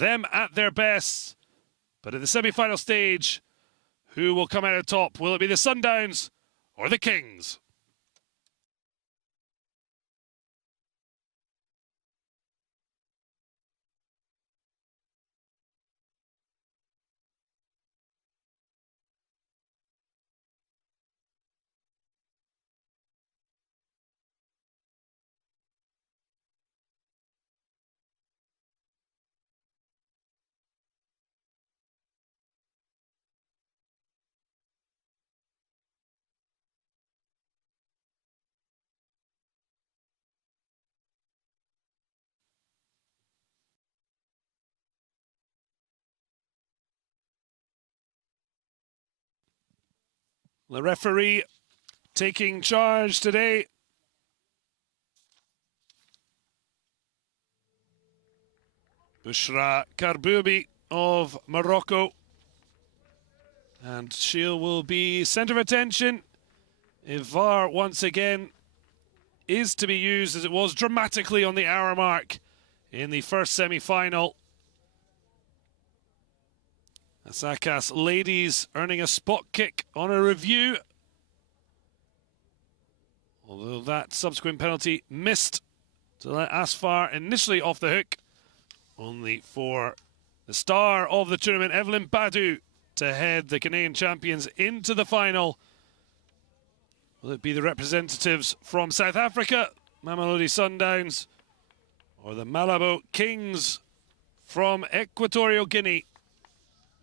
them at their best. But at the semi-final stage, who will come out on top? Will it be the Sundowns or the Kings? The referee taking charge today. Bushra Karboubi of Morocco. And she will be centre of attention if VAR once again is to be used, as it was dramatically on the hour mark in the first semi-final. Asakas ladies earning a spot kick on a review. Although that subsequent penalty missed to let Asfar initially off the hook. Only for the star of the tournament, Evelyn Badu, to head the Ghanaian champions into the final. Will it be the representatives from South Africa, Mamelodi Sundowns, or the Malabo Kings from Equatorial Guinea,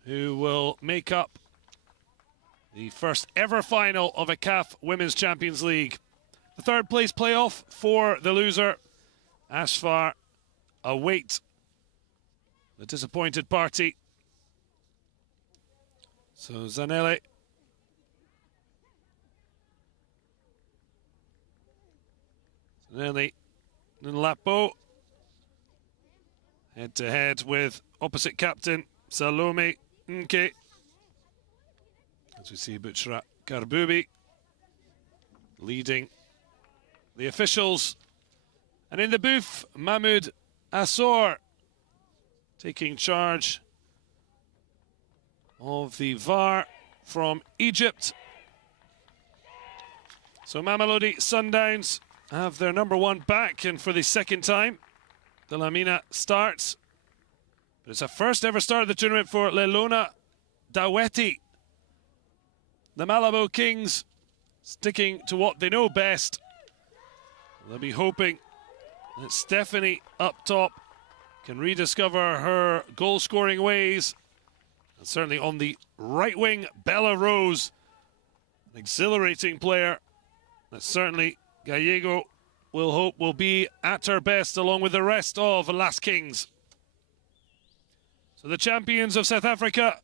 who will make up the first ever final of a CAF Women's Champions League? The third place playoff for the loser. Asfar await the disappointed party. So Zanele Nlapo head to head with opposite captain Salome Nke. As we see Bushra Karboubi leading the officials. And in the booth, Mahmoud Assor taking charge of the VAR from Egypt. So Mamelodi Sundowns have their number one back, and for the second time, the Lamina starts. But it's a first ever start of the tournament for Lelona Daweti. The Malabo Kings sticking to what they know best. They'll be hoping that Stephanie up top can rediscover her goal-scoring ways. And certainly on the right wing, Bella Rose, an exhilarating player that certainly Gallego will hope will be at her best along with the rest of Las Kings. So the champions of South Africa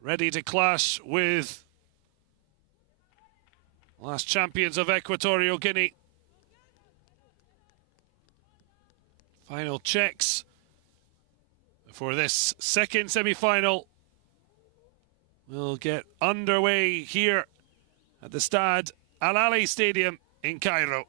ready to clash with last champions of Equatorial Guinea. Final checks for this second semi-final will get underway here at the Stade Al Ahly Stadium in Cairo.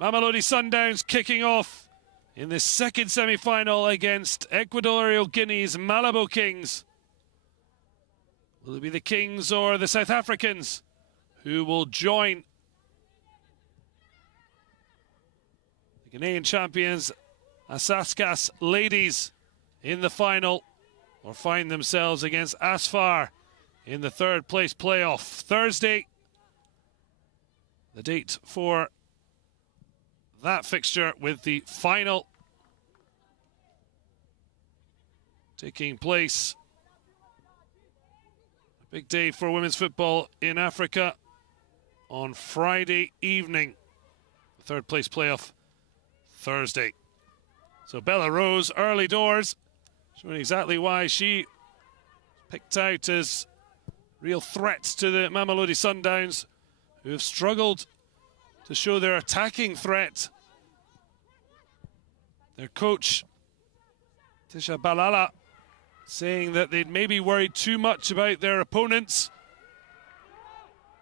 Mamelodi Sundowns kicking off in the second semi-final against Equatorial Guinea's Malabo Kings. Will it be the Kings or the South Africans who will join the Ghanaian champions Asaskas ladies in the final, or find themselves against Asfar in the third place playoff? Thursday, the date for that fixture, with the final taking place. A big day for women's football in Africa on Friday evening. The third place playoff Thursday. So Bella Rose, early doors, showing exactly why she picked out as real threats to the Mamelodi Sundowns, who have struggled to show their attacking threat. Their coach, Tisha Balala, saying that they'd maybe worried too much about their opponents.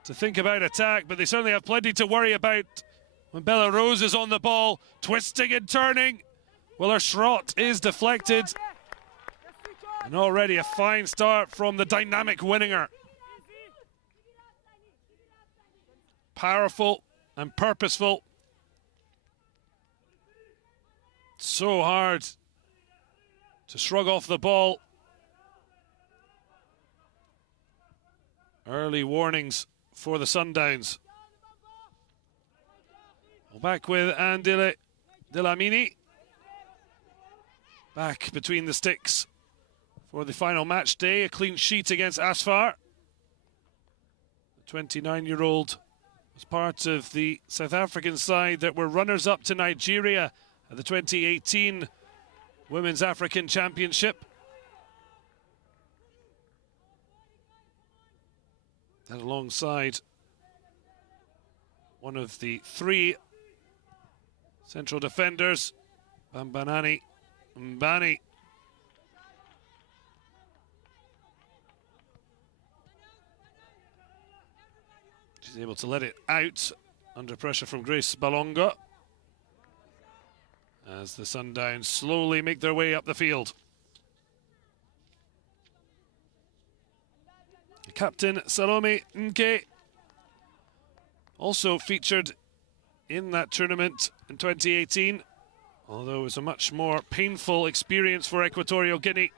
to think about attack, but they certainly have plenty to worry about when Bella Rose is on the ball, twisting and turning. Well, her shot is deflected. And already a fine start from the dynamic Winninger. Powerful and purposeful. So hard to shrug off the ball. Early warnings for the Sundowns. Well, back with Andile Delamini. Back between the sticks for the final match day. A clean sheet against Asfar. The 29-year-old was part of the South African side that were runners-up to Nigeria at the 2018 Women's African Championship. And alongside one of the three central defenders, Bambanani Mbani. She's able to let it out under pressure from Grace Balonga as the Sundowns slowly make their way up the field. Captain Salome Nke also featured in that tournament in 2018, although it was a much more painful experience for Equatorial Guinea.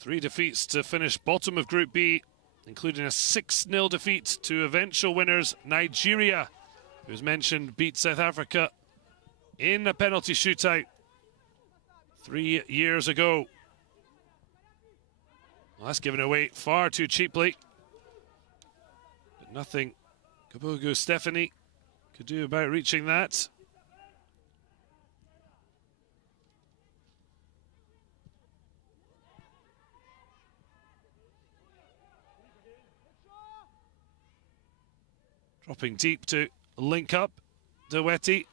3 defeats to finish bottom of Group B, including a 6-0 defeat to eventual winners Nigeria, who was mentioned beat South Africa in a penalty shootout 3 years ago. Well, that's given away far too cheaply. But nothing Kabugu Stephanie could do about reaching that. Dropping deep to link up. Deweti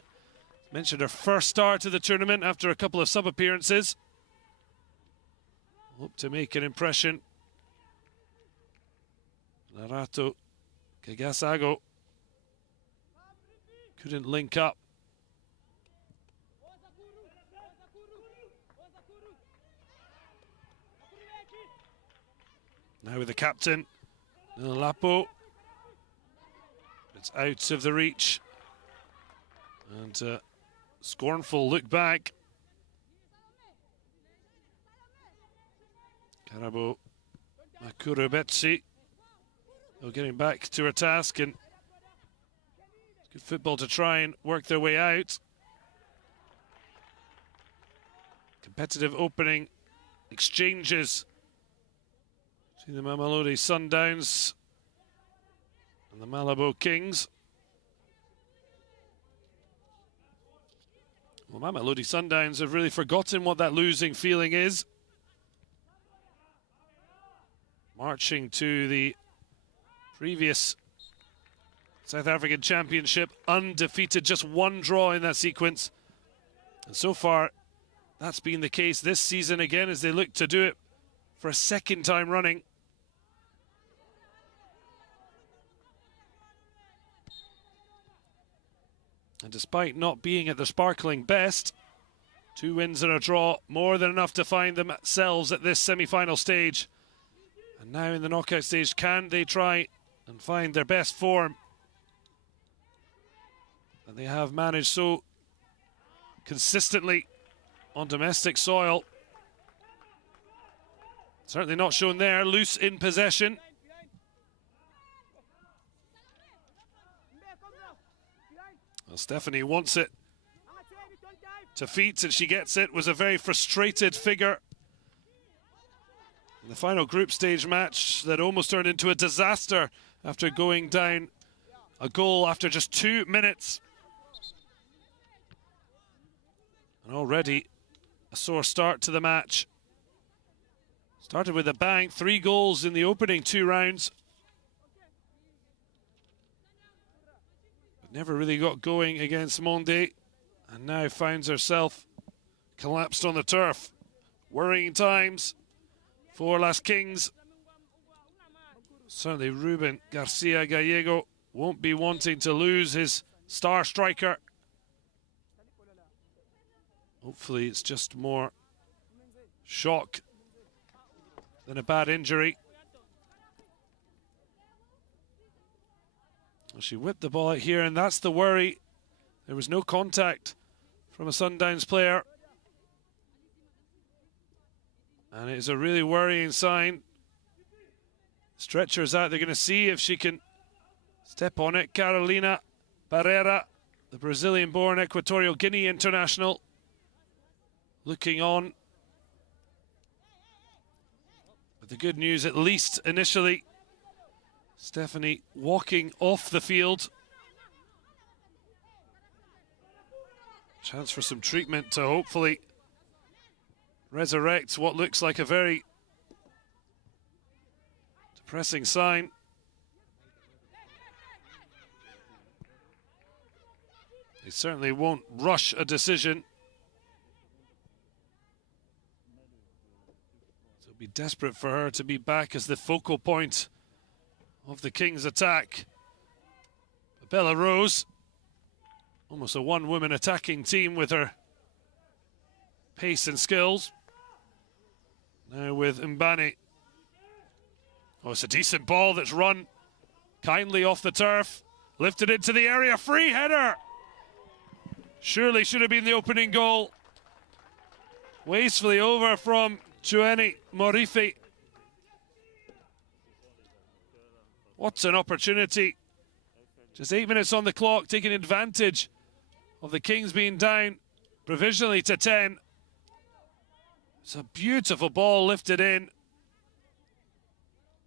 mentioned her first start to the tournament after a couple of sub-appearances. Hope to make an impression. Narato Kagasago couldn't link up. Now with the captain, Lapo. It's out of the reach. And scornful look back. Karabo Makurubetsi. Getting back to her task, and it's good football to try and work their way out. Competitive opening exchanges between the Mamelodi Sundowns and the Malabo Kings. Well, Mamelodi Sundowns have really forgotten what that losing feeling is. Marching to the previous South African Championship, undefeated, just 1 draw in that sequence. And so far, that's been the case this season again as they look to do it for a 2nd time running. And despite not being at their sparkling best, 2 wins and a draw, more than enough to find themselves at this semi-final stage. And now in the knockout stage, can they try and find their best form? And they have managed so consistently on domestic soil. Certainly not shown there, loose in possession. Well, Stephanie wants it to feet, and she gets it. Was a very frustrated figure in the final group stage match that almost turned into a disaster after going down a goal after just 2 minutes. And already a sore start to the match. Started with a bang, 3 goals in the opening 2 rounds. But never really got going against Monde, and now finds herself collapsed on the turf. Worrying times for Las Kings. Certainly Ruben Garcia Gallego won't be wanting to lose his star striker. Hopefully it's just more shock than a bad injury. Well, she whipped the ball out here, and that's the worry. There was no contact from a Sundowns player. And it is a really worrying sign. Stretcher's out. They're going to see if she can step on it. Carolina Barrera, the Brazilian-born Equatorial Guinea international, looking on. But the good news, at least initially, Stephanie walking off the field. Chance for some treatment to hopefully resurrect what looks like a very depressing sign. They certainly won't rush a decision. So it'll be desperate for her to be back as the focal point of the Kings' attack. But Bella Rose, almost a one-woman attacking team with her pace and skills. Now with Mbani. Oh, it's a decent ball that's run kindly off the turf. Lifted into the area, free header. Surely should have been the opening goal. Wastefully over from Joanie Morifi. What an opportunity. Just 8 minutes on the clock, taking advantage of the Kings being down provisionally to 10. It's a beautiful ball lifted in,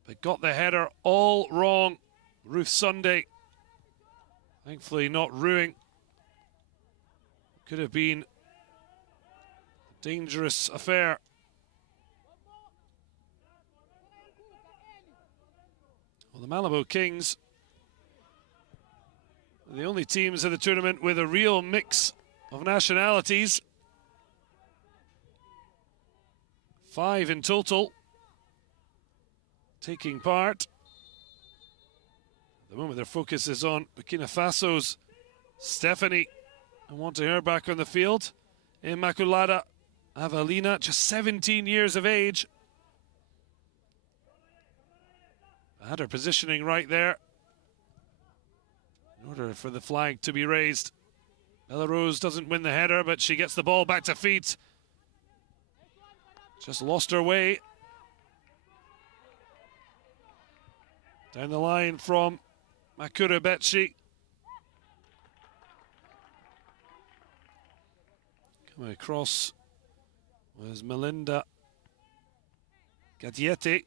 but got the header all wrong. Ruth Sunday, thankfully not Ruing. Could have been a dangerous affair. Well, the Malabo Kings are the only teams in the tournament with a real mix of nationalities. 5 in total taking part. At the moment their focus is on Burkina Faso's Stephanie. I want to hear her back on the field. Immaculada Avelina, just 17 years of age. I had her positioning right there in order for the flag to be raised. Bella Rose doesn't win the header, but she gets the ball back to feet. Just lost her way. Down the line from Makura Betshi. Coming across was Melinda Gadiete.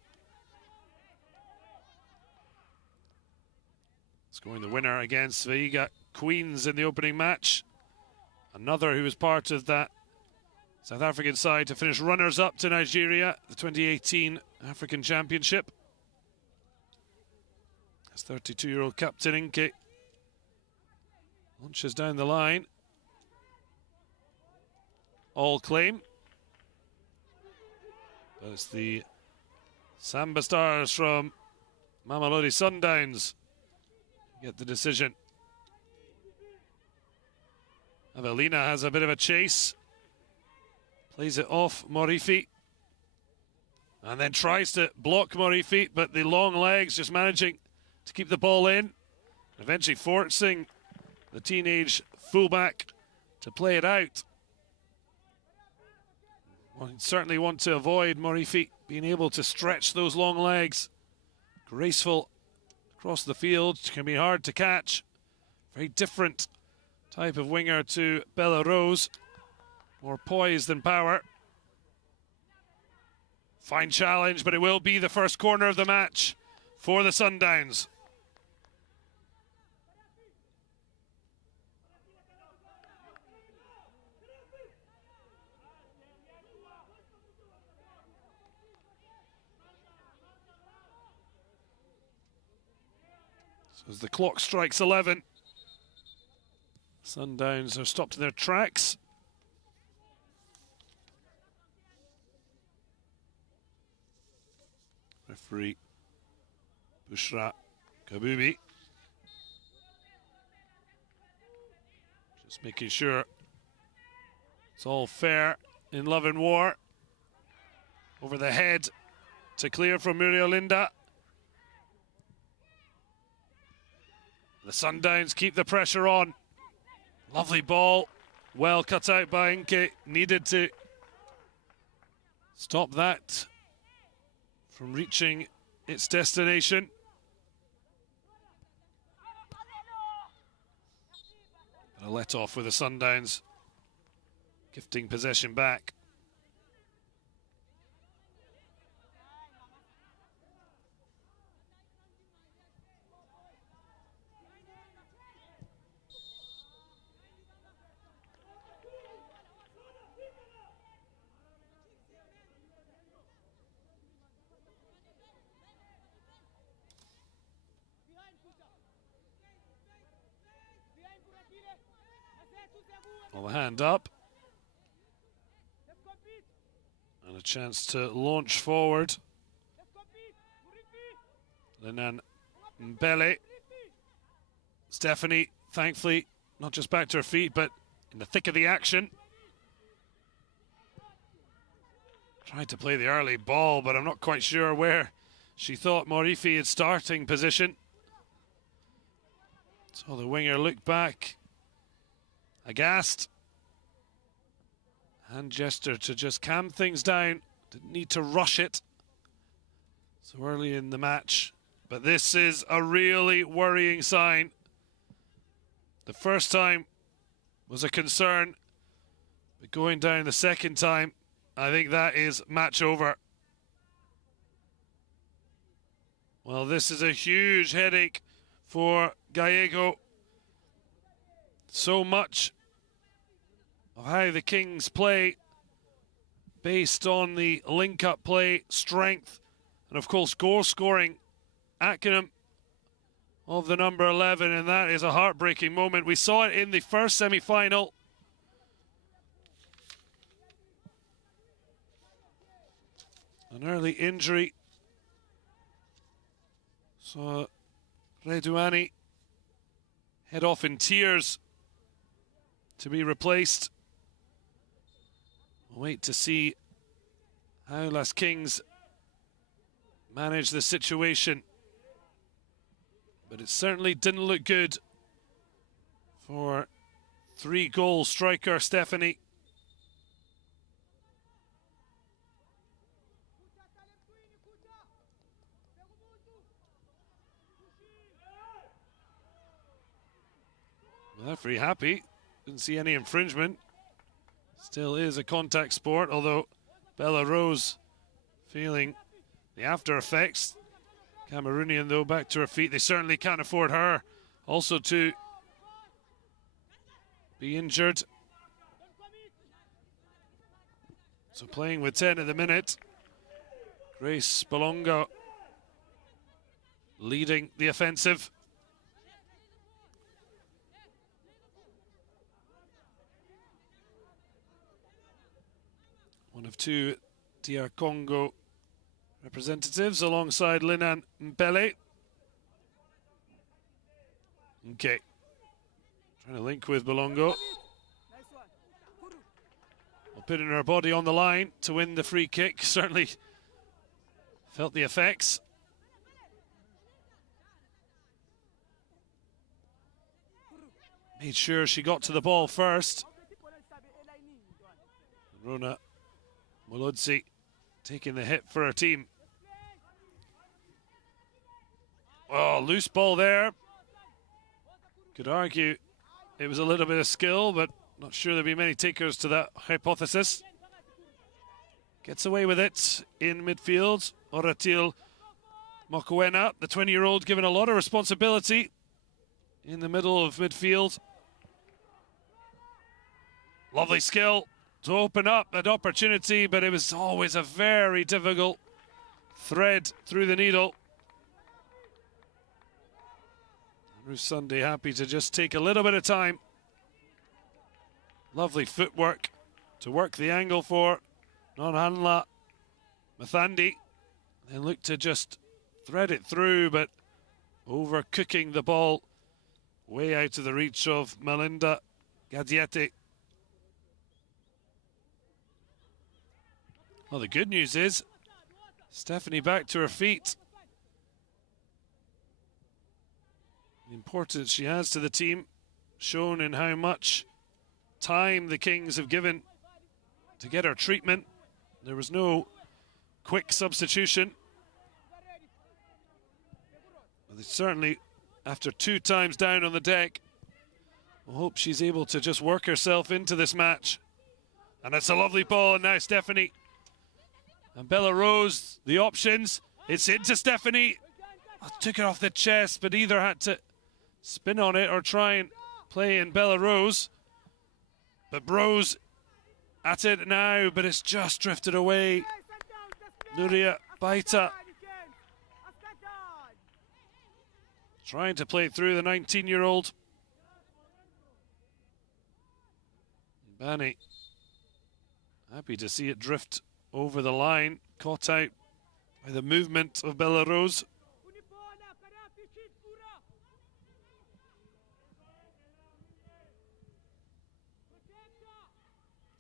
Scoring the winner against Veiga Queens in the opening match. Another who was part of that South African side to finish runners-up to Nigeria, the 2018 African Championship. As 32-year-old captain Inke launches down the line. All claim. But it's the Samba Stars from Mamelodi Sundowns get the decision. Avelina has a bit of a chase. Plays it off Morifi. And then tries to block Morifi, but the long legs just managing to keep the ball in. Eventually forcing the teenage fullback to play it out. Well, certainly want to avoid Morifi being able to stretch those long legs. Graceful across the field, can be hard to catch. Very different type of winger to Bella Rose. More poise than power. Fine challenge, but it will be the first corner of the match for the Sundowns. So as the clock strikes 11, Sundowns are stopped in their tracks. Referee Bushra Kabubi. Just making sure it's all fair in love and war. Over the head to clear from Muriel Linda. The Sundowns keep the pressure on. Lovely ball. Well cut out by Inke. Needed to stop that from reaching its destination. A let off with the Sundowns, gifting possession back. Well, a hand up. And a chance to launch forward. Linan Mbele. Stephanie, thankfully, not just back to her feet, but in the thick of the action. Tried to play the early ball, but I'm not quite sure where she thought Morifi had starting position. So the winger looked back, aghast. Hand gesture to just calm things down. Didn't need to rush it so early in the match. But this is a really worrying sign. The first time was a concern, but going down the second time, I think that is match over. Well, this is a huge headache for Gallego. So much of how the Kings play based on the link-up play, strength, and of course goal-scoring acumen of the number 11, and that is a heartbreaking moment. We saw it in the first semi-final. An early injury. So Redouani head off in tears to be replaced. We'll wait to see how Las Kings manage the situation. But it certainly didn't look good for 3-goal striker Stephanie. Well, referee happy. Didn't see any infringement. Still is a contact sport, although Bella Rose feeling the after effects. Cameroonian, though, back to her feet. They certainly can't afford her also to be injured. So playing with 10 at the minute. Grace Bolonga leading the offensive. One of two DR Congo representatives alongside Linan Mbele. Okay. Trying to link with Bolongo. Putting her body on the line to win the free kick. Certainly felt the effects. Made sure she got to the ball first. Rona Molodzi taking the hit for her team. Oh, loose ball there. Could argue it was a little bit of skill, but not sure there'll be many takers to that hypothesis. Gets away with it in midfield. Oratil Mokoena, the 20-year-old, given a lot of responsibility in the middle of midfield. Lovely skill to open up that opportunity, but it was always a very difficult thread through the needle. Ruth Sunday happy to just take a little bit of time. Lovely footwork to work the angle for Nonhanla Mathandi. Then look to just thread it through, but overcooking the ball way out of the reach of Melinda Gadiete. Well, the good news is Stephanie back to her feet. The importance she has to the team, shown in how much time the Kings have given to get her treatment. There was no quick substitution. But certainly, after 2 times down on the deck, we'll hope she's able to just work herself into this match. And it's a lovely ball, and now Stephanie. And Bella Rose, the options. It's into Stephanie. Took it off the chest, but either had to spin on it or try and play in Bella Rose. But Rose at it now, but it's just drifted away. Nuria Baita trying to play through the 19-year-old. Bani happy to see it drift over the line, caught out by the movement of Bella Rose.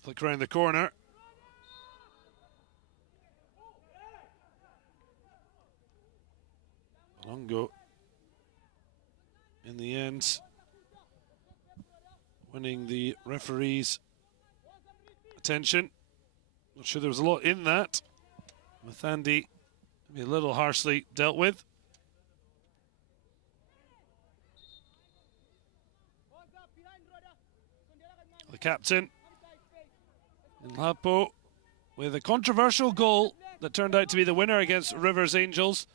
Flick around the corner. Longo, in the end, winning the referee's attention. Not sure there was a lot in that. Mathandi maybe a little harshly dealt with. The captain, Malabo, with a controversial goal that turned out to be the winner against Rivers Angels.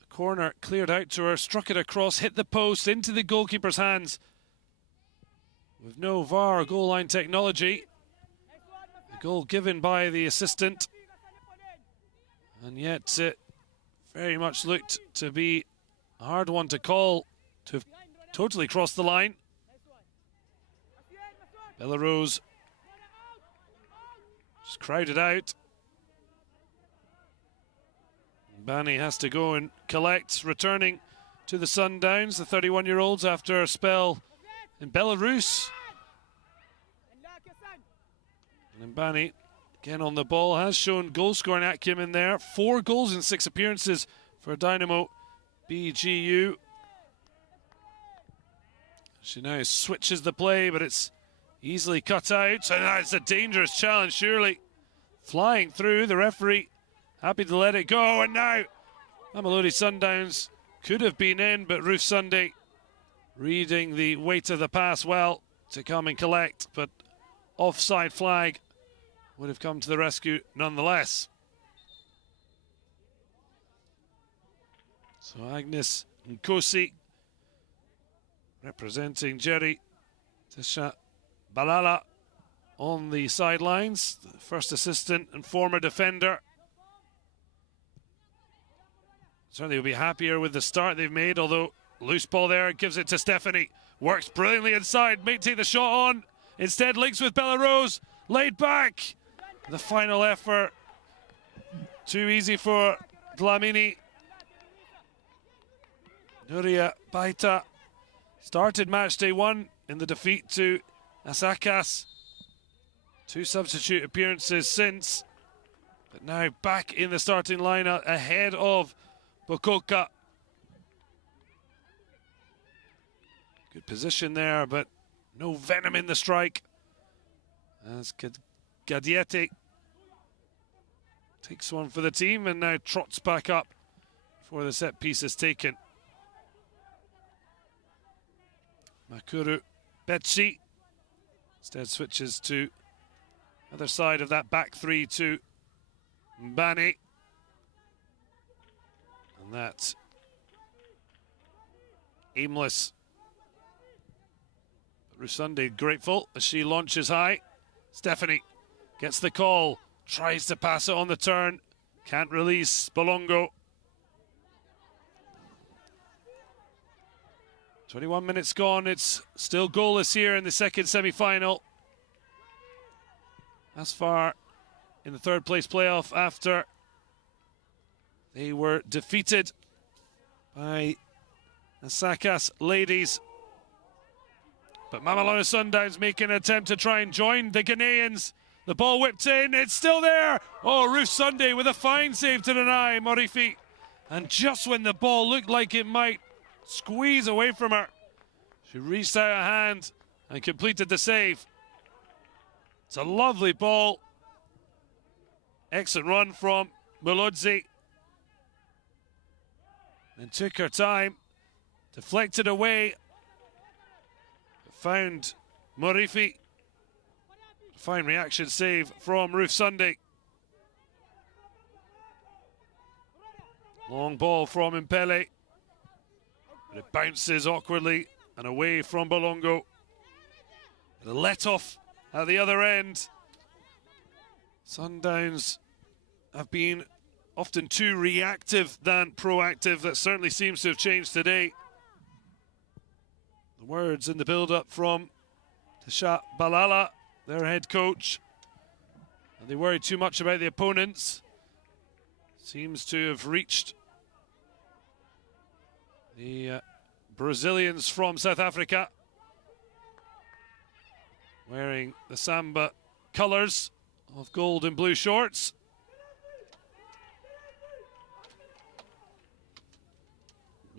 The corner cleared out to her, struck it across, hit the post, into the goalkeeper's hands. With no VAR or goal line technology. The goal given by the assistant. And yet it very much looked to be a hard one to call, to have totally crossed the line. Bella Rose just crowded out. Bani has to go and collect, returning to the Sundowns, the 31-year-olds, after a spell in Belarus. And Bani, again on the ball, has shown goal-scoring acumen there. 4 goals in 6 appearances for Dynamo BGU. She now switches the play, but it's easily cut out, and that's a dangerous challenge, surely. Flying through, the referee happy to let it go, and now Mamelodi Sundowns could have been in, but Ruth Sunday reading the weight of the pass well to come and collect, but offside flag would have come to the rescue nonetheless. So Agnes Nkosi representing Jerry Tisha Balala on the sidelines, the first assistant and former defender. Certainly will be happier with the start they've made, although loose ball there, gives it to Stephanie. Works brilliantly inside, may take the shot on. Instead links with Bella Rose, laid back. The final effort, too easy for Dlamini. Nuria Baita started match day 1 in the defeat to Asakas. 2 substitute appearances since, but now back in the starting lineup ahead of Bokoka. Good position there, but no venom in the strike. As Gadiete takes one for the team and now trots back up before the set piece is taken. Makuru Betsi instead switches to other side of that back 3 to Mbani. And that's aimless. Rusunde grateful as she launches high. Stephanie gets the call, tries to pass it on the turn, can't release Bolongo. 21 minutes gone, it's still goalless here in the second semi-final. As far in the 3rd place playoff after they were defeated by the Sakas ladies. But Mamelodi Sundowns making an attempt to try and join the Ghanaians. The ball whipped in, it's still there. Oh, Ruth Sunday with a fine save to deny Morifi. And just when the ball looked like it might squeeze away from her, she reached out a hand and completed the save. It's a lovely ball. Excellent run from Mulodzi. And took her time, deflected away, found Morifi. Fine reaction save from Ruth Sunday. Long ball from Impele. But it bounces awkwardly and away from Bolongo. The let off at the other end. Sundowns have been often too reactive than proactive. That certainly seems to have changed today. The words in the build-up from Tasha Balala, their head coach. And they worry too much about the opponents. Seems to have reached the Brazilians from South Africa, wearing the Samba colours of gold and blue shorts.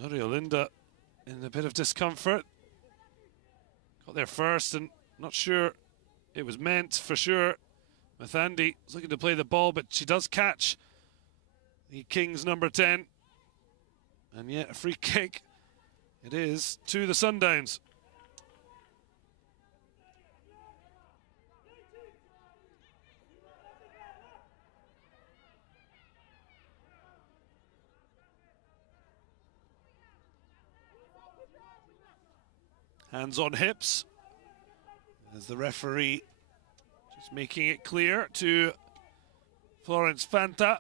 Nuriolinda in a bit of discomfort. Got there first and not sure it was meant for sure. Mathandi was looking to play the ball, but she does catch the Kings number 10. And yet a free kick it is to the Sundowns. Hands on hips as the referee just making it clear to Florence Fanta,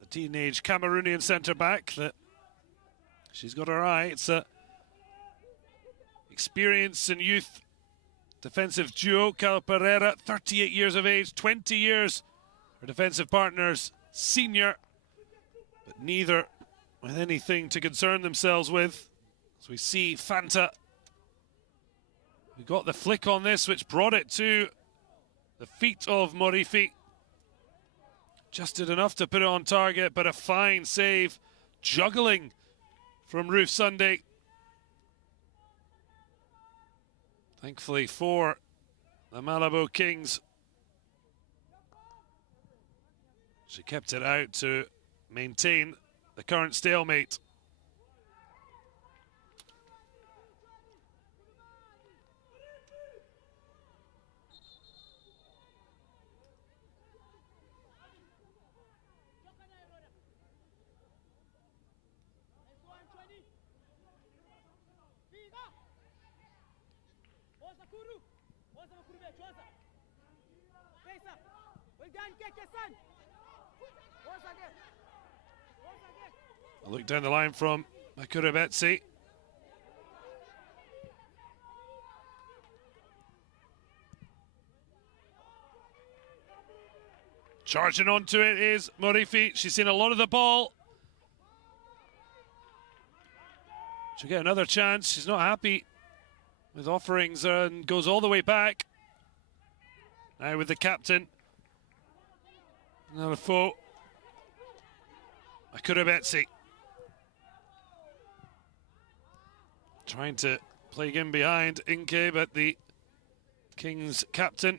the teenage Cameroonian centre-back, that she's got her eye. It's a experience and youth defensive duo. Cal Pereira, 38 years of age, 20 years her defensive partners senior, but neither with anything to concern themselves with. So we see Fanta. We got the flick on this, which brought it to the feet of Morifi. Just did enough to put it on target, but a fine save. Juggling from Ruth Sunday. Thankfully for the Malabo Kings, she kept it out to maintain the current stalemate. A look down the line from Makura Betsy. Charging onto it is Morifi. She's seen a lot of the ball. She'll get another chance. She's not happy with offerings and goes all the way back. Now with the captain. Another foe. Makura Betsy. Trying to play in behind Inke, but the Kings captain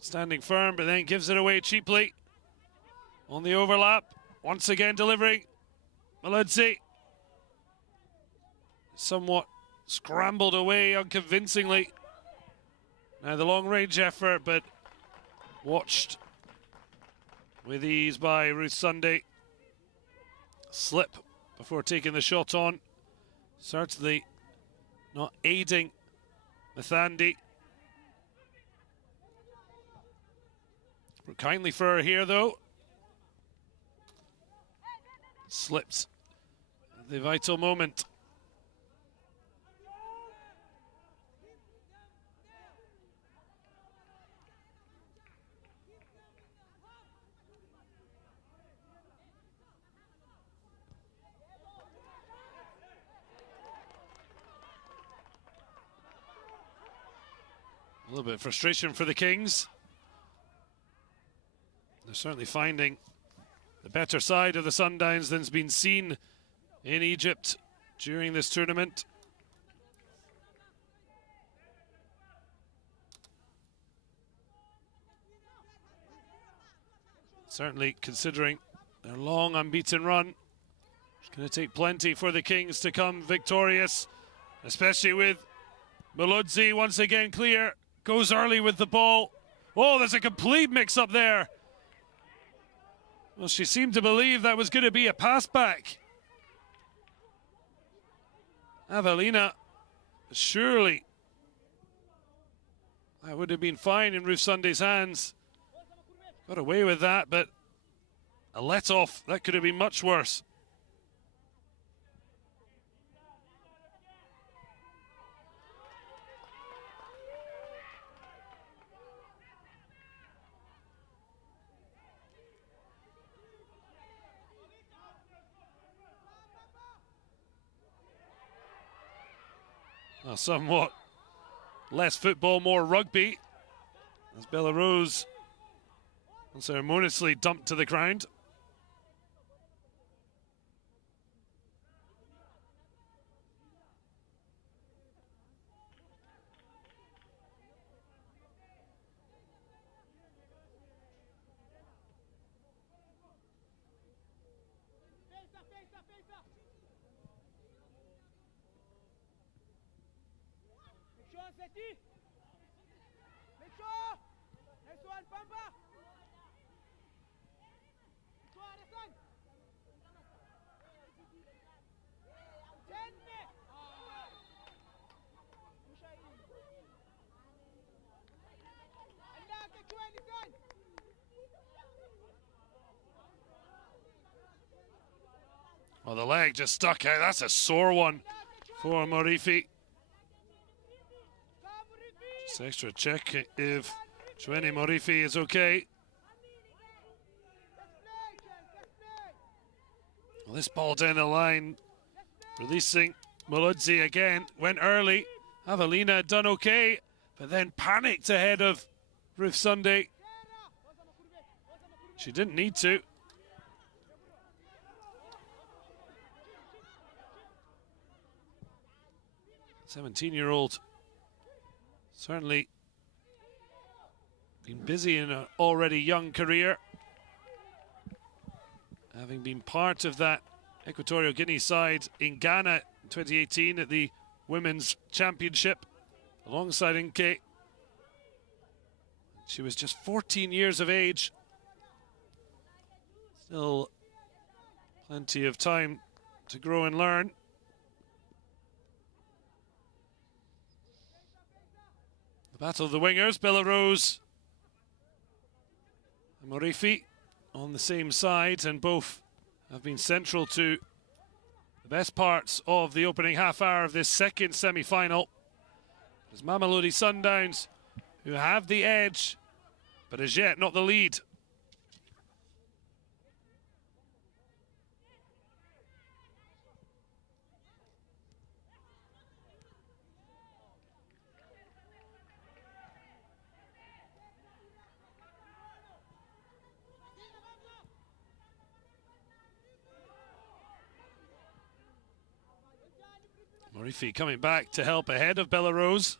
standing firm, but then gives it away cheaply on the overlap. Once again delivering. Mulodzi somewhat scrambled away unconvincingly. Now the long range effort, but watched with ease by Ruth Sunday. Slip before taking the shot on. Certainly not aiding Mathandi. Kindly for her here though. Slipped at the vital moment. A little bit of frustration for the Kings. They're certainly finding the better side of the Sundowns than's been seen in Egypt during this tournament. Certainly considering their long unbeaten run, it's going to take plenty for the Kings to come victorious, especially with Mamelodi once again clear, goes early with the ball. Oh, there's a complete mix-up there. Well, she seemed to believe that was going to be a pass back. Avelina, surely that would have been fine in Ruth Sunday's hands. Got away with that, but a let-off, that could have been much worse. Somewhat less football, more rugby, as Belarus unceremoniously dumped to the ground. Well, the leg just stuck out. That's a sore one for Morifi. Just extra check if Joanie Morifi is okay. Well, this ball down the line, releasing Mamelodi again, went early. Avelina had done okay, but then panicked ahead of Ruth Sunday. She didn't need to. "17-year-old, certainly been busy in an already young career, having been part of that Equatorial Guinea side in Ghana in 2018 at the Women's Championship alongside Nke. She was just 14 years of age. Still plenty of time to grow and learn. The battle of the wingers, Belarus and Morifi on the same side, and both have been central to the best parts of the opening half hour of this second semi-final. It's Mamelodi Sundowns who have the edge, but as yet not the lead. Morifi coming back to help ahead of Belarus.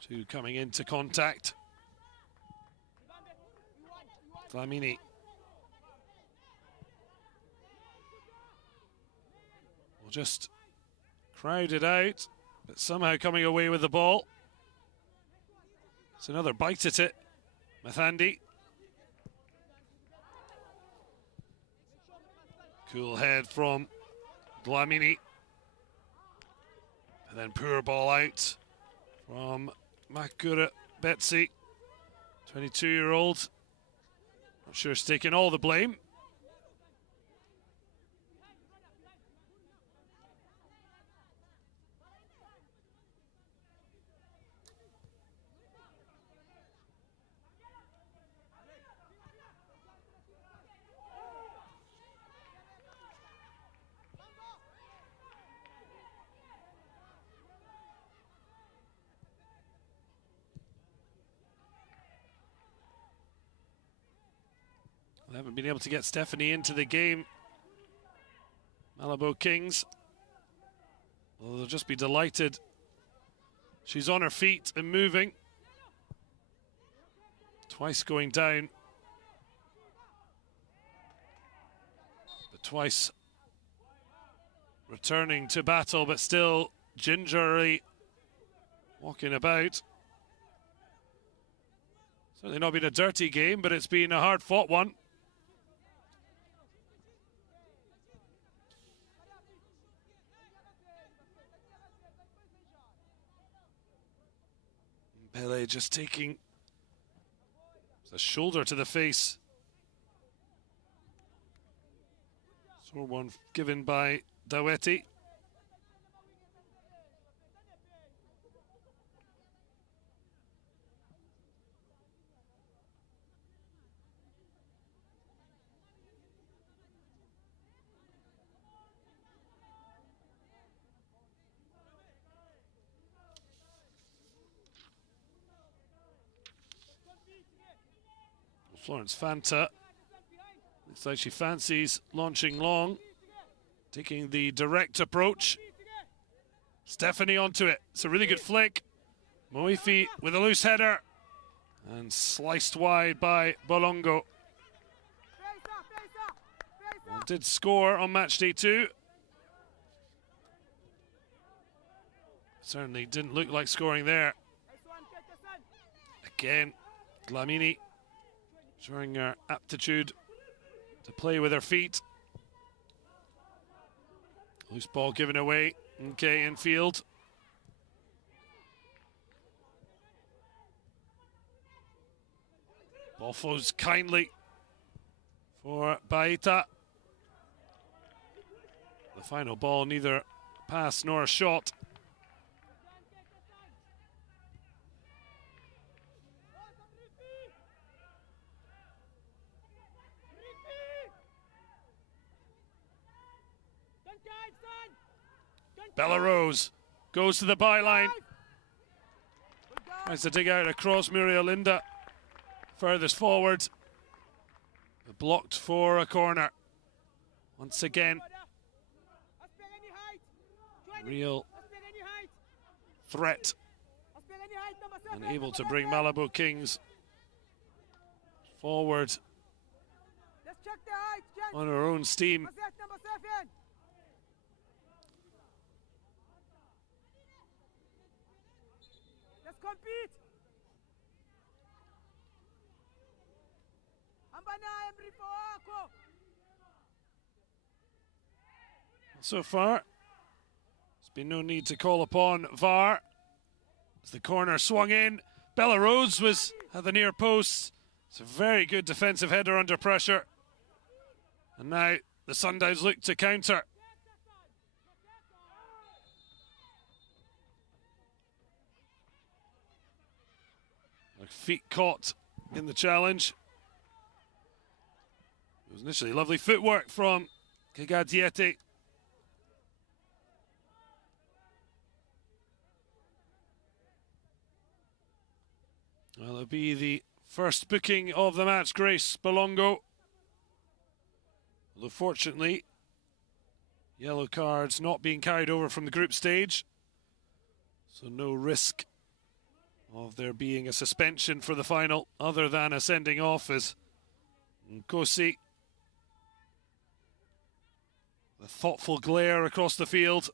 Two coming into contact. Dlamini. Will just crowd it out, but somehow coming away with the ball. It's another bite at it. Mathandi. Cool head from Dlamini. And then poor ball out from Makura Betsy, 22-year-old. Not sure she's taking all the blame. They haven't been able to get Stephanie into the game. Malabo Kings. Well, they'll just be delighted. She's on her feet and moving. Twice going down. But twice returning to battle, but still gingerly walking about. Certainly not been a dirty game, but it's been a hard-fought one. Pele just taking a shoulder to the face. Sore one given by Daweti. Florence Fanta looks like she fancies launching long, taking the direct approach. Stephanie onto it. It's a really good flick. Moifi with a loose header and sliced wide by Bolongo. Well, did score on match day 2. Certainly didn't look like scoring there. Again, Dlamini showing her aptitude to play with her feet. Loose ball given away. Okay, in field. Ball flows kindly for Baeta. The final ball, neither a pass nor a shot. Bella Rose goes to the byline. Tries to dig out across Muriel Linda. Furthest forward. Blocked for a corner. Once again. Real threat. And able to bring Malabo Kings forward on her own steam. Compete. So far, there's been no need to call upon VAR. As the corner swung in, Bella Rose was at the near post. It's a very good defensive header under pressure. And now the Sundowns look to counter. Feet caught in the challenge. It was initially lovely footwork from Kigadiete. Well, it'll be the first booking of the match, Grace Bolongo. Although fortunately, yellow cards not being carried over from the group stage. So no risk of there being a suspension for the final, other than a sending off as Nkosi. The thoughtful glare across the field.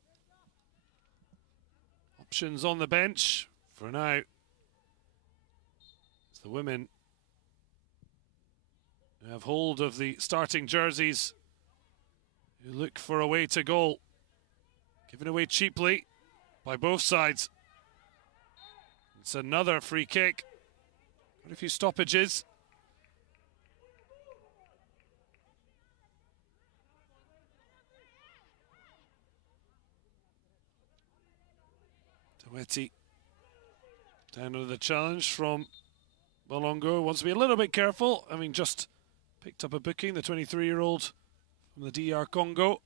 Options on the bench for now. It's the women who have hold of the starting jerseys, who look for a way to goal. Given away cheaply by both sides. It's another free kick. Quite a few stoppages. Daweti down under the challenge from Bolongo. Wants to be a little bit careful. I mean, just picked up a booking, the 23-year-old from the DR Congo.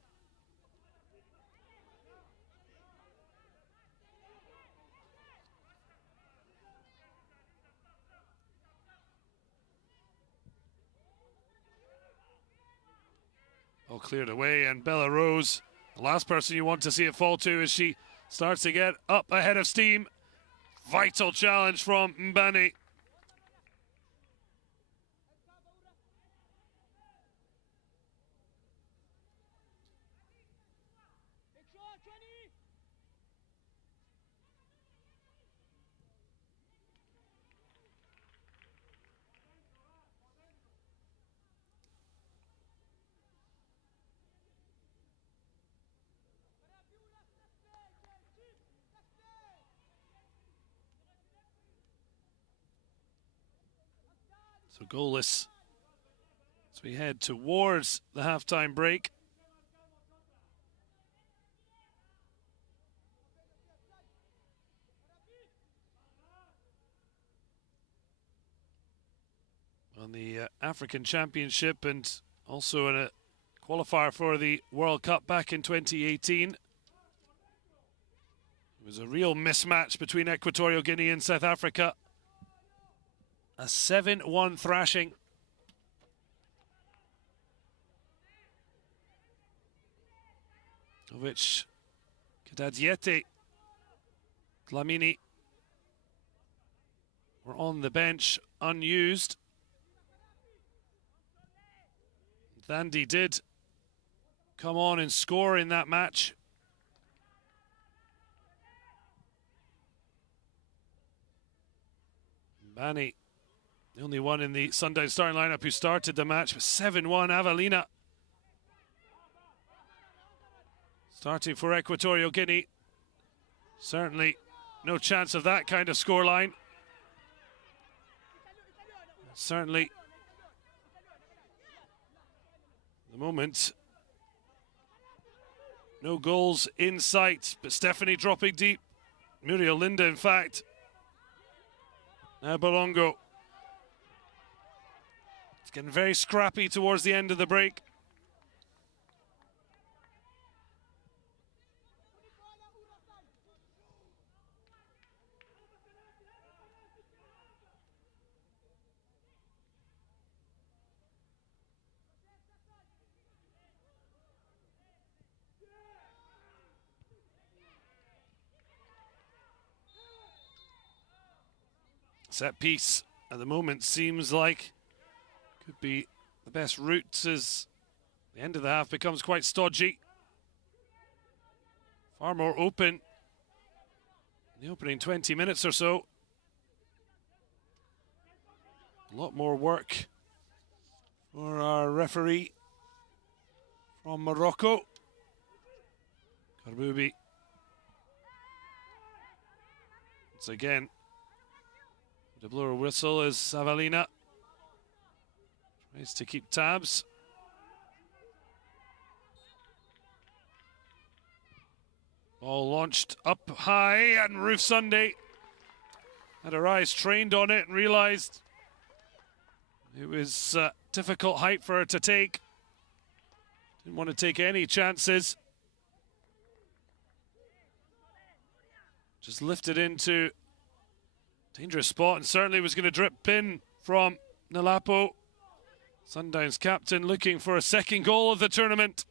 All cleared away, and Bella Rose, the last person you want to see it fall to as she starts to get up ahead of steam. Vital challenge from Mbani. So goalless as we head towards the halftime break. On the African Championship and also in a qualifier for the World Cup back in 2018. It was a real mismatch between Equatorial Guinea and South Africa. A 7-1 thrashing. Of which Kadadiete, Dlamini were on the bench, unused. Thandi did come on and score in that match. Mbani, the only one in the Sundowns starting lineup who started the match, was 7-1. Avelina starting for Equatorial Guinea. Certainly no chance of that kind of scoreline. Certainly the moment, no goals in sight, but Stephanie dropping deep. Muriel Linda, in fact. Now Bolongo. It's getting very scrappy towards the end of the break. Set piece at the moment seems like could be the best route as the end of the half becomes quite stodgy. Far more open in the opening 20 minutes or so. A lot more work for our referee from Morocco, Karboubi. Once again, the blower whistle as Avelina tries to keep tabs. Ball launched up high, and Ruth Sunday had her eyes trained on it and realised it was difficult height for her to take. Didn't want to take any chances. Just lifted into dangerous spot and certainly was going to drip in from Nalapo. Sundowns captain looking for a second goal of the tournament.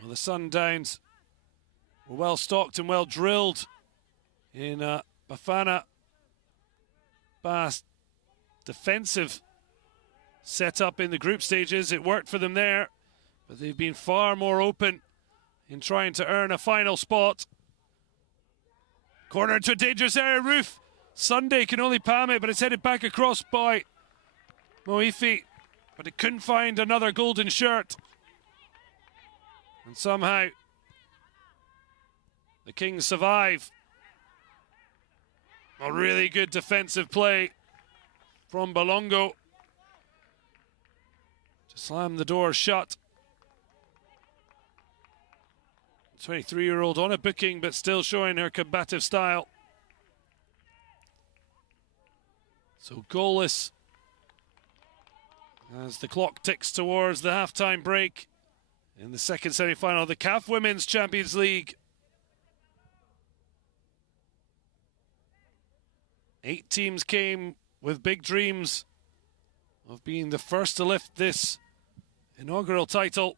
Well, the Sundowns were well stocked and well drilled in Bafana Ba's defensive set up in the group stages. It worked for them there, but they've been far more open in trying to earn a final spot. Corner into a dangerous area. Roof Sunday can only palm it, but it's headed back across by Moifi, but it couldn't find another golden shirt. And somehow the Kings survive. A really good defensive play from Bolongo to slam the door shut. 23-year-old on a booking, but still showing her combative style. So goalless as the clock ticks towards the halftime break in the second semi-final of the CAF Women's Champions League. 8 teams came with big dreams of being the first to lift this inaugural title.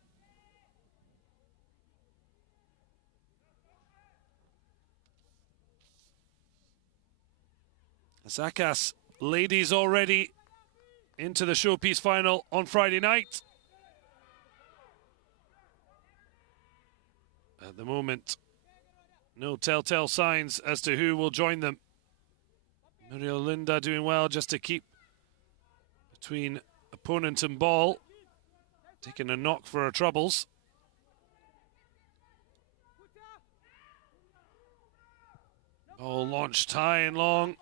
Zakas ladies already into the showpiece final on Friday night. At the moment, no telltale signs as to who will join them. Muriel Linda doing well just to keep between opponent and ball, taking a knock for her troubles. Ball launched high and long.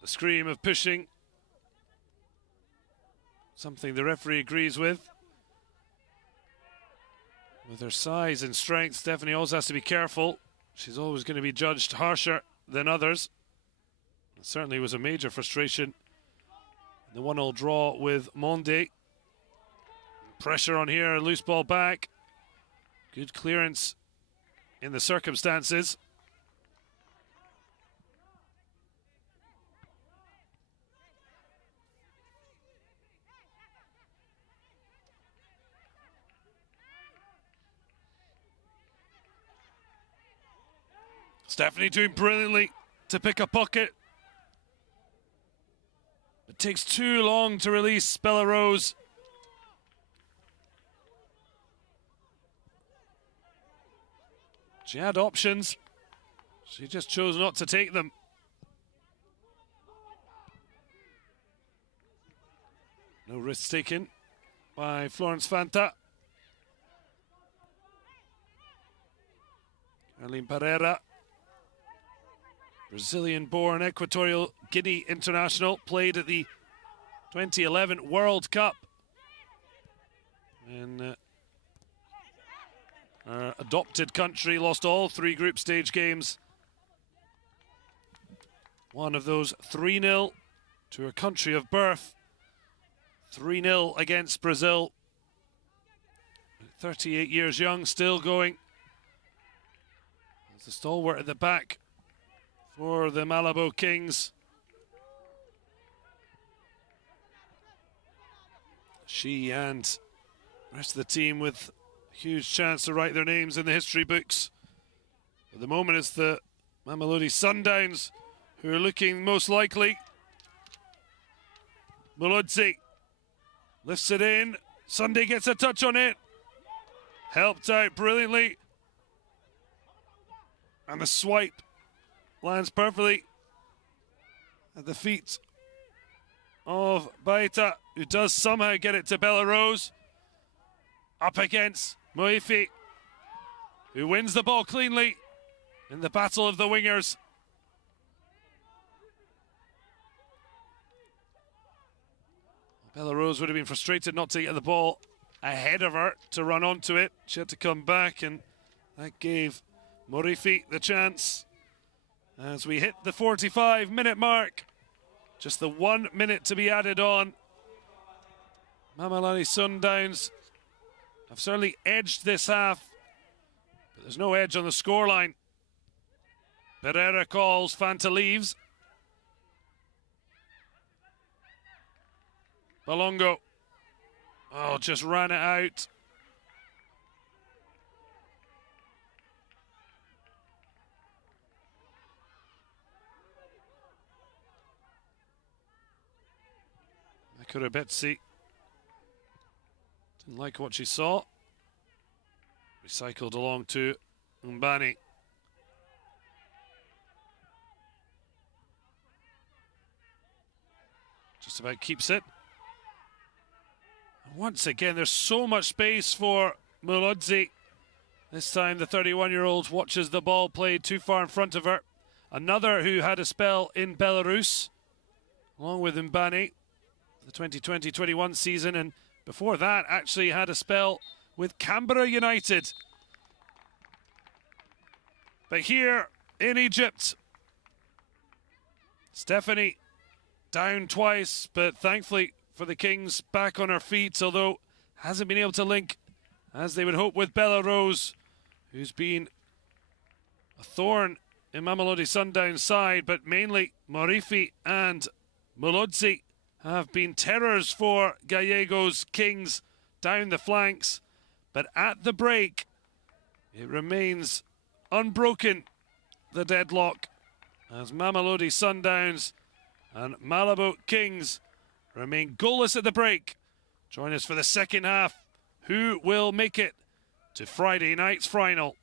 The scream of pushing, something the referee agrees with. With her size and strength, Stephanie always has to be careful. She's always going to be judged harsher than others. It certainly was a major frustration. The 1-1 draw with Monde. Pressure on here, loose ball back. Good clearance in the circumstances. Stephanie doing brilliantly to pick a pocket. It takes too long to release Bella Rose. She had options. She just chose not to take them. No risks taken by Florence Fanta. Arlene Pereira. Brazilian-born Equatorial Guinea international, played at the 2011 World Cup. And our adopted country lost all 3 group stage games. One of those 3-0 to her country of birth. 3-0 against Brazil. 38 years young, still going. There's the stalwart at the back for the Malabo Kings. She and the rest of the team with a huge chance to write their names in the history books. At the moment, it's the Mamelodi Sundowns who are looking most likely. Molodzi lifts it in. Sunday gets a touch on it. Helped out brilliantly. And the swipe lands perfectly at the feet of Baeta, who does somehow get it to Bella Rose. Up against Moifi, who wins the ball cleanly in the battle of the wingers. Bella Rose would have been frustrated not to get the ball ahead of her to run onto it. She had to come back, and that gave Moifi the chance. As we hit the 45-minute mark, just the 1 minute to be added on. Mamelodi Sundowns have certainly edged this half, but there's no edge on the scoreline. Pereira calls, Fanta leaves. Balongo, oh, just ran it out. Betsy didn't like what she saw. Recycled along to Mbani. Just about keeps it. And once again, there's so much space for Molodzi. This time the 31-year-old watches the ball played too far in front of her. Another who had a spell in Belarus, along with Mbani, the 2020-21 season, and before that actually had a spell with Canberra United. But here in Egypt, Stephanie down twice, but thankfully for the Kings back on her feet, although hasn't been able to link as they would hope with Bella Rose, who's been a thorn in Mamelodi Sundowns side, but mainly Morifi and Mulodzi have been terrors for Gallegos Kings down the flanks. But at the break, it remains unbroken, the deadlock, as Mamelodi Sundowns and Malabo Kings remain goalless at the break. Join us for the second half. Who will make it to Friday night's final?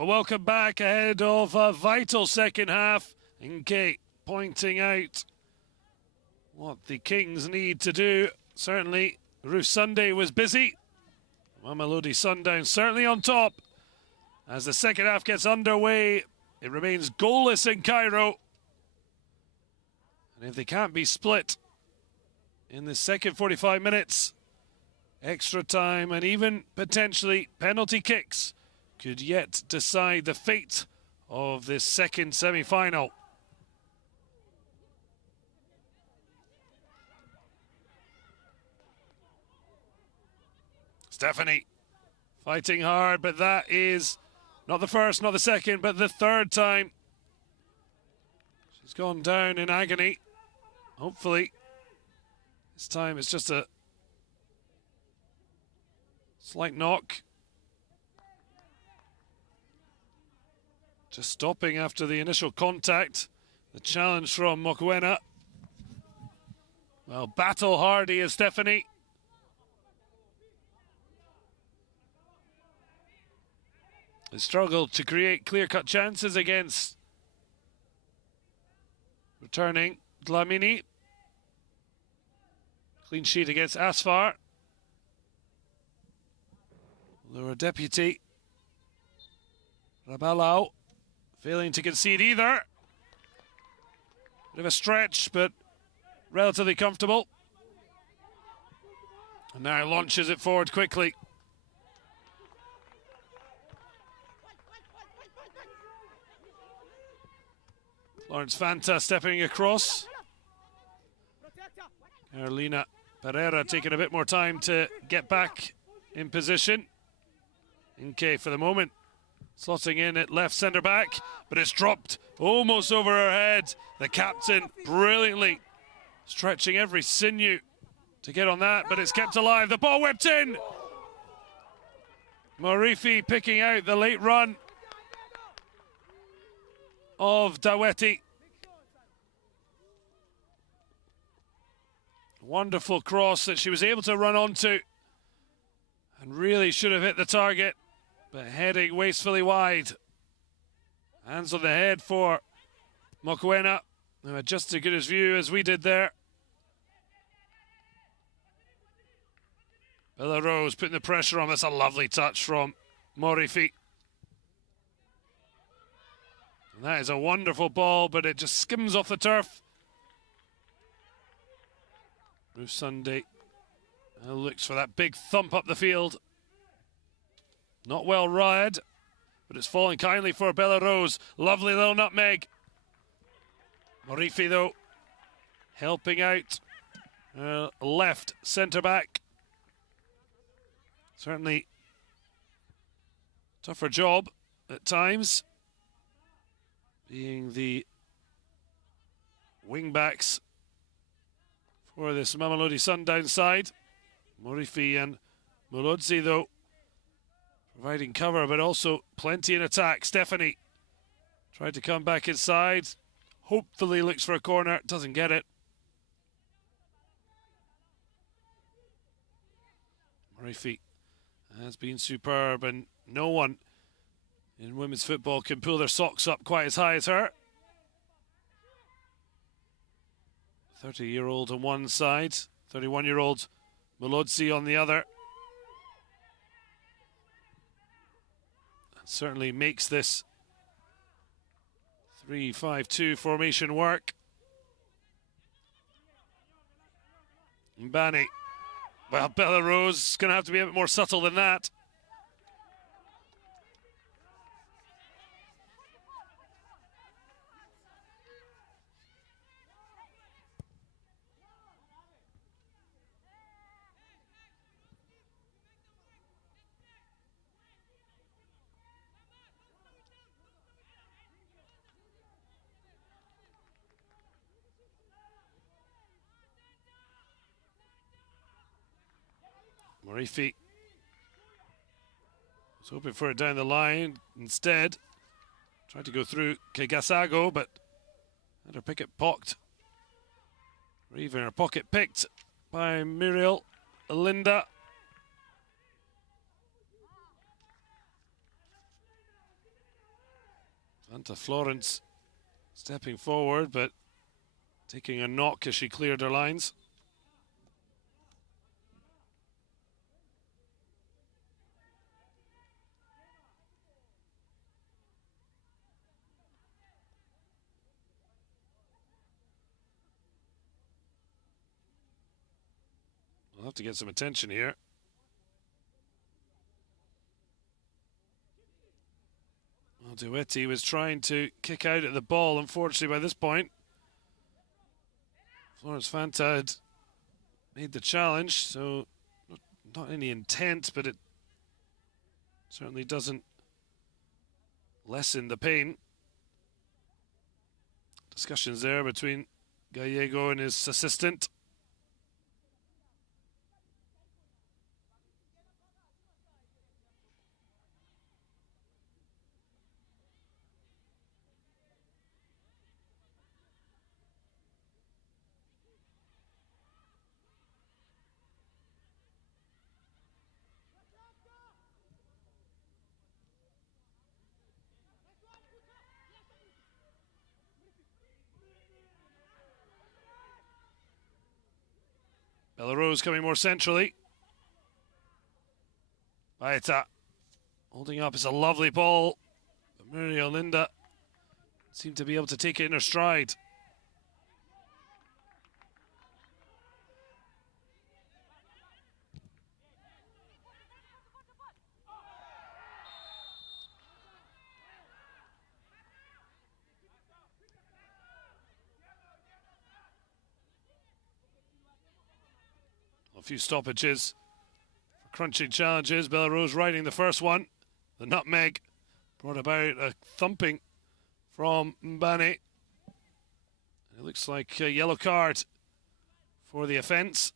Well, welcome back ahead of a vital second half. Nke pointing out what the Kings need to do. Certainly, Ruth Sunday was busy. Mamelodi Sundowns certainly on top. As the second half gets underway, it remains goalless in Cairo. And if they can't be split in the second 45 minutes, extra time and even potentially penalty kicks could yet decide the fate of this second semi-final. Stephanie fighting hard, but that is not the first, not the second, but the third time. She's gone down in agony. Hopefully, this time it's just a slight knock. Just stopping after the initial contact. The challenge from Mokoena. Well, battle hardy is Stephanie. They struggled to create clear-cut chances against returning Dlamini. Clean sheet against Asfar. Lower deputy. Rabalau failing to concede either. Bit of a stretch, but relatively comfortable. And now launches it forward quickly. Lawrence Fanta stepping across. Carolina Pereira taking a bit more time to get back in position. Nke for the moment slotting in at left centre back, but it's dropped almost over her head. The captain brilliantly stretching every sinew to get on that, but it's kept alive. The ball whipped in. Morifi picking out the late run of Daweti. Wonderful cross that she was able to run onto and really should have hit the target, but heading wastefully wide. Hands on the head for Mokoena, who had just as good a view as we did there. Bella Rose putting the pressure on. That's a lovely touch from Morifi. And that is a wonderful ball, but it just skims off the turf. Ruth Sunday looks for that big thump up the field. Not well read, but it's falling kindly for Bella Rose. Lovely little nutmeg. Morifi, though, helping out left centre-back. Certainly tougher job at times, being the wing-backs for this Mamelodi Sundowns side. Morifi and Mulodzi, though, providing cover, but also plenty in attack. Stephanie tried to come back inside. Hopefully looks for a corner. Doesn't get it. Morifi has been superb, and no one in women's football can pull their socks up quite as high as her. 30-year-old on one side, 31-year-old Mulodzi on the other. Certainly makes this 3-5-2 formation work. Mbani. Well, Bella Rose is going to have to be a bit more subtle than that. Morifi was hoping for it down the line. Instead, tried to go through Kegasago, but had her picket pocked. Or even her pocket picked by Muriel Linda. Fanta Florence stepping forward, but taking a knock as she cleared her lines. We'll have to get some attention here. Well, Duetti was trying to kick out at the ball, unfortunately, by this point. Florence Fanta had made the challenge, so not any intent, but it certainly doesn't lessen the pain. Discussions there between Gallego and his assistant. Belarus coming more centrally. Baeta holding up. It's a lovely ball. But Muriel Linda seemed to be able to take it in her stride. A few stoppages for crunching challenges. Belarus riding the first one. The nutmeg brought about a thumping from Mbane. It looks like a yellow card for the offence.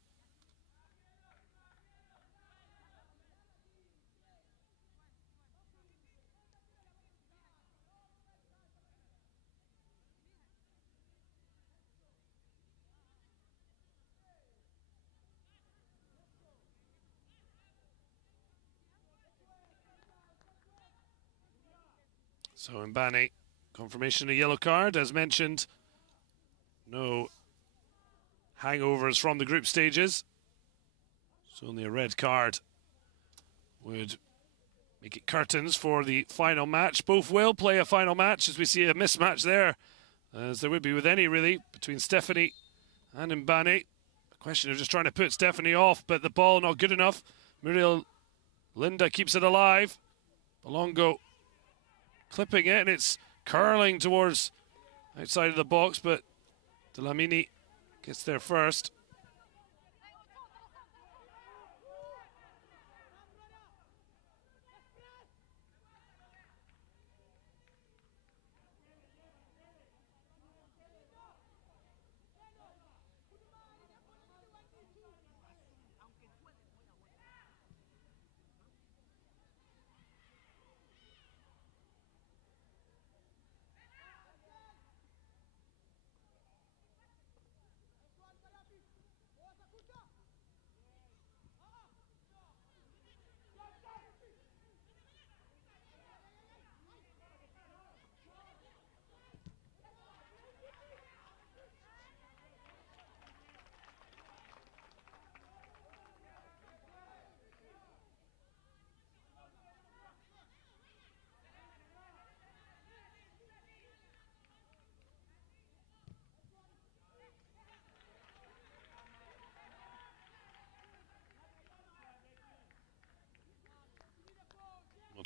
So Mbane, confirmation of yellow card, as mentioned. No hangovers from the group stages. So only a red card would make it curtains for the final match. Both will play a final match, as we see a mismatch there, as there would be with any, really, between Stephanie and Mbane. A question of just trying to put Stephanie off, but the ball not good enough. Muriel Linda keeps it alive. Balongo clipping it, and it's curling towards outside of the box, but Dlamini gets there first.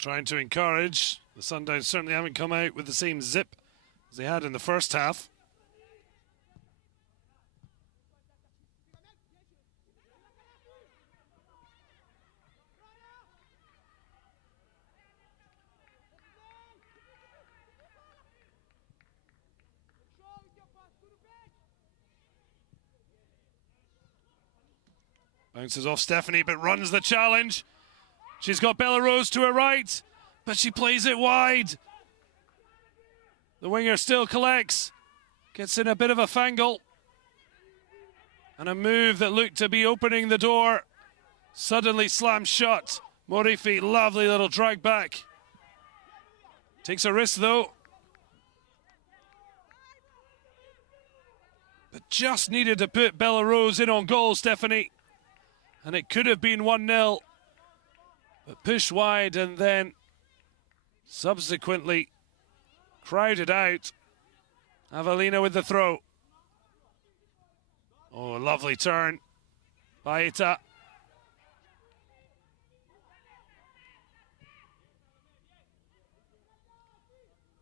Trying to encourage. The Sundowns certainly haven't come out with the same zip as they had in the first half. Bounces off Stephanie, but runs the challenge. She's got Belarus to her right, but she plays it wide. The winger still collects. Gets in a bit of a fangle. And a move that looked to be opening the door suddenly slams shut. Morifi, lovely little drag back. Takes a risk though. But just needed to put Belarus in on goal, Stephanie. And it could have been 1-0. But pushed wide and then subsequently crowded out. Avelina with the throw. Oh, a lovely turn by Ita.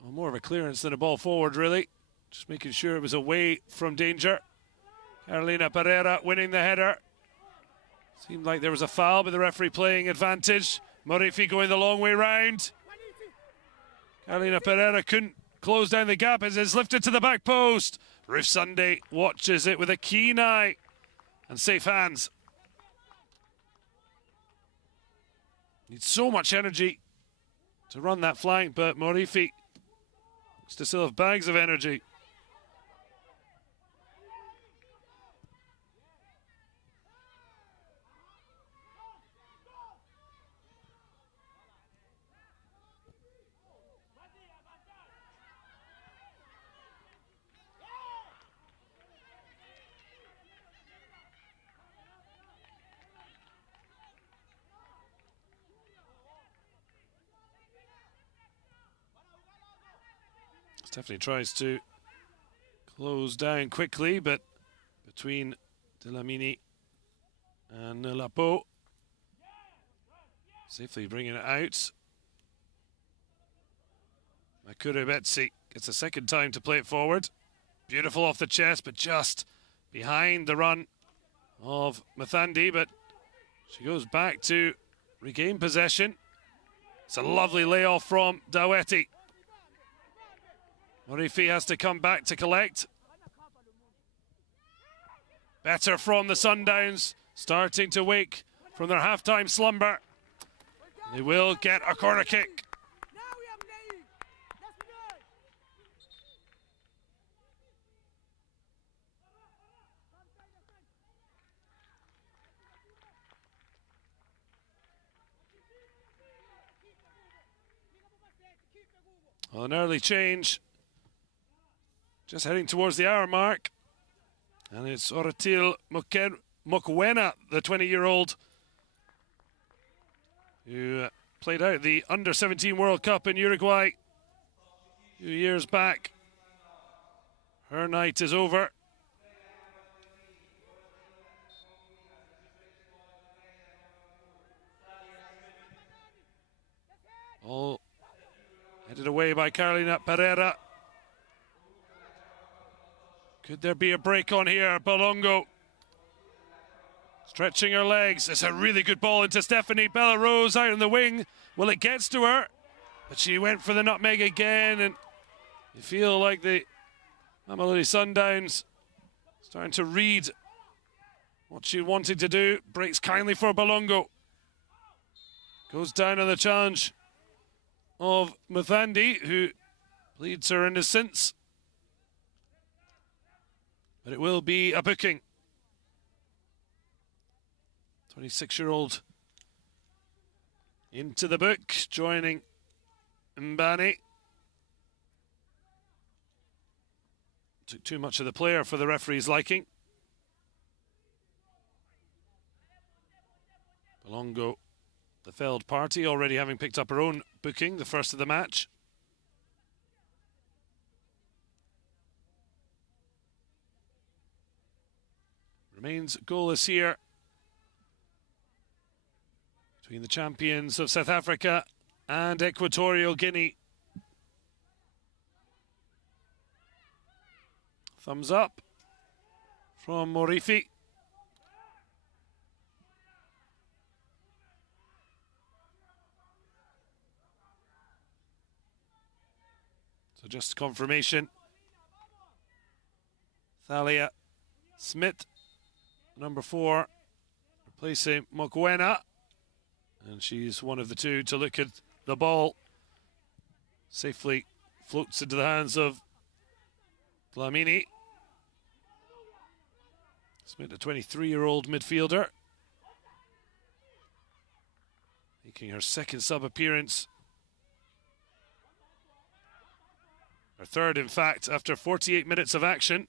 Well, more of a clearance than a ball forward, really. Just making sure it was away from danger. Carolina Pereira winning the header. Seemed like there was a foul, but the referee playing advantage. Morifi going the long way round. Carolina Pereira couldn't close down the gap as it's lifted to the back post. Roof Sunday watches it with a keen eye and safe hands. Needs so much energy to run that flank, but Morifi looks to still have bags of energy. Stephanie tries to close down quickly, but between Delamini and Lapo, safely bringing it out. Makuru Betsy gets a second time to play it forward. Beautiful off the chest, but just behind the run of Mathandi, but she goes back to regain possession. It's a lovely layoff from Daweti. Morifi has to come back to collect. Better from the Sundowns, starting to wake from their half-time slumber. They will get a corner kick. Well, an early change. Just heading towards the hour mark. And it's Oratil Mokwena, the 20-year-old, who played out the Under-17 World Cup in Uruguay a few years back. Her night is over. All headed away by Carolina Pereira. Could there be a break on here? Bolongo stretching her legs. It's a really good ball into Stephanie Belarus out in the wing. Well, it gets to her, but she went for the nutmeg again, and you feel like the Mamelodi Sundowns starting to read what she wanted to do. Breaks kindly for Bolongo. Goes down on the challenge of Mathandi, who pleads her innocence. But it will be a booking. 26-year-old into the book, joining Mbani. Took too much of the player for the referee's liking. Bolongo, the failed party, already having picked up her own booking, the first of the match. Remains goalless here between the champions of South Africa and Equatorial Guinea. Thumbs up from Morifi. So just confirmation. Thalia Smith, number 4, replacing Mokwena. And she's one of the two to look at the ball. Safely floats into the hands of Dlamini. Smith, a 23-year-old midfielder, making her second sub appearance. Her third, in fact, after 48 minutes of action.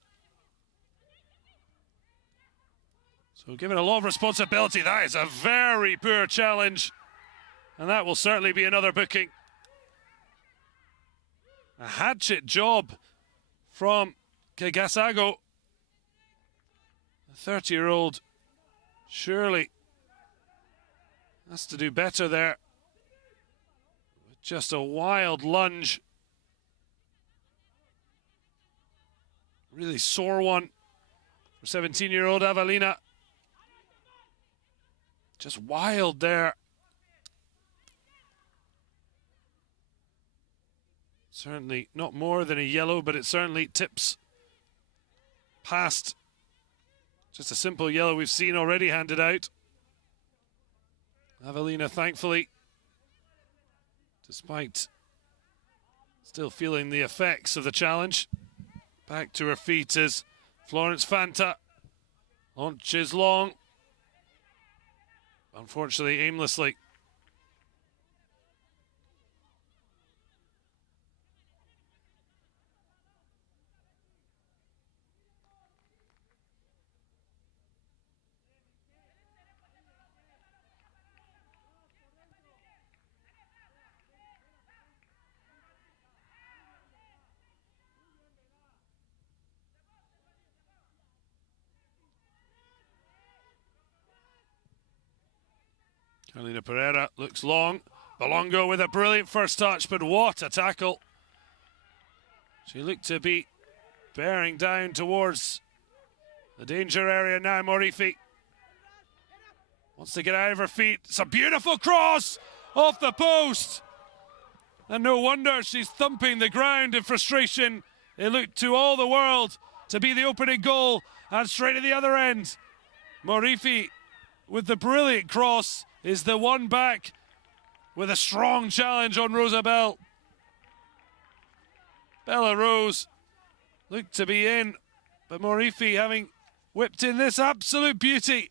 So given a lot of responsibility, that is a very poor challenge. And that will certainly be another booking. A hatchet job from Kegasago. The 30-year-old surely has to do better there. Just a wild lunge. Really sore one for 17-year-old Avelina. Just wild there. Certainly not more than a yellow, but it certainly tips past just a simple yellow we've seen already handed out. Avelina, thankfully, despite still feeling the effects of the challenge, back to her feet is Florence Fanta. Launches long. Unfortunately, aimlessly. Carolina Pereira looks long. Balongo with a brilliant first touch, but what a tackle. She looked to be bearing down towards the danger area now. Morifi wants to get out of her feet. It's a beautiful cross off the post. And no wonder she's thumping the ground in frustration. It looked to all the world to be the opening goal, and straight at the other end. Morifi with the brilliant cross is the one back with a strong challenge on Rosabelle. Bella Rose looked to be in, but Morifi having whipped in this absolute beauty.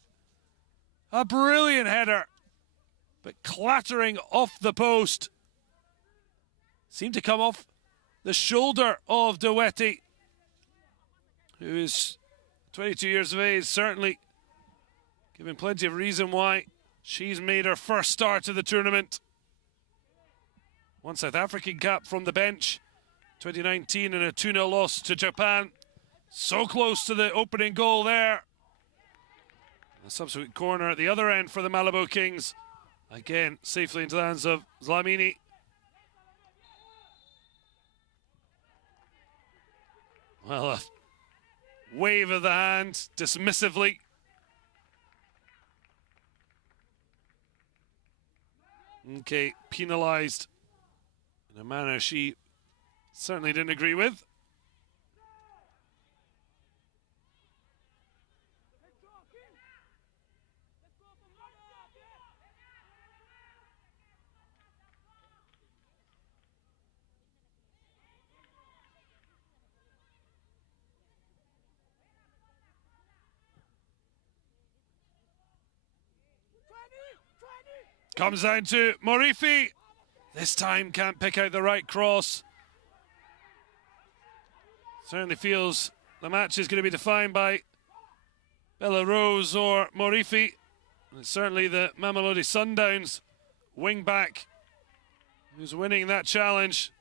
A brilliant header, but clattering off the post. Seemed to come off the shoulder of Daweti, who is 22 years of age, certainly given plenty of reason why she's made her first start of the tournament. One South African cap from the bench, 2019, and a 2-0 loss to Japan. So close to the opening goal there. A subsequent corner at the other end for the Malabo Kings. Again, safely into the hands of Zlamini. Well, a wave of the hand, dismissively. Okay, penalised in a manner she certainly didn't agree with. Comes down to Morifi. This time can't pick out the right cross. Certainly feels the match is going to be defined by Bella Rose or Morifi. And it's certainly the Mamelodi Sundowns wing back who's winning that challenge.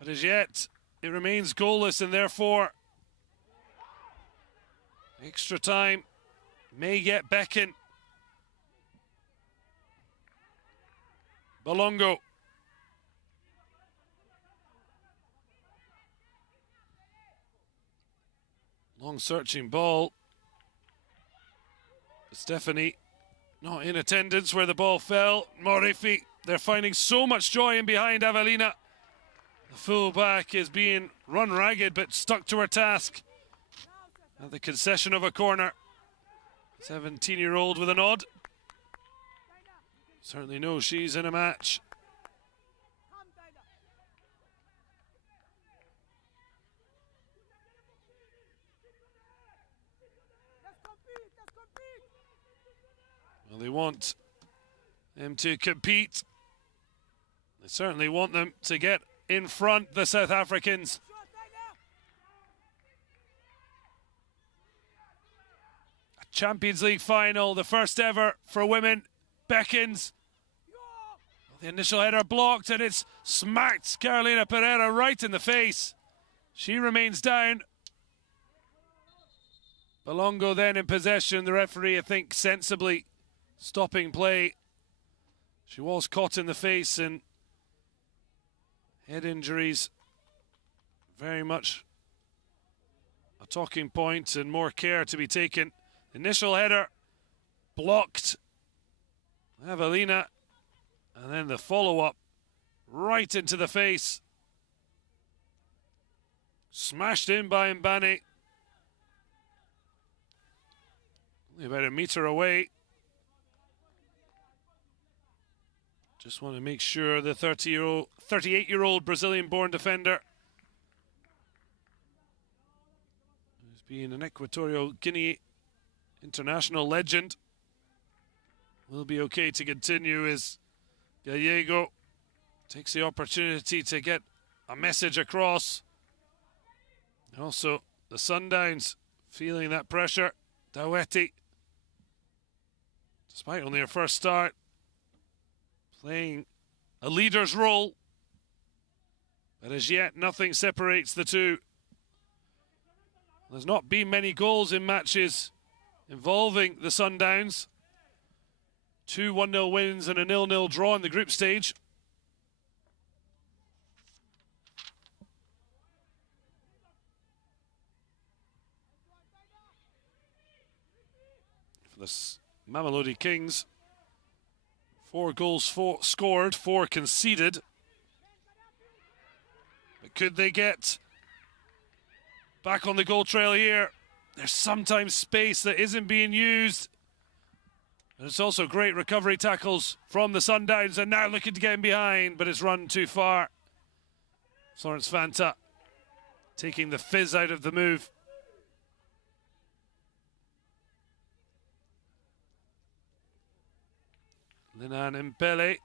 But as yet, it remains goalless, and therefore extra time may get beckon. Balongo. Long searching ball. Stephanie not in attendance where the ball fell. Morifi, they're finding so much joy in behind Avelina. The full-back is being run ragged but stuck to her task. At the concession of a corner. 17-year-old with a nod. Certainly knows she's in a match. Well, they want them to compete. They certainly want them to get in front, the South Africans. Champions League final, the first ever for women, beckons. The initial header blocked, and it's smacked Carolina Pereira right in the face. She remains down. Balongo then in possession. The referee, I think, sensibly stopping play. She was caught in the face, and head injuries very much a talking point and more care to be taken. Initial header blocked. Avelina, and then the follow-up right into the face. Smashed in by Mbane. Only about a metre away. Just want to make sure the 38-year-old Brazilian-born defender, who's been an Equatorial Guinea international legend, will be okay to continue as Gallego takes the opportunity to get a message across. And also the Sundowns feeling that pressure. Daweti, despite only her first start, playing a leader's role. But as yet, nothing separates the two. There's not been many goals in matches involving the Sundowns. 2 1-0 wins and a 0-0 draw in the group stage. For the Mamelodi Kings, 4 goals scored, 4 conceded. But could they get back on the goal trail here? There's sometimes space that isn't being used. And it's also great recovery tackles from the Sundowns, and now looking to get in behind, but it's run too far. Florence Fanta taking the fizz out of the move. Linan Mbele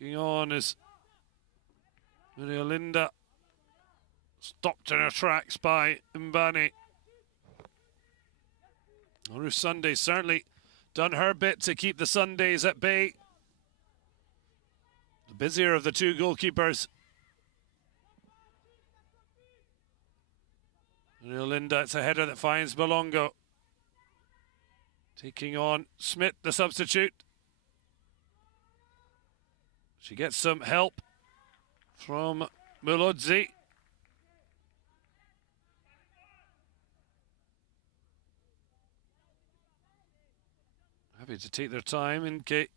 looking on as Muriolinda stopped in her tracks by Mbane. Ruth Sunday certainly done her bit to keep the Sundays at bay. The busier of the 2 goalkeepers. Muriolinda, it's a header that finds Balongo. Taking on Smith, the substitute. She gets some help from Mulodzi. Happy to take their time, and Kate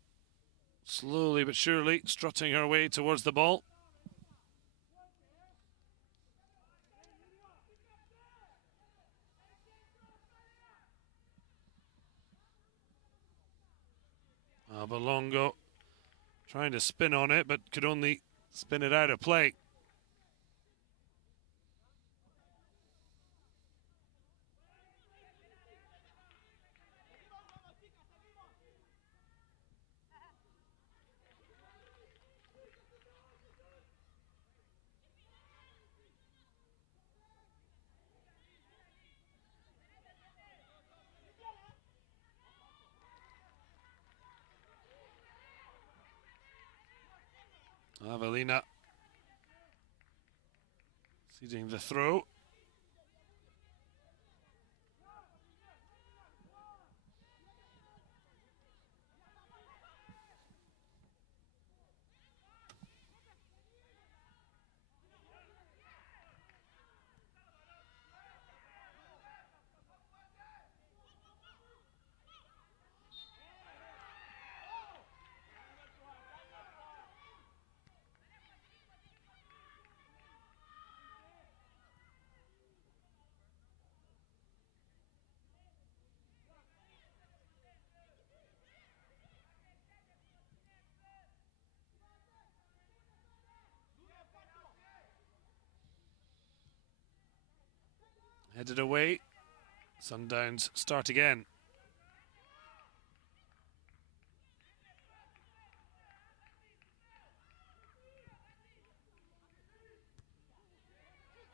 slowly but surely strutting her way towards the ball. Balongo trying to spin on it, but could only spin it out of play. Avelina ceding the throw. Headed away. Sundowns start again.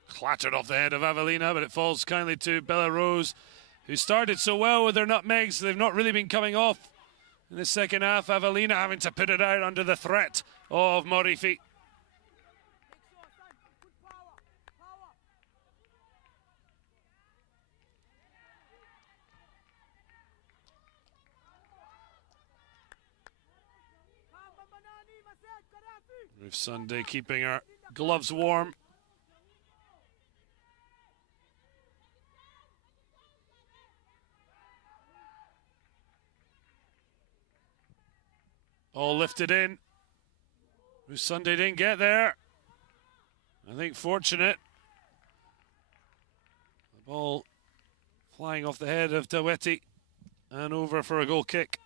Clattered off the head of Avelina, but it falls kindly to Bella Rose. who started so well with their nutmegs. They've not really been coming off in the second half. Avelina having to put it out under the threat of Morifi. Ruth Sunday keeping her gloves warm. All lifted in. Ruth Sunday didn't get there. I think fortunate. The ball flying off the head of Daweti and over for a goal kick.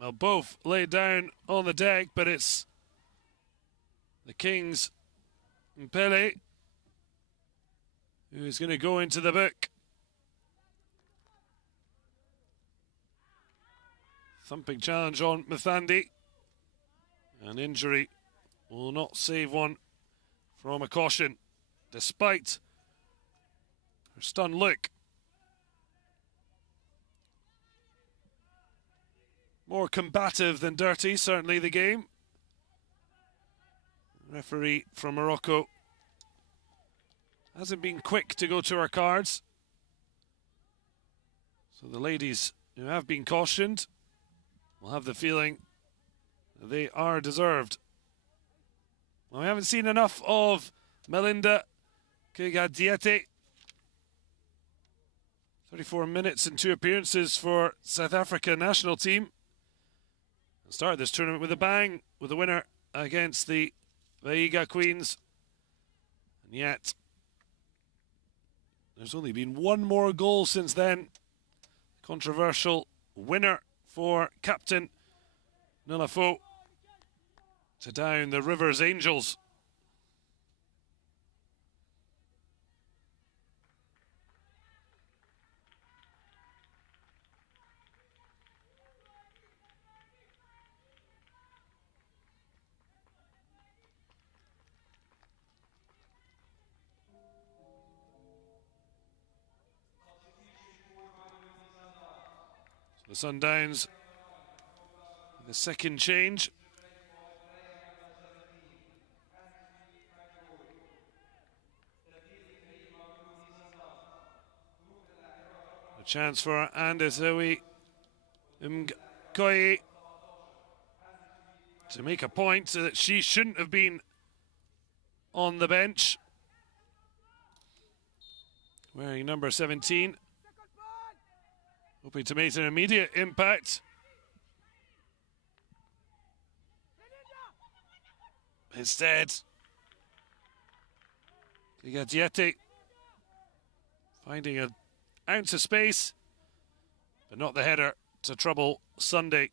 Well, both laid down on the deck, but it's the Kings and Pele who is going to go into the book. Thumping challenge on Mithandi. An injury will not save one from a caution, despite her stunned look. More combative than dirty, certainly, the game. Referee from Morocco hasn't been quick to go to her cards. So the ladies who have been cautioned will have the feeling that they are deserved. Well, we haven't seen enough of Melinda Kigadiete. 34 minutes and 2 appearances for South Africa national team. Started this tournament with a bang, with a winner against the Veiga Queens. And yet, there's only been one more goal since then. Controversial winner for captain Nilafo to down the Rivers Angels. The Sundowns, the second change. A chance for Andesewi Mkoyi to make a point so that she shouldn't have been on the bench. Wearing number 17. Hoping to make an immediate impact. Instead, Kigadiete finding an ounce of space, but not the header to trouble Sunday.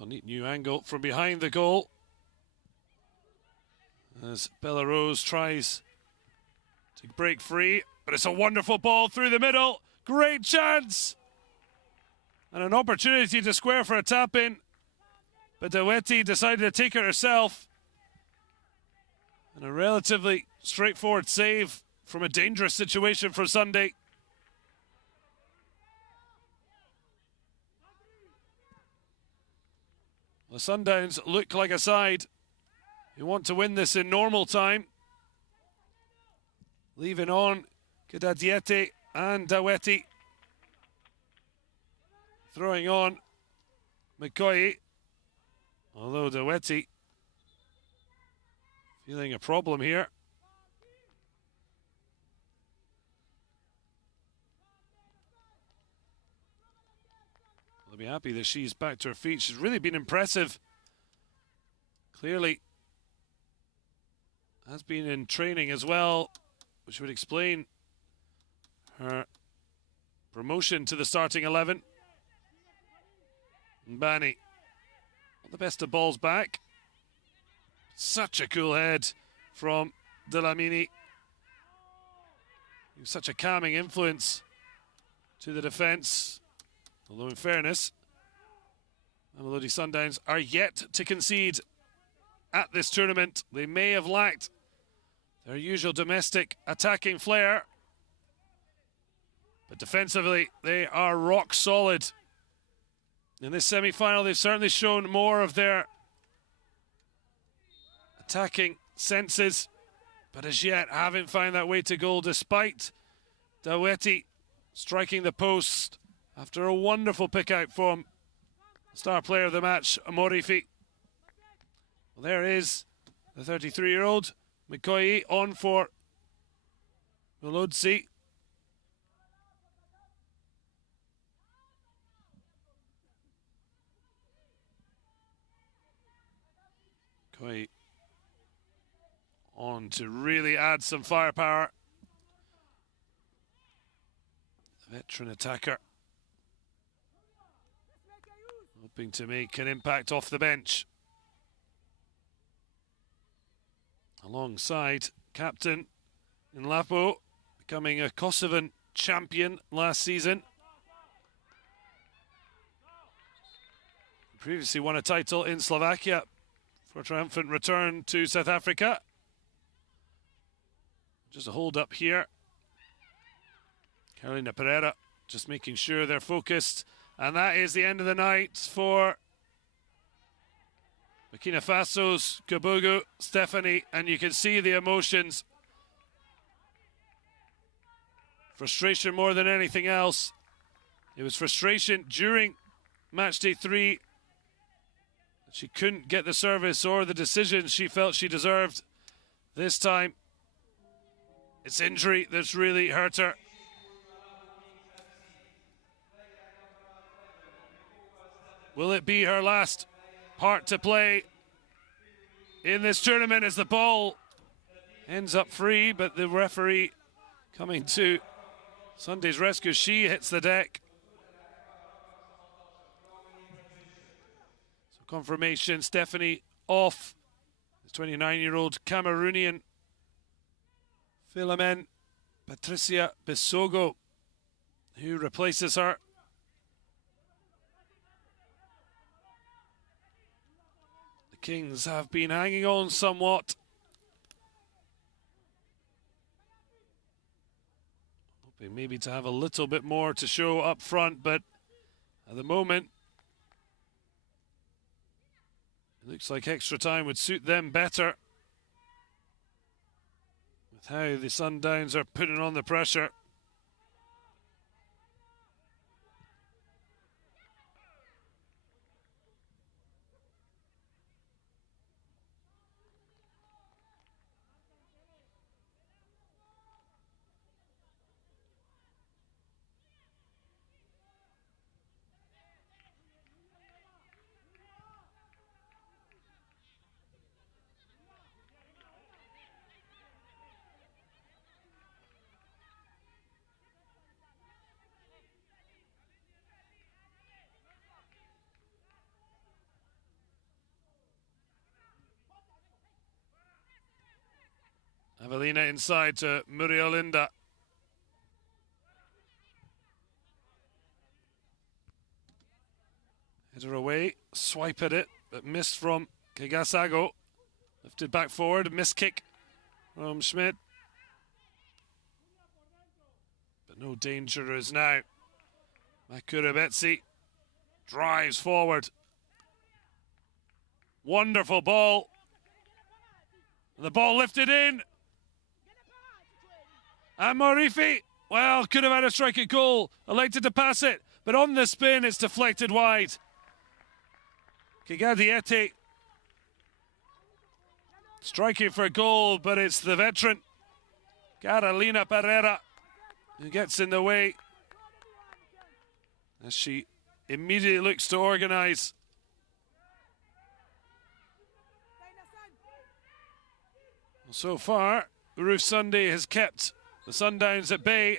A neat new angle from behind the goal, as Bella Rose tries to break free, but it's a wonderful ball through the middle. Great chance! And an opportunity to square for a tap-in, but Daweti decided to take it herself. And a relatively straightforward save from a dangerous situation for Sunday. The Sundowns look like a side who want to win this in normal time. Leaving on Kigadiete and Daweti. Throwing on Mkoyi. Although Daweti feeling a problem here. The I'll be happy that she's back to her feet. She's really been impressive. Clearly has been in training as well, which would explain her promotion to the starting 11. Mbani, not the best of balls back. Such a cool head from Dlamini. Such a calming influence to the defence. Although in fairness, Mamelodi Sundowns are yet to concede at this tournament. They may have lacked their usual domestic attacking flair, but defensively they are rock solid. In this semi-final, they've certainly shown more of their attacking senses, but as yet haven't found that way to goal, despite Daweti striking the post after a wonderful pick-out from star player of the match, Morifi. Well, there is the 33-year-old Mikoyi on for Molodzi. Mikoyi on to really add some firepower. The veteran attacker hoping to make an impact off the bench. Alongside captain Nlapo, becoming a Kosovan champion last season. Previously won a title in Slovakia for a triumphant return to South Africa. Just a hold up here. Carolina Pereira just making sure they're focused. And that is the end of the night for Burkina Faso's Kabogo Stephanie. And you can see the emotions. Frustration more than anything else. It was frustration during match day 3. She couldn't get the service or the decision she felt she deserved. This time, it's injury that's really hurt her. Will it be her last part to play in this tournament as the ball ends up free, but the referee coming to Sunday's rescue. She hits the deck. So confirmation, Stephanie off. The 29-year-old Cameroonian Philomene Patricia Bisogo, who replaces her. The Kings have been hanging on somewhat. Hoping maybe to have a little bit more to show up front, but at the moment, it looks like extra time would suit them better. With how the Sundowns are putting on the pressure. Evelina inside to Muriolinda. Header away, swipe at it, but missed from Kigasago. Lifted back forward, missed kick from Schmidt. But no danger as now. Makura Betsi drives forward. Wonderful ball. And the ball lifted in. And Morifi, well, could have had a strike at goal. Elected to pass it, but on the spin, it's deflected wide. Kigadiete striking for a goal, but it's the veteran, Carolina Pereira, who gets in the way as she immediately looks to organise. So far, Roof Sunday has kept the Sundowns at bay.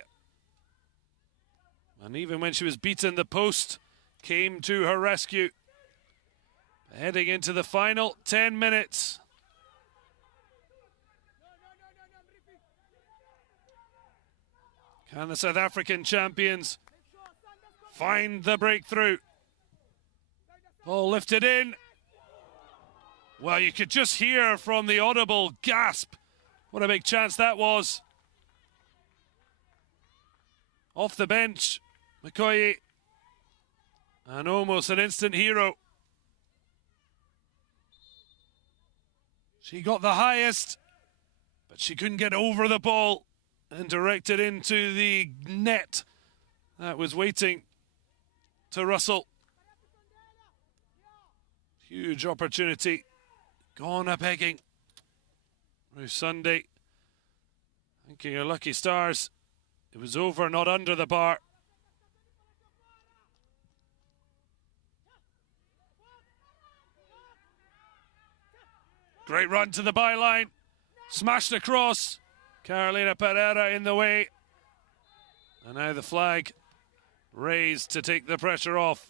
And even when she was beaten, the post came to her rescue. Heading into the final 10 minutes. Can the South African champions find the breakthrough? Ball lifted in. Well, you could just hear from the audible gasp. What a big chance that was. Off the bench, McCoy, and almost an instant hero. She got the highest, but she couldn't get over the ball and direct it into the net that was waiting to Russell. Huge opportunity. Gone a pegging. Ruth Sunday, thanking her lucky stars. It was over, not under the bar. Great run to the byline. Smashed across. Carolina Pereira in the way. And now the flag raised to take the pressure off.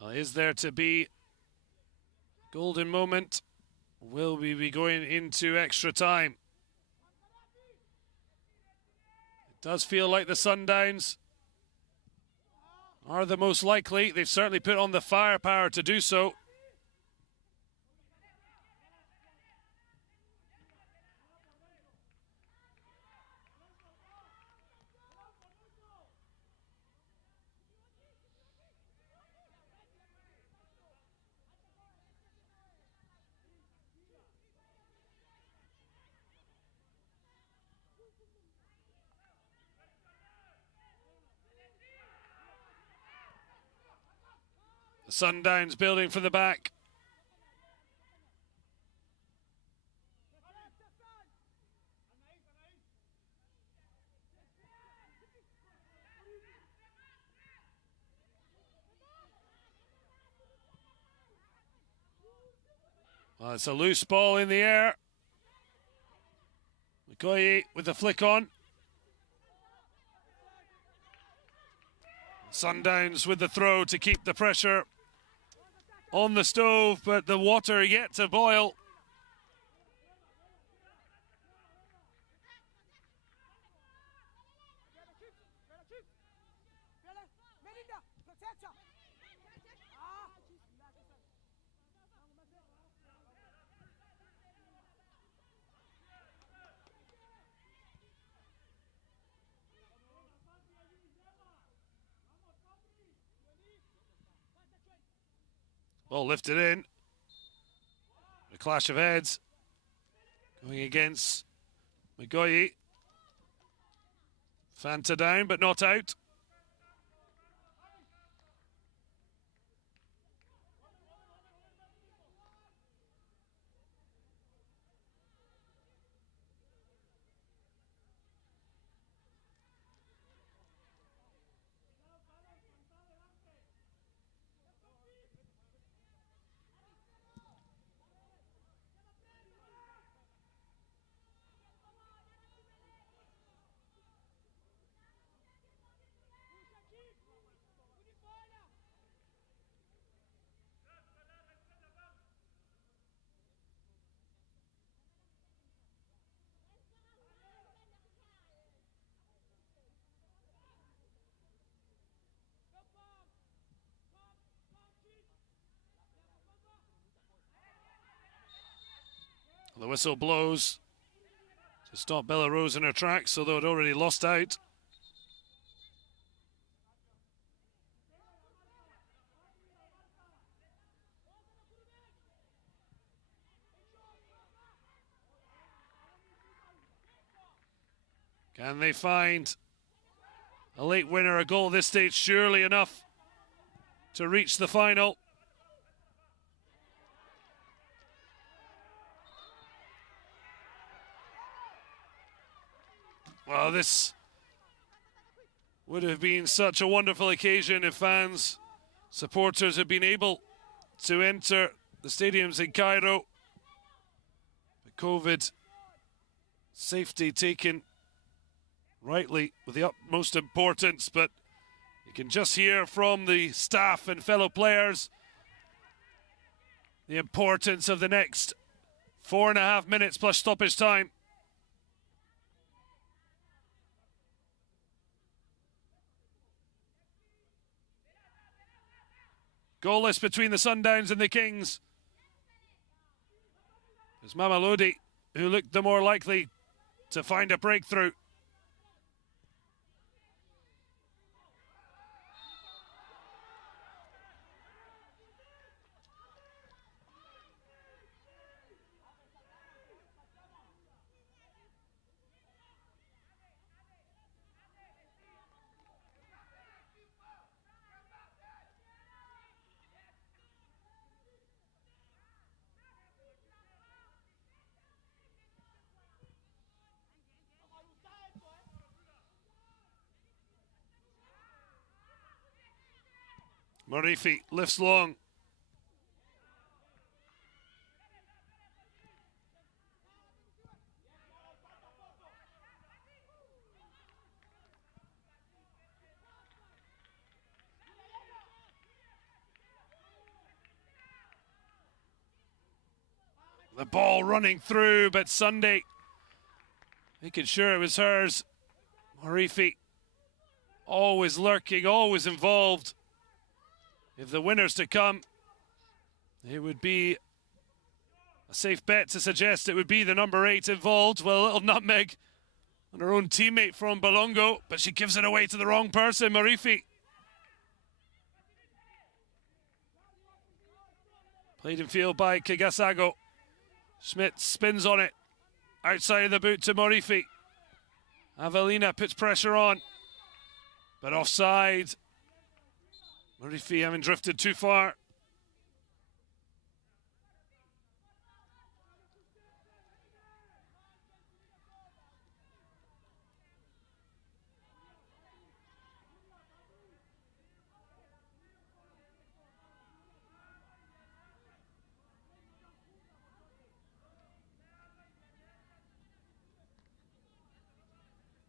Well, is there to be a golden moment? Will we be going into extra time? It does feel like the Sundowns are the most likely. They've certainly put on the firepower to do so. The Sundowns building for the back. Well, it's a loose ball in the air. McCoy with the flick on. Sundowns with the throw to keep the pressure on the stove, but the water yet to boil. Ball lifted in. A clash of heads. Going against McGoy. Fanta down, but not out. The whistle blows. to stop Belarus in her tracks, although it already lost out. Can they find a late winner, a goal at this stage? Surely enough to reach the final. Well, this would have been such a wonderful occasion if fans, supporters had been able to enter the stadiums in Cairo. But COVID safety taken rightly with the utmost importance, but you can just hear from the staff and fellow players the importance of the next 4.5 minutes plus stoppage time. Goalless between the Sundowns and the Kings. It's Mamelodi who looked the more likely to find a breakthrough. Morifi lifts long. The ball running through, but Sunday making sure it was hers. Morifi always lurking, always involved. If the winner's to come, it would be a safe bet to suggest it would be the number 8 involved. Well, a little nutmeg on her own teammate from Bolongo, but she gives it away to the wrong person, Morifi. Played in field by Kigasago. Schmidt spins on it. Outside of the boot to Morifi. Avelina puts pressure on, but offside. Morifi having drifted too far.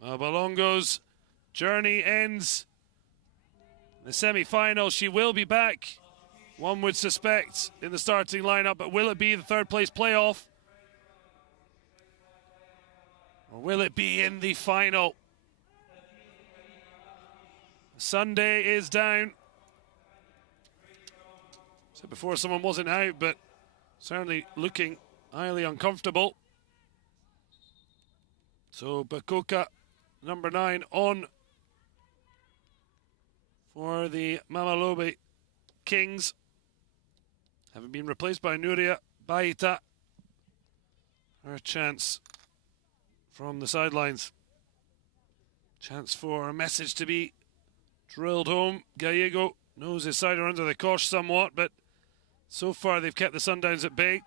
Bolongo's journey ends in the semi-final. She will be back, one would suspect, in the starting lineup, but will it be the third place playoff? Or will it be in the final? Sunday is down. Said before someone wasn't out, but certainly looking highly uncomfortable. So Bakoka, number 9, on for the Mamelodi Kings, having been replaced by Nuria Baita. Her chance from the sidelines. Chance for a message to be drilled home. Gallego knows his side are under the cosh somewhat, but so far they've kept the Sundowns at bay.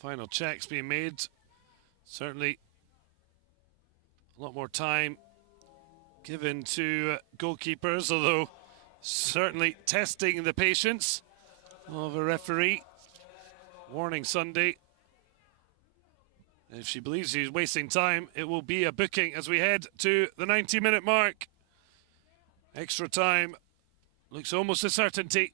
Final checks being made Certainly a lot more time given to goalkeepers, although certainly testing the patience of a referee. Warning Sunday. If she believes he's wasting time, it will be a booking as we head to the 90-minute mark. Extra time looks almost a certainty.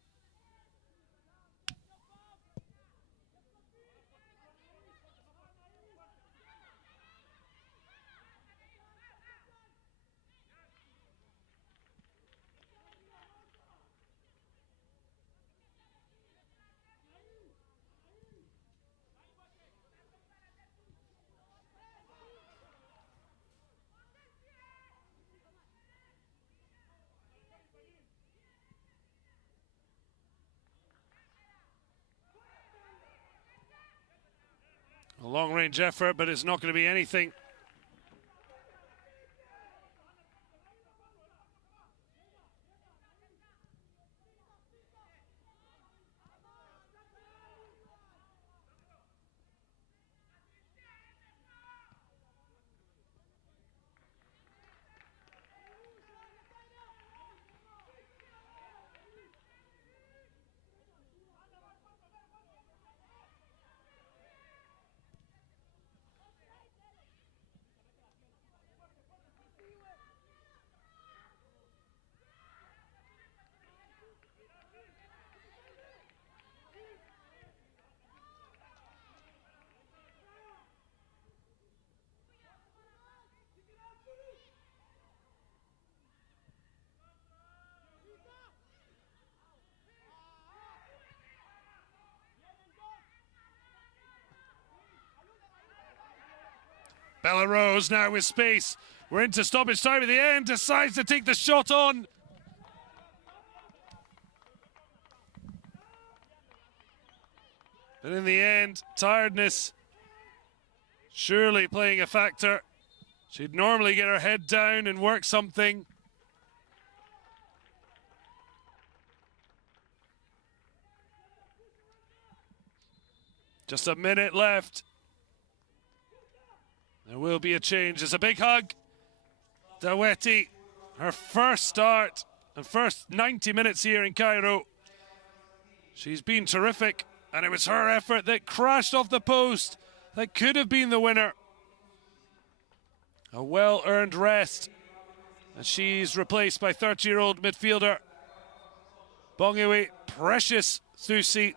A long-range effort, but it's not going to be anything. Bella Rose now with space. We're into stoppage time at the end. Decides to take the shot on. But in the end, tiredness surely playing a factor. She'd normally get her head down and work something. Just a minute left. There will be a change. It's a big hug. Daweti, her first start and first 90 minutes here in Cairo. She's been terrific, and it was her effort that crashed off the post that could have been the winner. A well-earned rest, and she's replaced by 30-year-old midfielder Bongiwe. Precious Thusi,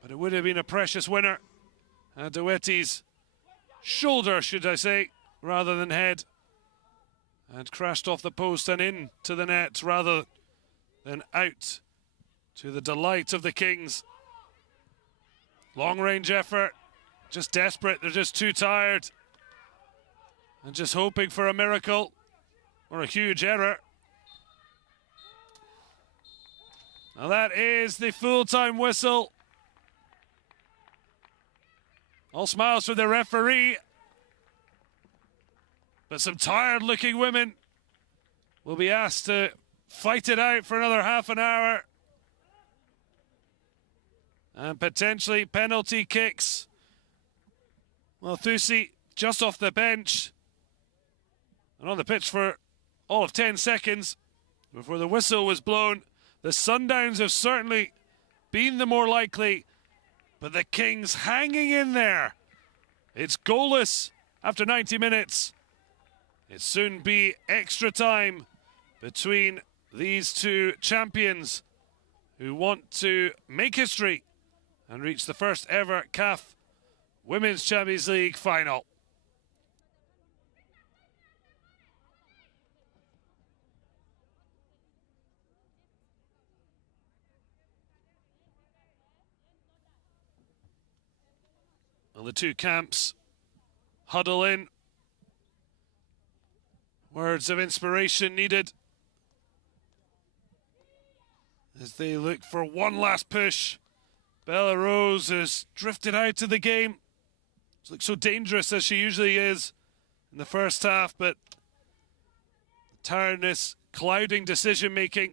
but it would have been a precious winner. And Daweti's shoulder, should I say, rather than head, and crashed off the post and into the net rather than out, to the delight of the Kings. Long range effort, just desperate. They're just too tired and just hoping for a miracle or a huge error. Now that is the full-time whistle. All smiles for the referee. But some tired-looking women will be asked to fight it out for another half an hour. And potentially penalty kicks. Well, Thusi just off the bench and on the pitch for all of 10 seconds before the whistle was blown. The Sundowns have certainly been the more likely, but the Kings hanging in there. It's goalless after 90 minutes. It soon be extra time between these two champions who want to make history and reach the first ever CAF Women's Champions League final. Well, the two camps huddle in. Words of inspiration needed as they look for one last push. Bella Rose has drifted out of the game. She looks so dangerous as she usually is in the first half, but tiredness clouding decision-making.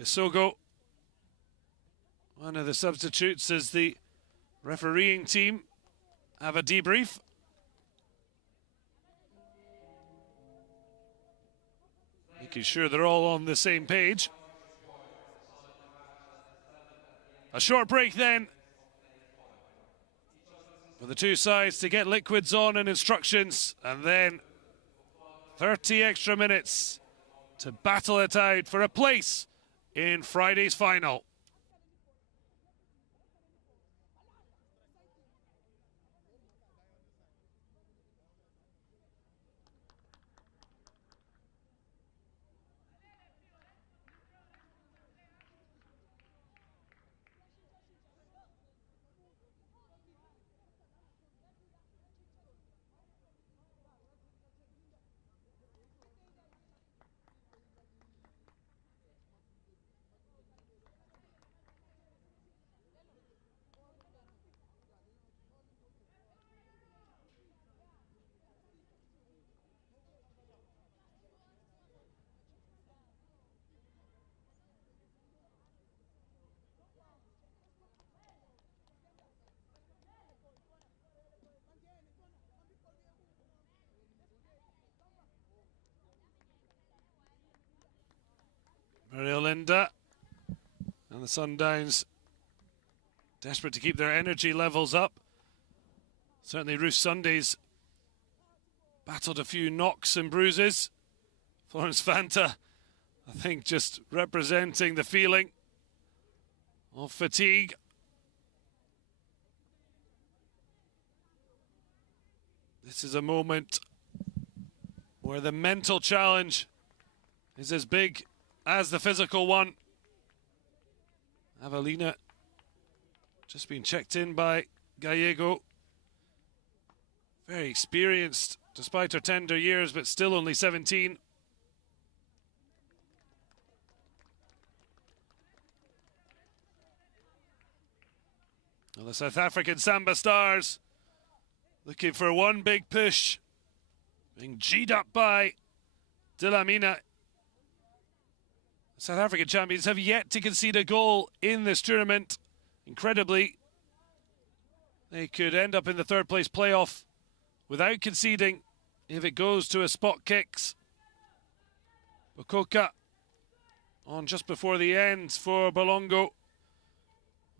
Bisogo One of the substitutes as the refereeing team have a debrief. Making sure they're all on the same page. A short break then for the two sides to get liquids on and instructions, and then 30 extra minutes to battle it out for a place in Friday's final. Mario Linda and the Sundowns desperate to keep their energy levels up. Certainly Ruth Sunday's battled a few knocks and bruises. Florence Fanta, I think, just representing the feeling of fatigue. This is a moment where the mental challenge is as big as the physical one. Avelina just been checked in by Gallego. Very experienced despite her tender years, but still only 17. Well, the South African Samba Stars looking for one big push, being G'd up by Dlamini. South African champions have yet to concede a goal in this tournament. Incredibly, they could end up in the third place playoff without conceding if it goes to a spot kicks. Bokoka on just before the end for Bolongo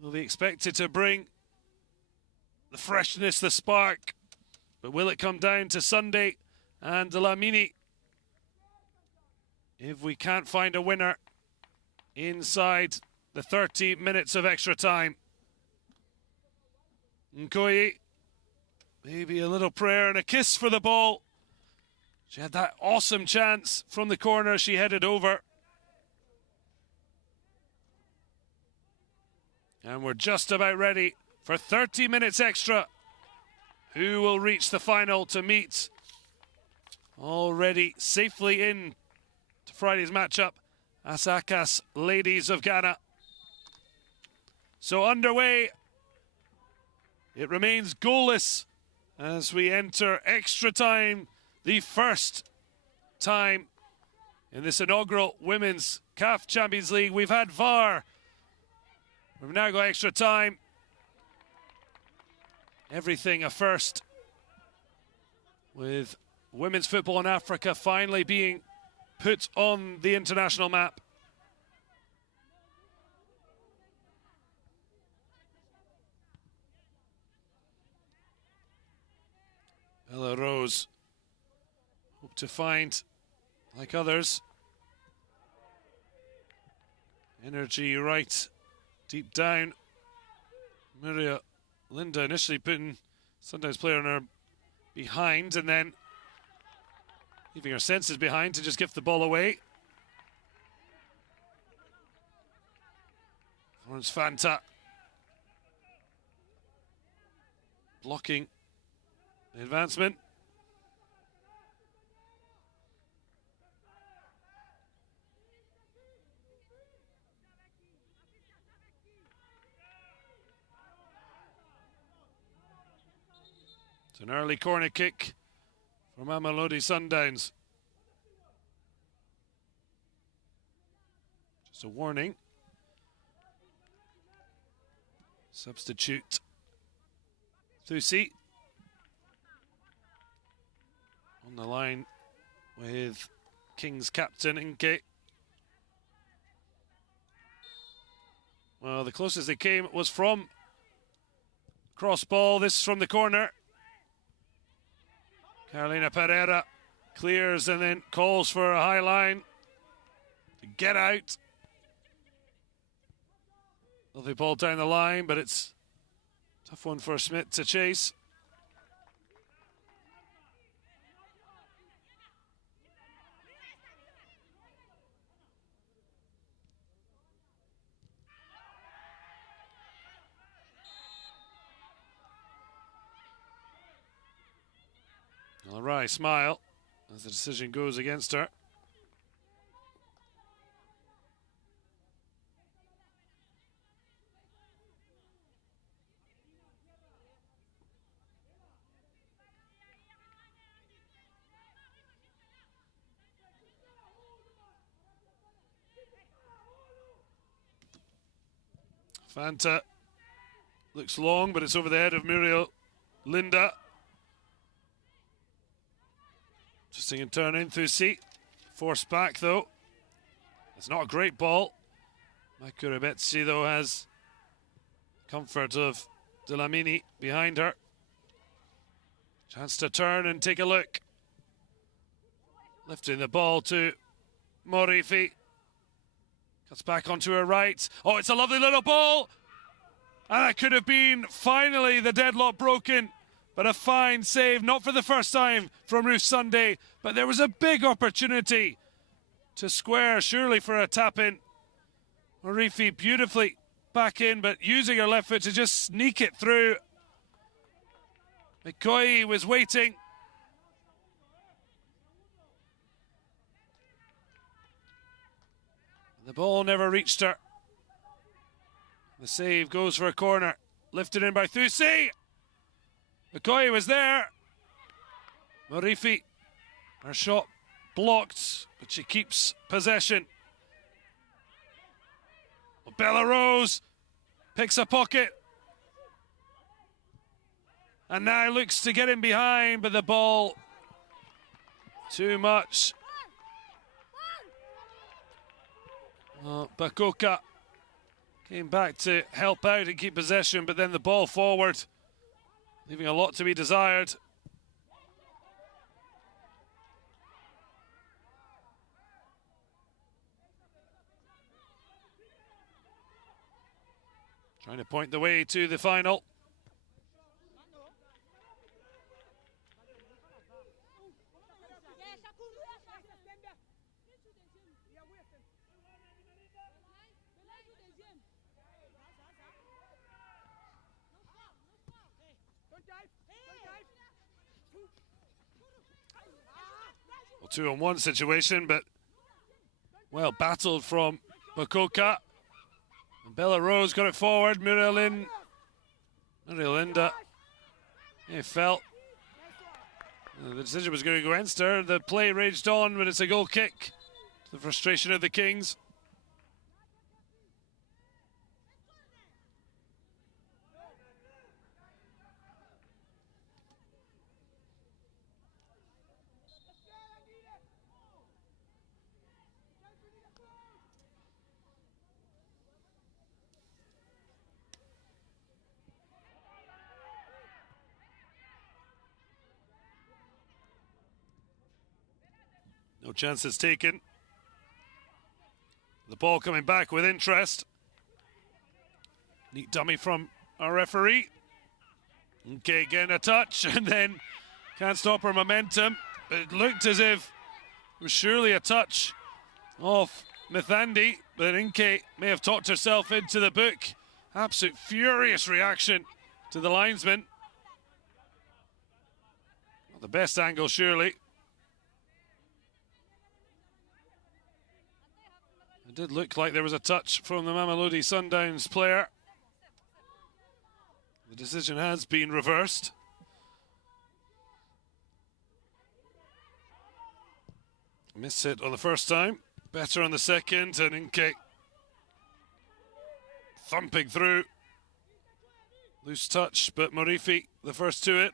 will be expected to bring the freshness, the spark. But will it come down to Sunday and Dlamini if we can't find a winner inside the 30 minutes of extra time? Nkoyi, maybe a little prayer and a kiss for the ball. She had that awesome chance from the corner. She headed over. And we're just about ready for 30 minutes extra. Who will reach the final to meet already safely in to Friday's matchup, Asaka's Ladies of Ghana. So underway, it remains goalless as we enter extra time, the first time in this inaugural Women's CAF Champions League. We've had VAR. We've now got extra time. Everything a first, with women's football in Africa finally being put on the international map. Bella Rose hope to find, like others, energy right deep down. Maria Linda initially putting Sundowns player on her behind and then leaving her senses behind to just give the ball away. Florence Fanta blocking the advancement. It's an early corner kick for Mamelodi Sundowns. Just a warning. Substitute. Thusi. On the line with Kings captain Inke. Well, the closest they came was from cross ball. This from the corner. Carolina Pereira clears and then calls for a high line to get out. Lovely ball down the line, but it's a tough one for Smith to chase. All right, smile as the decision goes against her. Fanta looks long, but it's over the head of Muriel Linda. Interesting in turn in Thusi. Forced back though. It's not a great ball. Makurabetsi though has comfort of Delamini behind her. Chance to turn and take a look. Lifting the ball to Morifi. Cuts back onto her right. Oh, it's a lovely little ball. And that could have been finally the deadlock broken. But a fine save, not for the first time from Ruth Sunday. But there was a big opportunity to square, surely for a tap-in. Morifi beautifully back in, but using her left foot to just sneak it through. McCoy was waiting. The ball never reached her. The save goes for a corner. Lifted in by Thusi. McCoy was there. Morifi, her shot blocked, but she keeps possession. Bella Rose picks a pocket. And now looks to get in behind, but the ball too much. Bakoka came back to help out and keep possession, but then the ball forward, leaving a lot to be desired. Trying to point the way to the final. Well, 2-on-1 situation, but well battled from Bakoka. And Bella Rose got it forward. Muriel Linda. It felt the decision was going against her. The play raged on, but it's a goal kick. To the frustration of the Kings. No chances taken. The ball coming back with interest. Neat dummy from our referee. Okay, getting a touch and then can't stop her momentum. But it looked as if it was surely a touch off Mithandi, but Inke may have talked herself into the book. Absolute furious reaction to the linesman. Not the best angle, surely. It did look like there was a touch from the Mamelodi Sundowns player. The decision has been reversed. Missed it on the first time, better on the second, and Inke thumping through. Loose touch, but Morifi the first to it.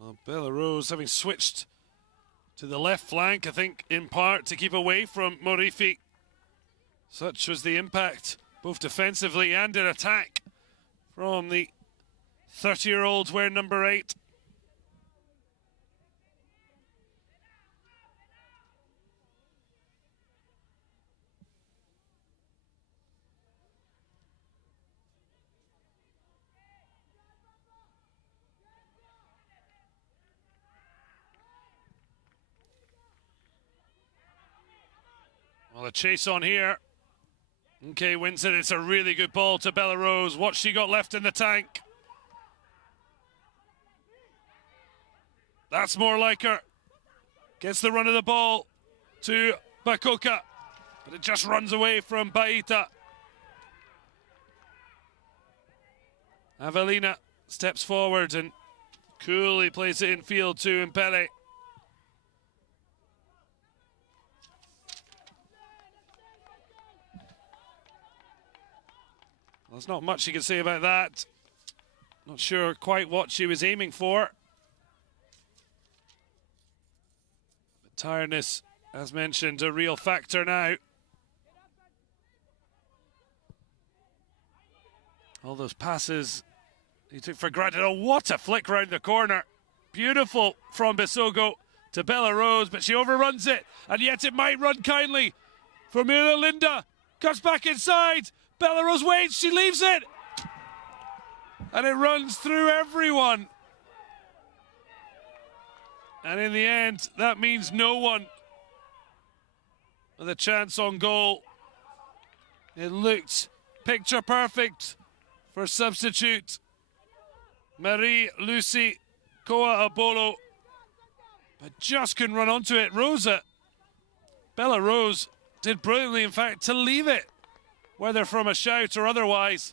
Well, Belarus having switched to the left flank, I think, in part to keep away from Morifi. Such was the impact, both defensively and in attack, from the 30-year-old wearing number 8. Well, a chase on here. Okay, wins it. It's a really good ball to Belarus. What she got left in the tank. That's more like her. Gets the run of the ball to Bakoka, but it just runs away from Baita. Avelina steps forward and coolly plays it in field to Impele. Well, there's not much you can say about that. Not sure quite what she was aiming for. But tiredness, as mentioned, a real factor now. All those passes he took for granted. Oh, what a flick round the corner. Beautiful from Bisogo to Belarus, but she overruns it. And yet it might run kindly for Mira Linda. Cuts back inside. Belarus waits, she leaves it. And it runs through everyone. And in the end, that means no one with a chance on goal. It looked picture perfect for substitute Marie Lucy Koa Abolo, but just couldn't run onto it. Rosa Belarus did brilliantly, in fact, to leave it, whether from a shout or otherwise,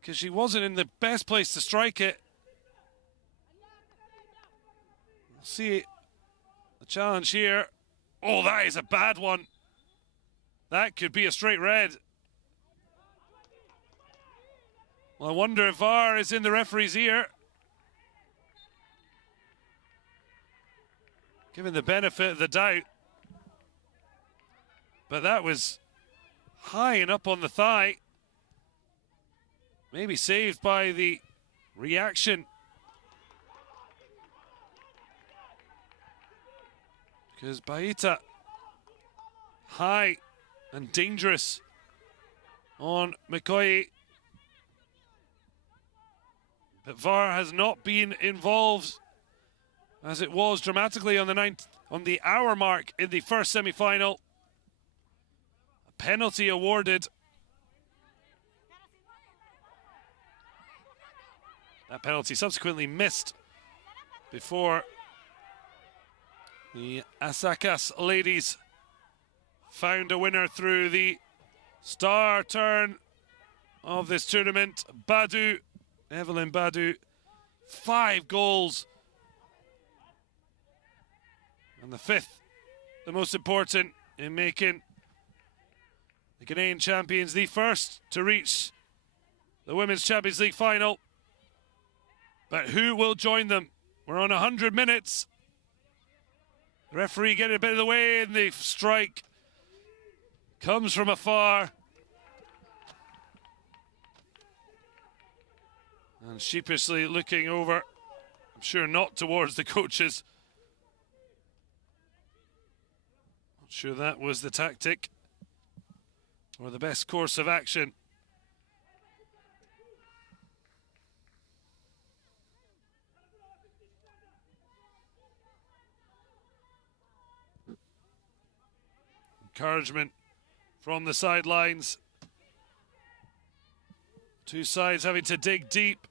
because she wasn't in the best place to strike it. We'll see the challenge here. Oh, that is a bad one. That could be a straight red. Well, I wonder if VAR is in the referee's ear. Given the benefit of the doubt. But that was high and up on the thigh. Maybe saved by the reaction. Because Baita, high and dangerous on McCoy. But VAR has not been involved, as it was dramatically on the hour mark in the first semi-final. A penalty awarded. That penalty subsequently missed before the Asakas ladies found a winner through the star turn of this tournament. Badu, Evelyn Badu, 5 goals. And the 5th, the most important in making the Canadian champions the first to reach the Women's Champions League final. But who will join them? We're on 100 minutes. The referee getting a bit of the way, and the strike comes from afar. And sheepishly looking over, I'm sure not towards the coaches. Not sure that was the tactic or the best course of action. Encouragement from the sidelines. Two sides having to dig deep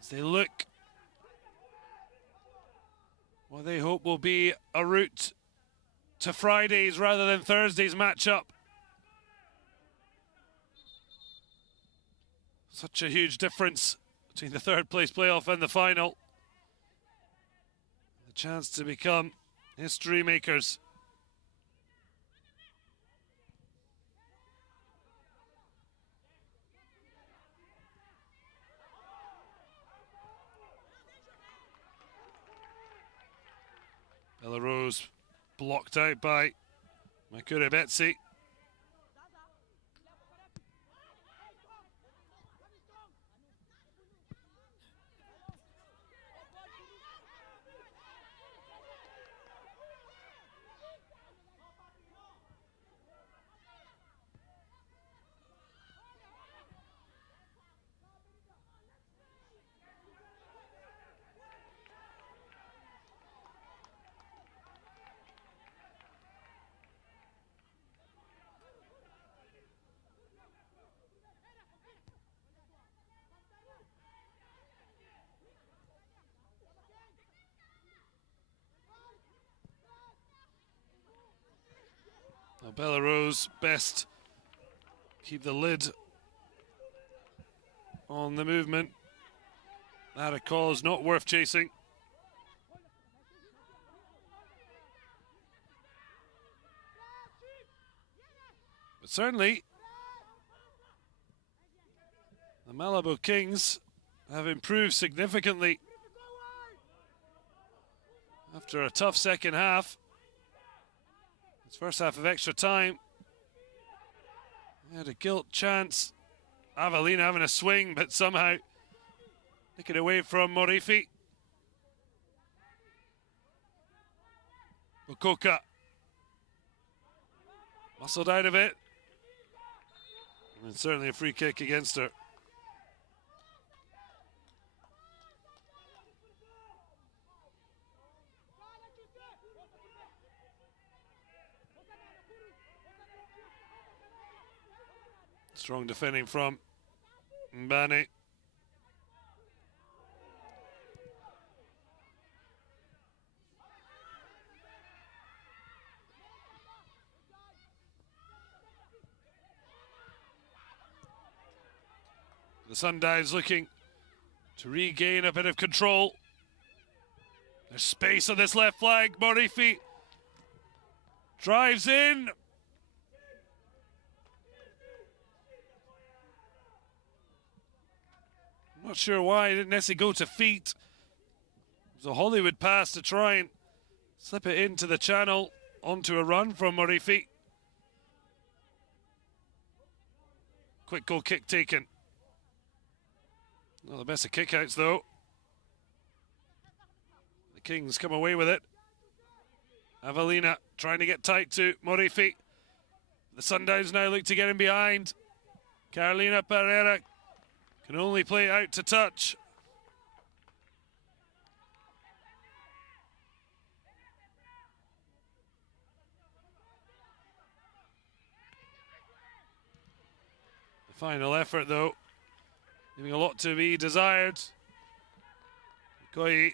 as they look what they hope will be a route to Friday's rather than Thursday's matchup. Such a huge difference between the third place playoff and the final. The chance to become history makers. Belarus blocked out by Makure Betsy. Now Belarus best keep the lid on the movement. That a cause not worth chasing. But certainly, the Malabo Kings have improved significantly after a tough second half. This first half of extra time, they had a gilt chance. Avelina having a swing, but somehow take it away from Morifi. Okoka muscled out of it. And certainly a free kick against her. Strong defending from Mbane. The Sundowns looking to regain a bit of control. There's space on this left flank. Morifi drives in. Not sure why he didn't necessarily go to feet. It was a Hollywood pass to try and slip it into the channel onto a run from Morifi. Quick goal kick taken. Not the best of kickouts though. The Kings come away with it. Avelina trying to get tight to Morifi. The Sundowns now look to get him behind. Carolina Pereira can only play out to touch. The final effort though, leaving a lot to be desired. Koi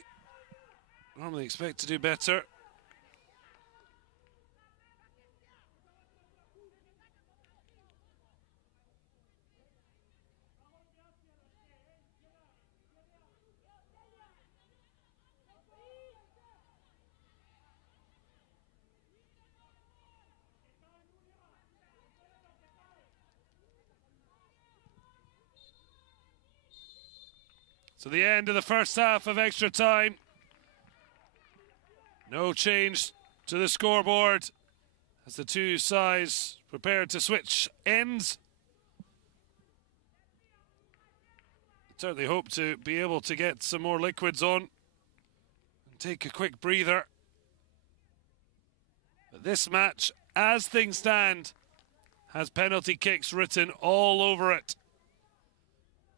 normally expect to do better. So the end of the first half of extra time. No change to the scoreboard as the two sides prepare to switch ends. Certainly hope to be able to get some more liquids on and take a quick breather. But this match, as things stand, has penalty kicks written all over it.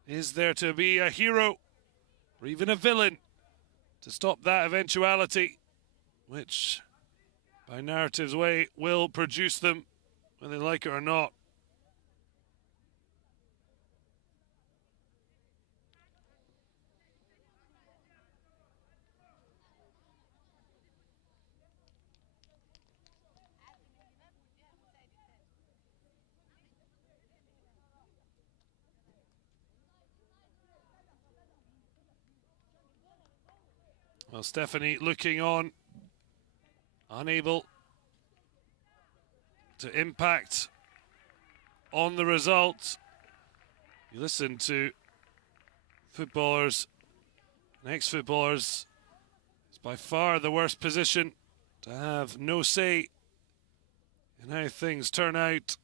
Is there to be a hero or even a villain to stop that eventuality, which by narrative's way will produce them whether they like it or not? Well, Stephanie looking on, unable to impact on the result. You listen to footballers and ex-footballers, it's by far the worst position to have no say in how things turn out.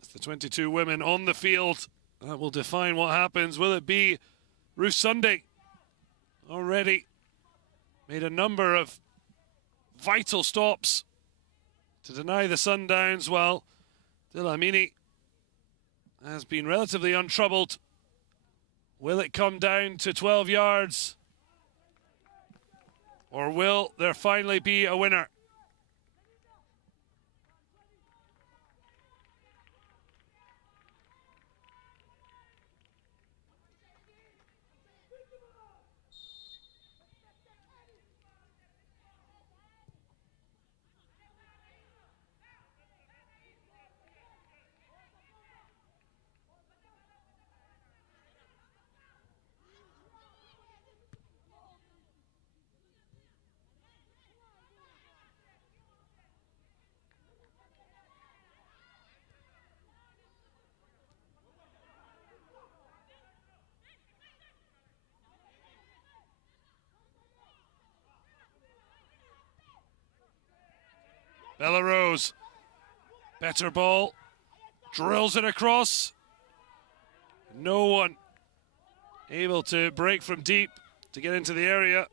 It's the 22 women on the field that will define what happens. Will it be Ruth Sunday? Already made a number of vital stops to deny the Sundowns, while Dlamini has been relatively untroubled. Will it come down to 12 yards? Or will there finally be a winner? Bella Rose, better ball, drills it across. No one able to break from deep to get into the area.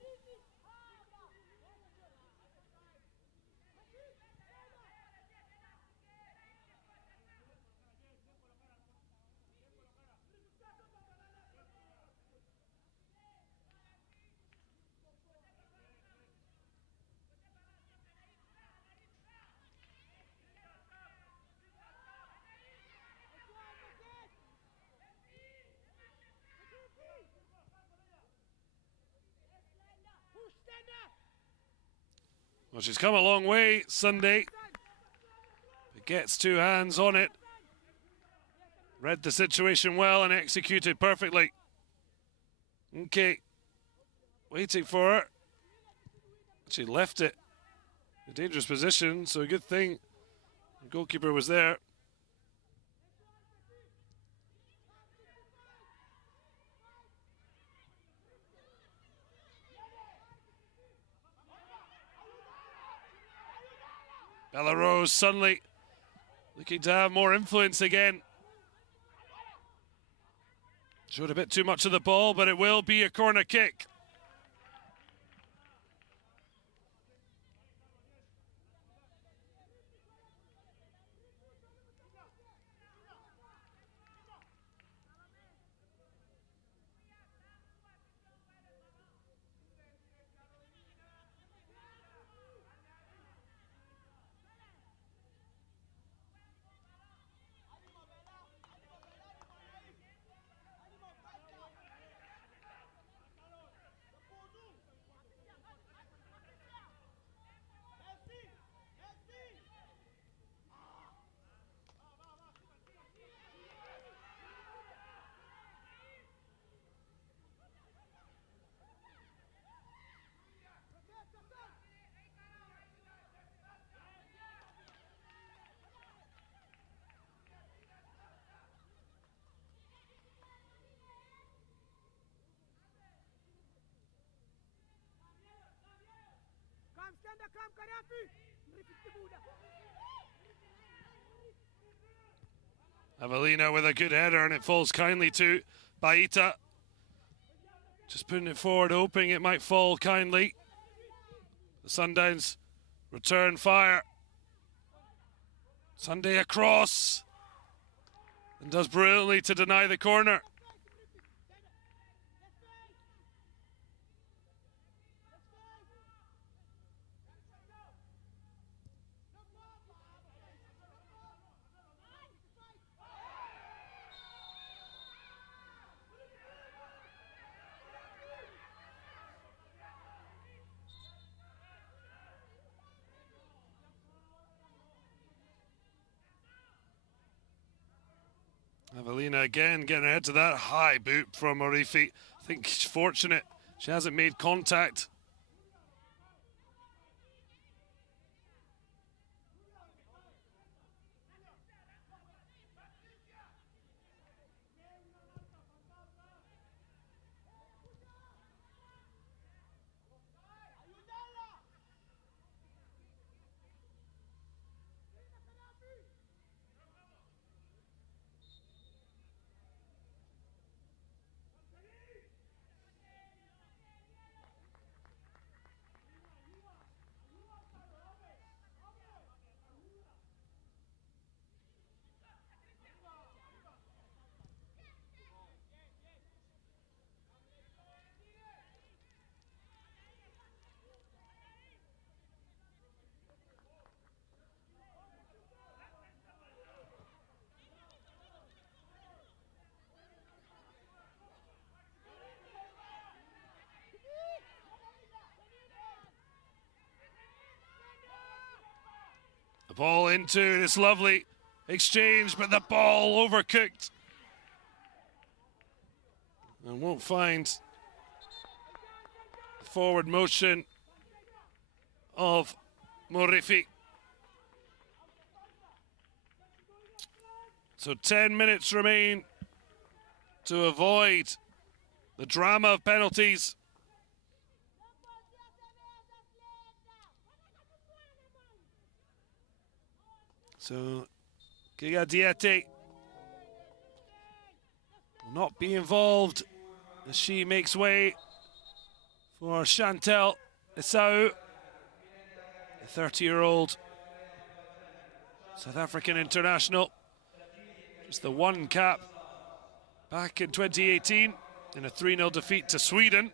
Well, she's come a long way Sunday. It gets two hands on it. Read the situation well and executed perfectly. Okay. Waiting for her. She left it in a dangerous position, so a good thing the goalkeeper was there. Bella Rose suddenly looking to have more influence again. Showed a bit too much of the ball, but it will be a corner kick. Avelina with a good header, and it falls kindly to Baita. Just putting it forward, hoping it might fall kindly. The Sundowns return fire. Sunday across. And does brilliantly to deny the corner. Avelina again getting her head to that high boot from Orifi. I think she's fortunate she hasn't made contact. ball into this lovely exchange, but the ball overcooked. And won't find the forward motion of Morifi. So 10 minutes remain to avoid the drama of penalties. So Giga Diete will not be involved as she makes way for Chantel Esau, the 30-year-old South African international. Just the one cap back in 2018 in a 3-0 defeat to Sweden.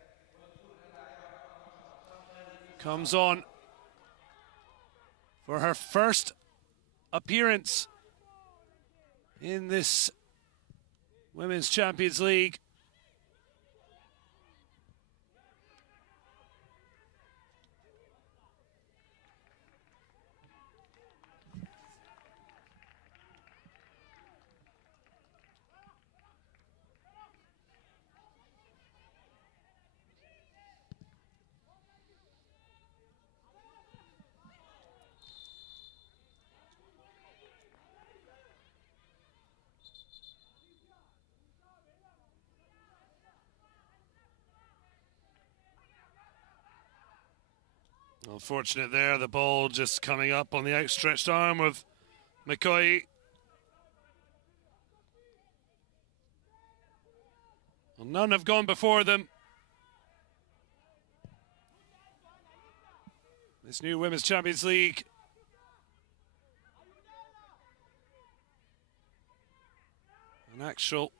Comes on for her first appearance in this Women's Champions League. Unfortunate there, the ball just coming up on the outstretched arm of McCoy. Well, none have gone before them. This new Women's Champions League. An actual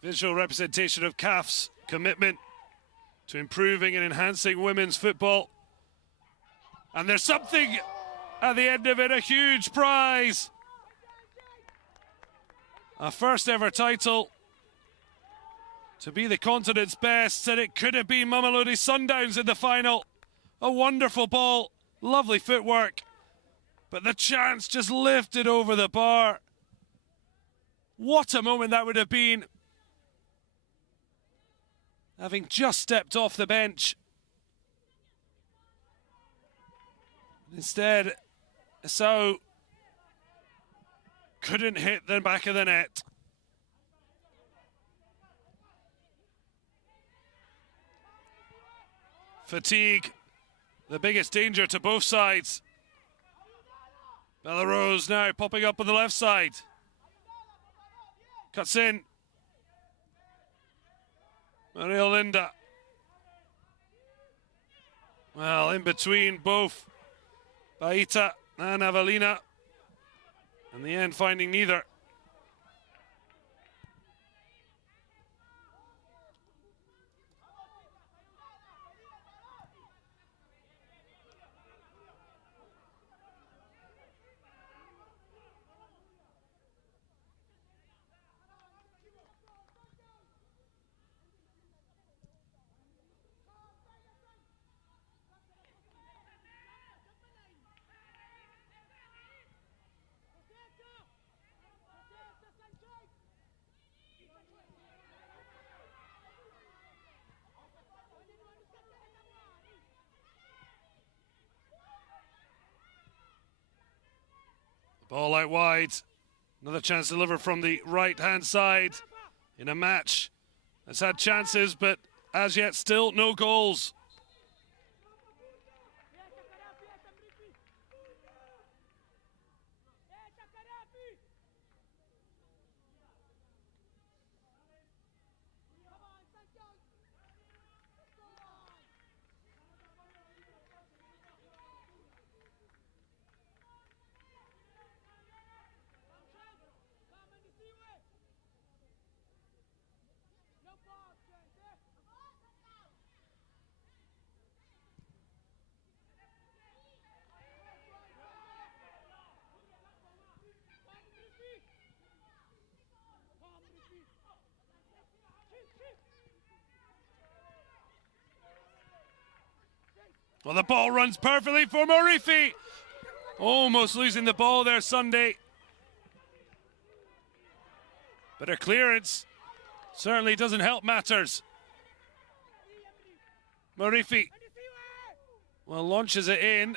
visual representation of CAF's commitment to improving and enhancing women's football. And there's something at the end of it, a huge prize. A first ever title to be the continent's best, and it could have been Mamelodi Sundowns in the final. A wonderful ball, lovely footwork, but the chance just lifted over the bar. What a moment that would have been. Having just stepped off the bench. Instead, Esau couldn't hit the back of the net. Fatigue, the biggest danger to both sides. Belarus now popping up on the left side. Cuts in. Maria Linda. Well, in between both Baita and Avelina. In the end, finding neither. Ball out wide. Another chance delivered from the right-hand side in a match that's had chances, but as yet still no goals. Well, the ball runs perfectly for Morifi. Almost losing the ball there, Sunday. But her clearance certainly doesn't help matters. Marifi, well, launches it in.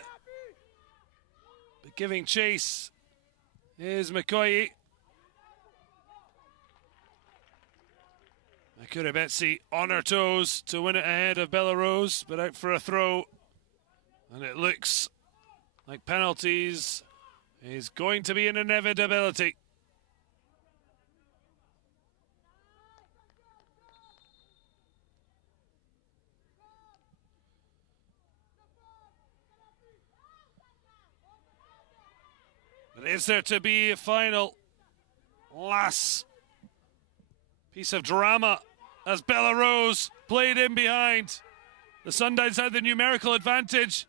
But giving chase is McCoy. Makura Betsy on her toes to win it ahead of Belarus, but out for a throw. And it looks like penalties is going to be an inevitability. But is there to be a final last piece of drama as Belarus played in behind? The Sundowns had the numerical advantage,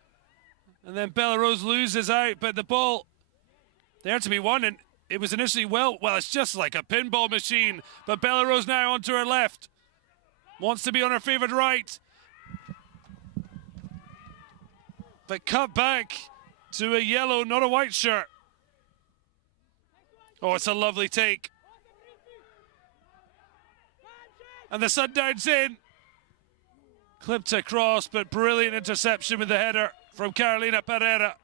and then Belarus loses out, but the ball there to be won, and it was initially well, it's just like a pinball machine, but Belarus now onto her left, wants to be on her favoured right, but cut back to a yellow, not a white shirt. Oh, it's a lovely take. And the Sundowns in. Clipped across, but brilliant interception with the header from Carolina Pereira.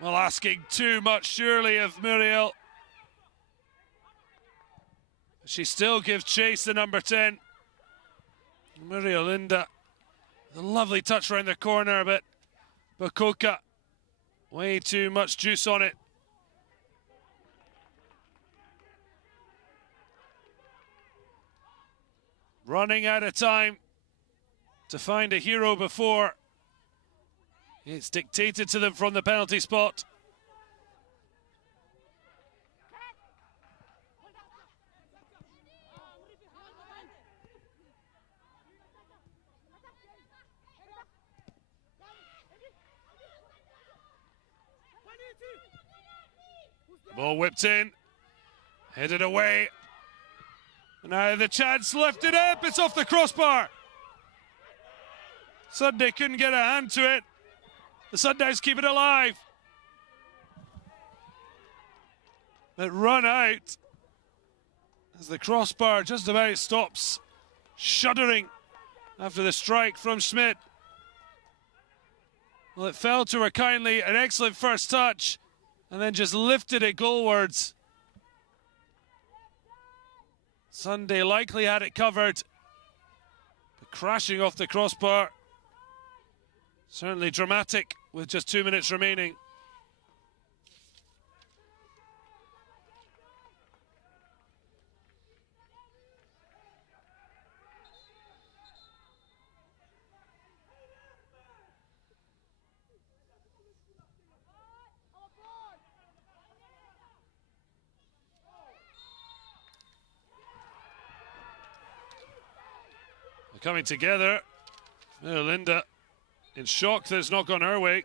Well, asking too much, surely, of Muriel. She still gives chase to number 10. Muriel Linda. A lovely touch around the corner, but Bakoka. Way too much juice on it. Running out of time to find a hero before it's dictated to them from the penalty spot. Ball whipped in, headed away. Now the chance lifted up, it's off the crossbar. Sunday couldn't get a hand to it. The Sundowns keep it alive. But run out as the crossbar just about stops shuddering after the strike from Schmidt. Well, it fell to her kindly, an excellent first touch, and then just lifted it goalwards. Sunday likely had it covered, but crashing off the crossbar. Certainly dramatic with just 2 minutes remaining. Coming together. Linda in shock that it's not gone her way.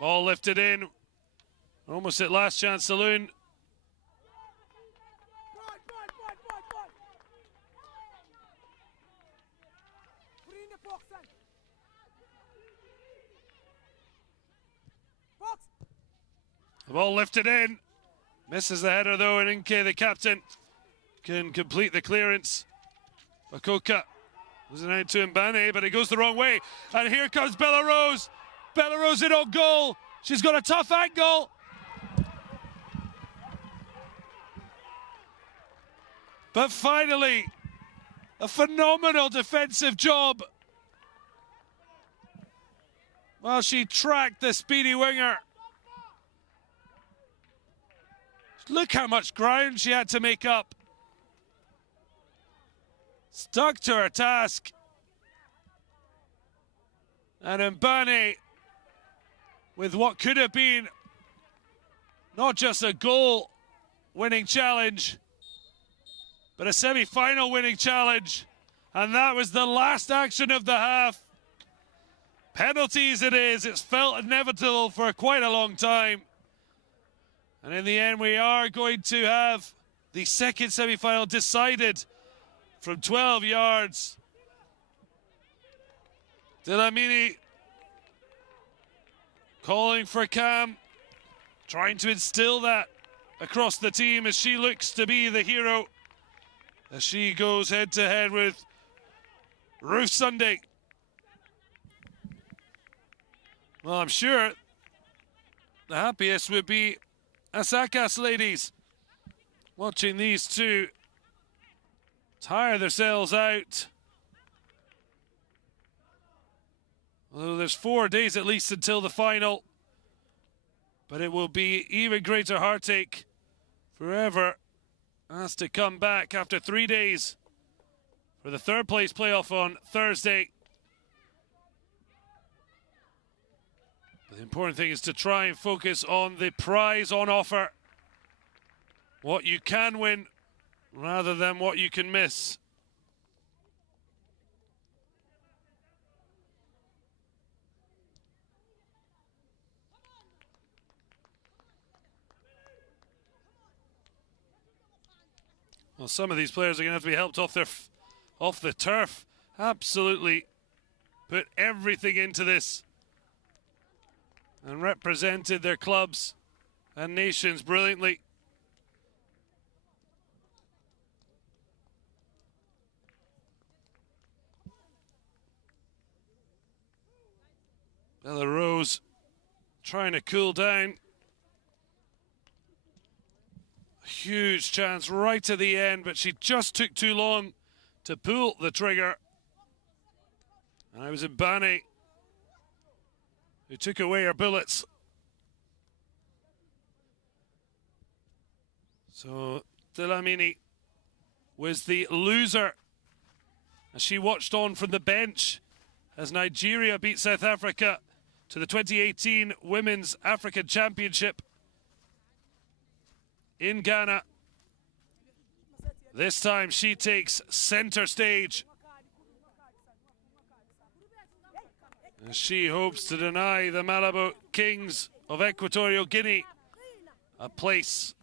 Ball lifted in. Almost at last chance saloon. The ball lifted in. Misses the header though, and Inke, the captain, can complete the clearance. Bakoka was an out to Mbane, but it goes the wrong way. And here comes Belarus. Belarus in on goal. She's got a tough angle. But finally, a phenomenal defensive job. While she tracked the speedy winger. Look how much ground she had to make up. Stuck to her task. And Mbane, with what could have been not just a goal-winning challenge, but a semi-final winning challenge. And that was the last action of the half. Penalties it is. It's felt inevitable for quite a long time. And in the end, we are going to have the second semi-final decided from 12 yards. Dlamini calling for Cam, trying to instill that across the team as she looks to be the hero, as she goes head-to-head with Ruth Sunday. Well, I'm sure the happiest would be Asakas ladies watching these two tire themselves out. Although there's 4 days at least until the final, but it will be even greater heartache forever has to come back after 3 days for the third place playoff on Thursday. But the important thing is to try and focus on the prize on offer, what you can win rather than what you can miss. Well, some of these players are going to have to be helped off the turf. Absolutely put everything into this and represented their clubs and nations brilliantly. Bella Rose trying to cool down. Huge chance right at the end, but she just took too long to pull the trigger. And it was Mbane who took away her bullets. So Dlamini was the loser as she watched on from the bench as Nigeria beat South Africa to the 2018 Women's African Championship in Ghana. This time she takes center stage as she hopes to deny the Malabo Kings of Equatorial Guinea a place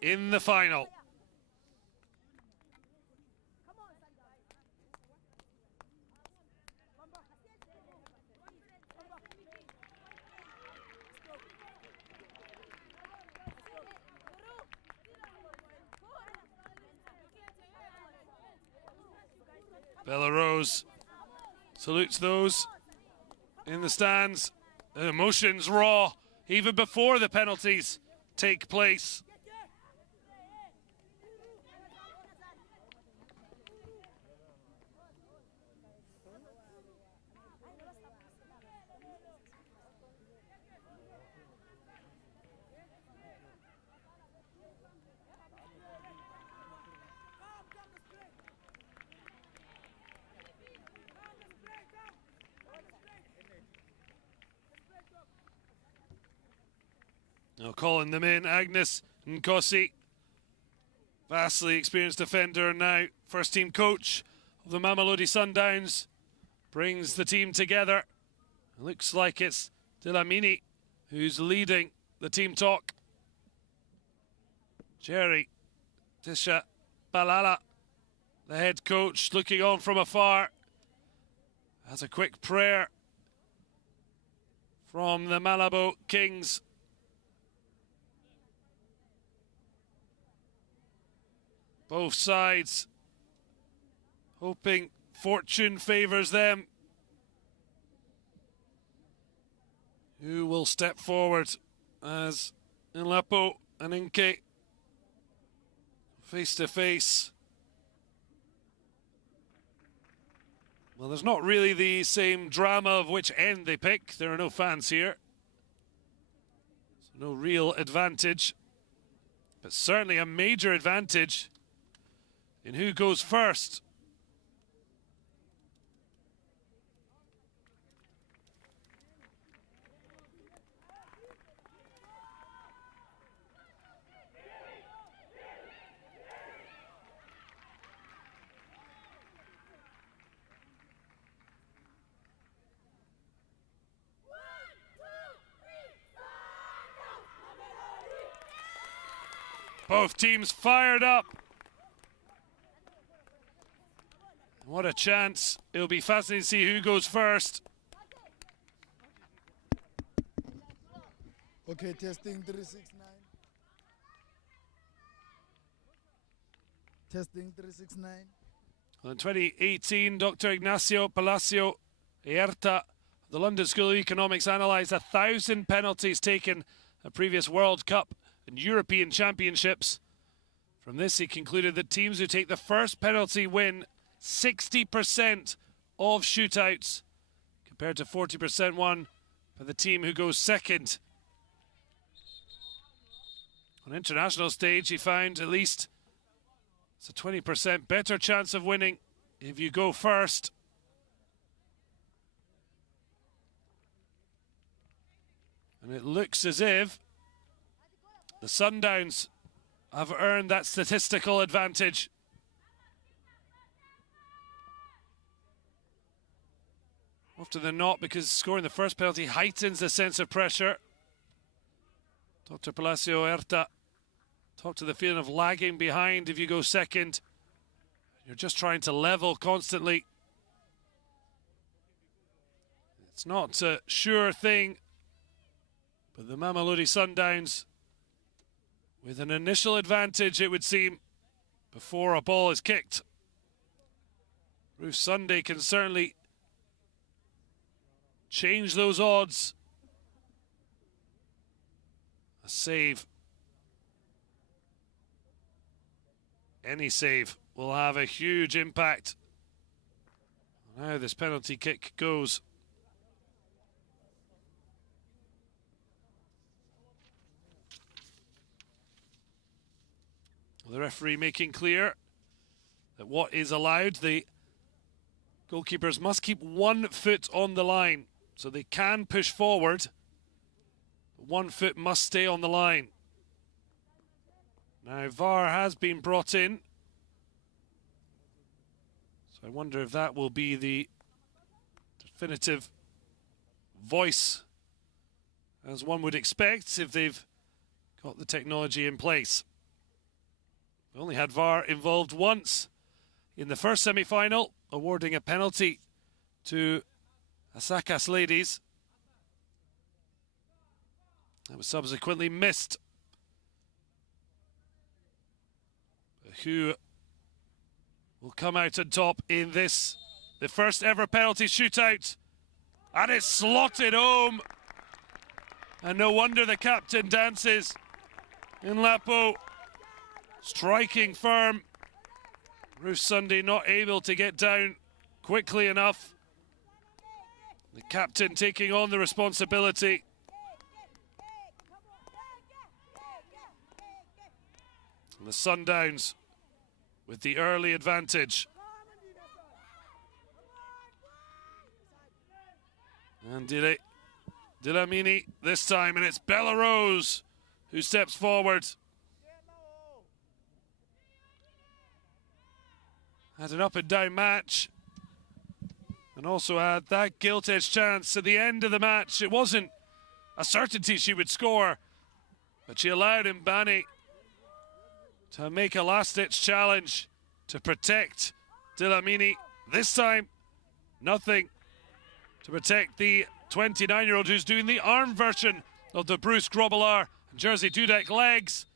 in the final. Bella Rose salutes those in the stands. The emotions raw even before the penalties take place. Now calling them in, Agnes Nkosi, vastly experienced defender and now first team coach of the Mamelodi Sundowns, brings the team together. It looks like it's Dlamini who's leading the team talk. Jerry Tisha Balala, the head coach, looking on from afar, has a quick prayer from the Malabo Kings. Both sides hoping fortune favours them. Who will step forward as Nlapo and Inke face to face? Well, there's not really the same drama of which end they pick. There are no fans here, so no real advantage, but certainly a major advantage in who goes first. Both teams fired up. What a chance. It'll be fascinating to see who goes first. Okay, testing 369. Testing 369. In 2018, Dr. Ignacio Palacio Eierta, the London School of Economics, analysed 1,000 penalties taken at previous World Cup and European Championships. From this, he concluded that teams who take the first penalty win 60% of shootouts, compared to 40% won by the team who goes second. On international stage, he found at least it's a 20% better chance of winning if you go first. And it looks as if the Sundowns have earned that statistical advantage. Often than not, because scoring the first penalty heightens the sense of pressure. Dr. Palacio Eierta talked to the feeling of lagging behind if you go second. You're just trying to level constantly. It's not a sure thing, but the Mamelodi Sundowns, with an initial advantage, it would seem, before a ball is kicked. Ruth Sunday can certainly change those odds. A save. Any save will have a huge impact on how this penalty kick goes. The referee making clear that what is allowed, the goalkeepers must keep 1 foot on the line, so they can push forward. 1 foot must stay on the line. Now VAR has been brought in, so I wonder if that will be the definitive voice, as one would expect if they've got the technology in place. We only had VAR involved once in the first semi-final, awarding a penalty to Asakas Ladies. That was subsequently missed. Who will come out on top in this, the first ever penalty shootout? And it's slotted home. And no wonder the captain dances. Malabo striking firm. Ruth Sunday not able to get down quickly enough. The captain taking on the responsibility. And the Sundowns with the early advantage. And Dilamini this time, and it's Bella Rose who steps forward. Had an up and down match, and also had that gilt-edged chance at the end of the match. It wasn't a certainty she would score, but she allowed Mbani to make a last-ditch challenge to protect Dilamini. This time, nothing to protect the 29-year-old who's doing the arm version of the Bruce Grobbelaar Jersey Dudek legs.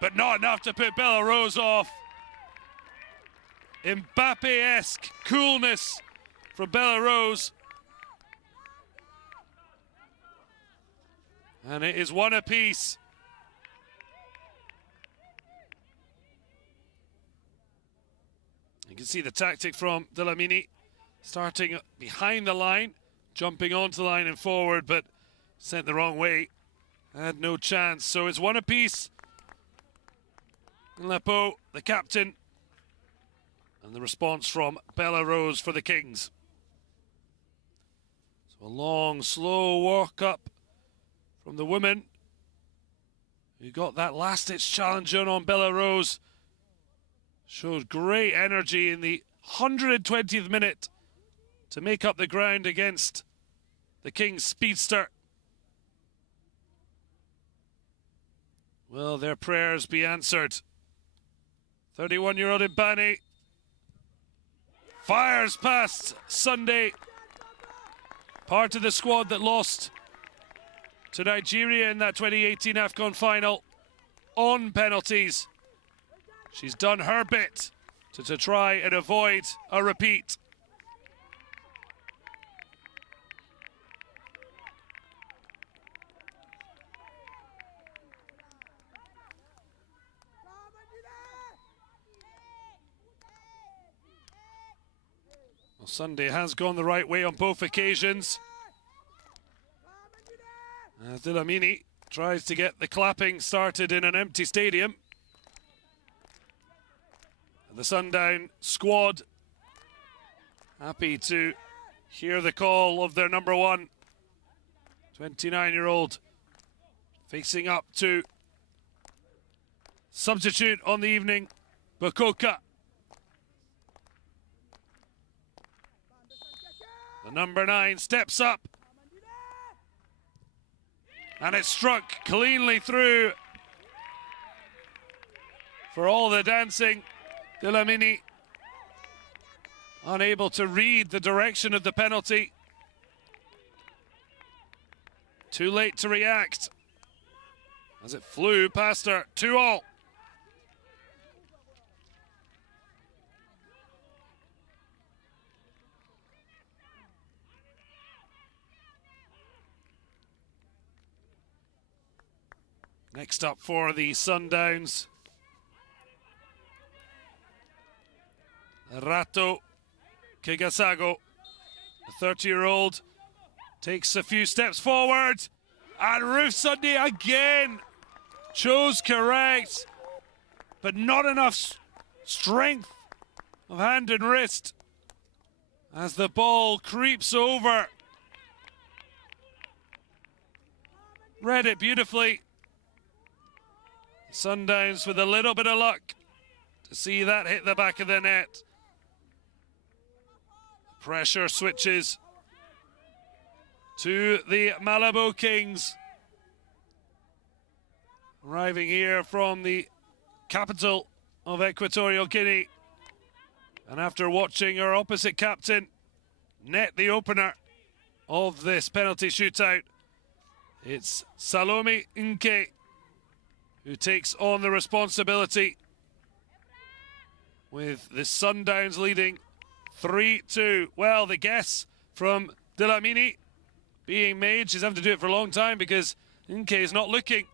But not enough to put Bella Rose off. Mbappe-esque coolness from Bella Rose. And it is one apiece. You can see the tactic from Dilamini, starting behind the line, jumping onto the line and forward, but sent the wrong way. Had no chance, so it's one apiece. Malabo, the captain, and the response from Bella Rose for the Kings. So a long, slow walk up from the women, who got that last-ditch challenge on Bella Rose. Showed great energy in the 120th minute to make up the ground against the Kings speedster. Will their prayers be answered? 31-year-old Ibani fires past Sunday. Part of the squad that lost to Nigeria in that 2018 AFCON final on penalties. She's done her bit to try and avoid a repeat. Well, Sunday has gone the right way on both occasions. As Dlamini tries to get the clapping started in an empty stadium. The Sundown squad happy to hear the call of their number one, 29-year-old, facing up to substitute on the evening, Bakoka. The number 9 steps up. And it's struck cleanly through. For all the dancing, Dlamini unable to read the direction of the penalty. Too late to react as it flew past her. 2-2. Next up for the Sundowns, Rato Kigasago, the 30-year-old, takes a few steps forward, and Ruth Sunday again chose correct, but not enough strength of hand and wrist as the ball creeps over. Read it beautifully. Sundowns with a little bit of luck to see that hit the back of the net. Pressure switches to the Malabo Kings, arriving here from the capital of Equatorial Guinea. And after watching our opposite captain net the opener of this penalty shootout, it's Salome Nke who takes on the responsibility, with the Sundowns leading 3-2. Well, the guess from Dlamini being made, she's having to do it for a long time because Nke is not looking.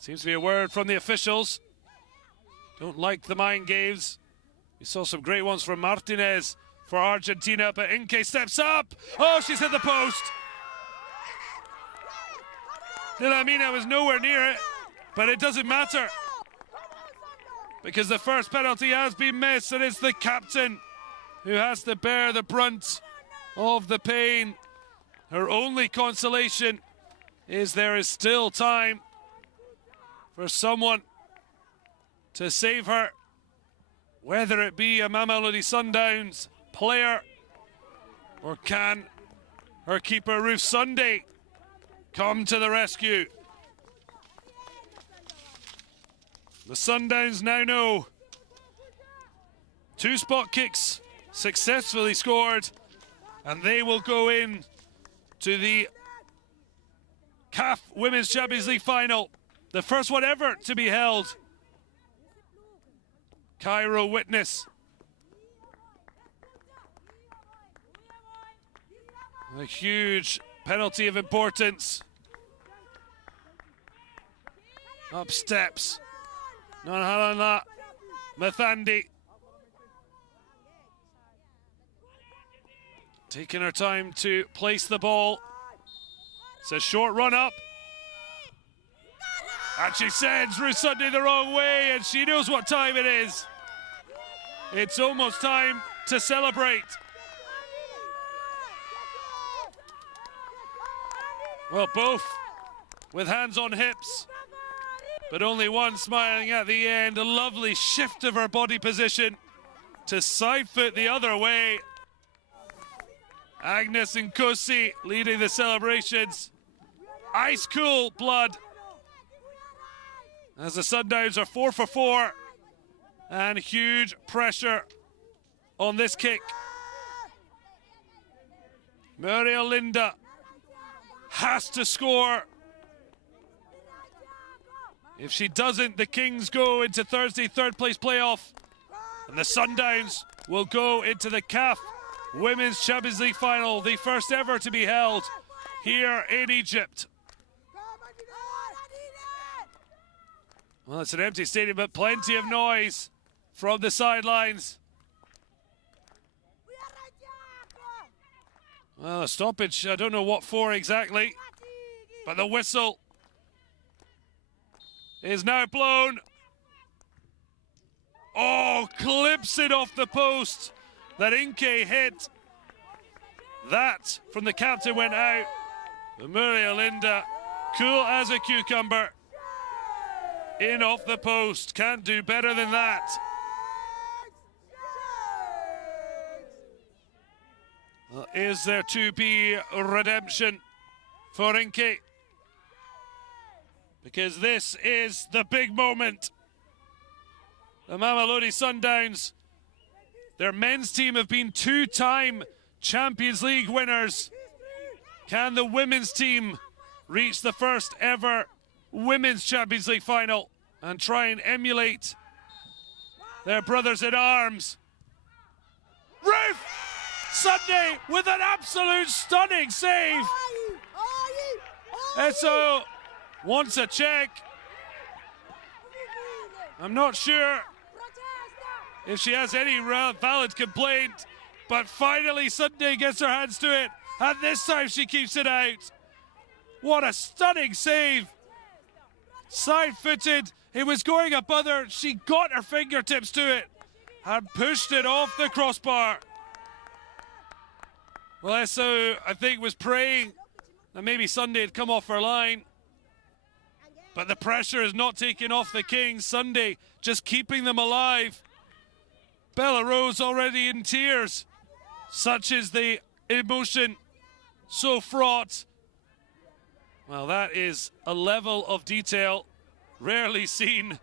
Seems to be a word from the officials. Don't like the mind games. We saw some great ones from Martinez for Argentina, but Nke steps up. Oh, she's hit the post. Dlamini was nowhere near it, but it doesn't matter because the first penalty has been missed, and it's the captain who has to bear the brunt of the pain. Her only consolation is there is still time for someone to save her, whether it be a Mamelodi Sundowns player or can her keeper Ruth Sunday come to the rescue. The Sundowns now know 2 spot kicks successfully scored, and they will go in to the CAF Women's Champions League final, the first one ever to be held. Cairo witness a huge penalty of importance. Up steps Nanhalana Mathandi, taking her time to place the ball. It's a short run up, and she sends Ruth Sunday the wrong way, and she knows what time it is. It's almost time to celebrate. Well, both with hands on hips, but only one smiling at the end. A lovely shift of her body position to side foot the other way. Agnes Nkosi leading the celebrations. Ice cool blood as the Sundowns are 4 for 4, and huge pressure on this kick. Muriel Linda has to score. If she doesn't, the Kings go into Thursday third place playoff, and the Sundowns will go into the CAF Women's Champions League final, the first ever to be held here in Egypt. Well, it's an empty stadium, but plenty of noise from the sidelines. Well, a stoppage, I don't know what for exactly, but the whistle is now blown. Oh, clips it off the post that Inke hit. That from the captain went out. But Muriel Linda, cool as a cucumber, in off the post. Can't do better than that. Well, is there to be redemption for Inke? Because this is the big moment. The Mamelodi Sundowns, their men's team have been two-time Champions League winners. Can the women's team reach the first ever Women's Champions League final and try and emulate their brothers in arms? Ruth Sunday with an absolute stunning save. Esso wants a check. I'm not sure if she has any valid complaint, but finally Sunday gets her hands to it, and this time she keeps it out. What a stunning save. Side-footed, it was going above her, she got her fingertips to it and pushed it off the crossbar. Well, Esso, I think, was praying that maybe Sunday had come off her line, but the pressure is not taking off the Kings. Sunday just keeping them alive. Bella Rose already in tears. Such is the emotion, so fraught. Well, that is a level of detail rarely seen.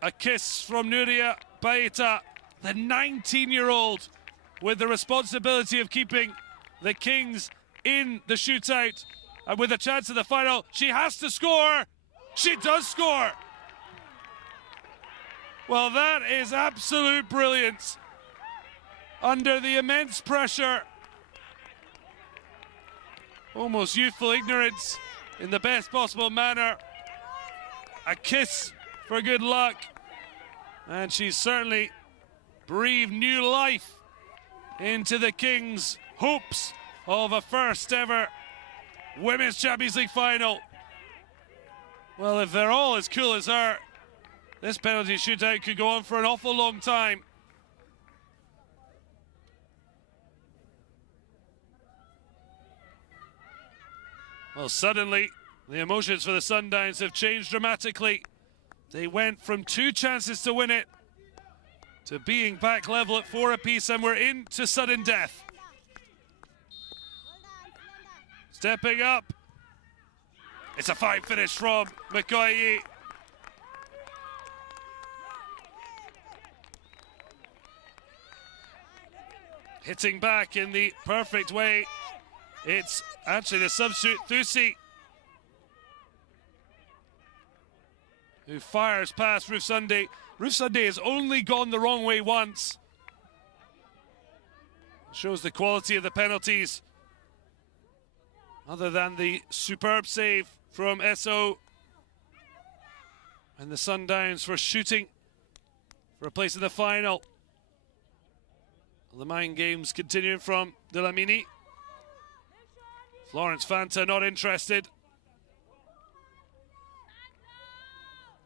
A kiss from Nuria Baeta, the 19-year-old, with the responsibility of keeping the Kings in the shootout. And with a chance in the final, she has to score. She does score. Well, that is absolute brilliance. Under the immense pressure, almost youthful ignorance in the best possible manner. A kiss for good luck. And she's certainly breathed new life into the Kings' hopes of a first ever Women's Champions League final. Well, if they're all as cool as her, this penalty shootout could go on for an awful long time. Well, suddenly, the emotions for the Sundowns have changed dramatically. They went from 2 chances to win it to being back level at 4 apiece, and we're into sudden death. Stepping up. It's a fine finish from Mukoyi. Hitting back in the perfect way. It's actually the substitute, Thusi, who fires past Ruth Sunday. Ruth Sunday has only gone the wrong way once. Shows the quality of the penalties. Other than the superb save from Esso. And the Sundowns for shooting for a place in the final. The mind games continuing from Delamini. Florence Fanta not interested.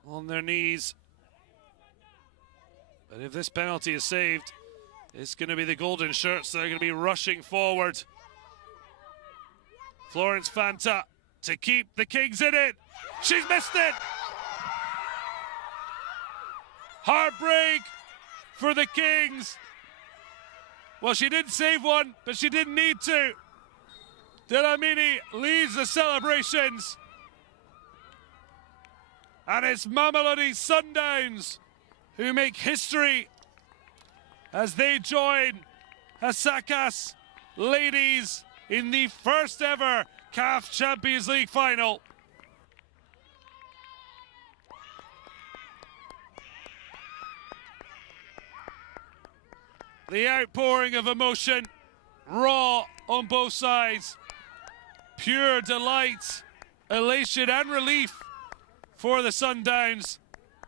On their knees. But if this penalty is saved, it's going to be the golden shirts that are going to be rushing forward. Florence Fanta to keep the Kings in it. She's missed it. Heartbreak for the Kings. Well, she did save one, but she didn't need to. Delamini leads the celebrations. And it's Mamelodi Sundowns who make history as they join Asakas ladies in the first ever CAF Champions League final. The outpouring of emotion, raw on both sides. Pure delight, elation and relief for the Sundowns.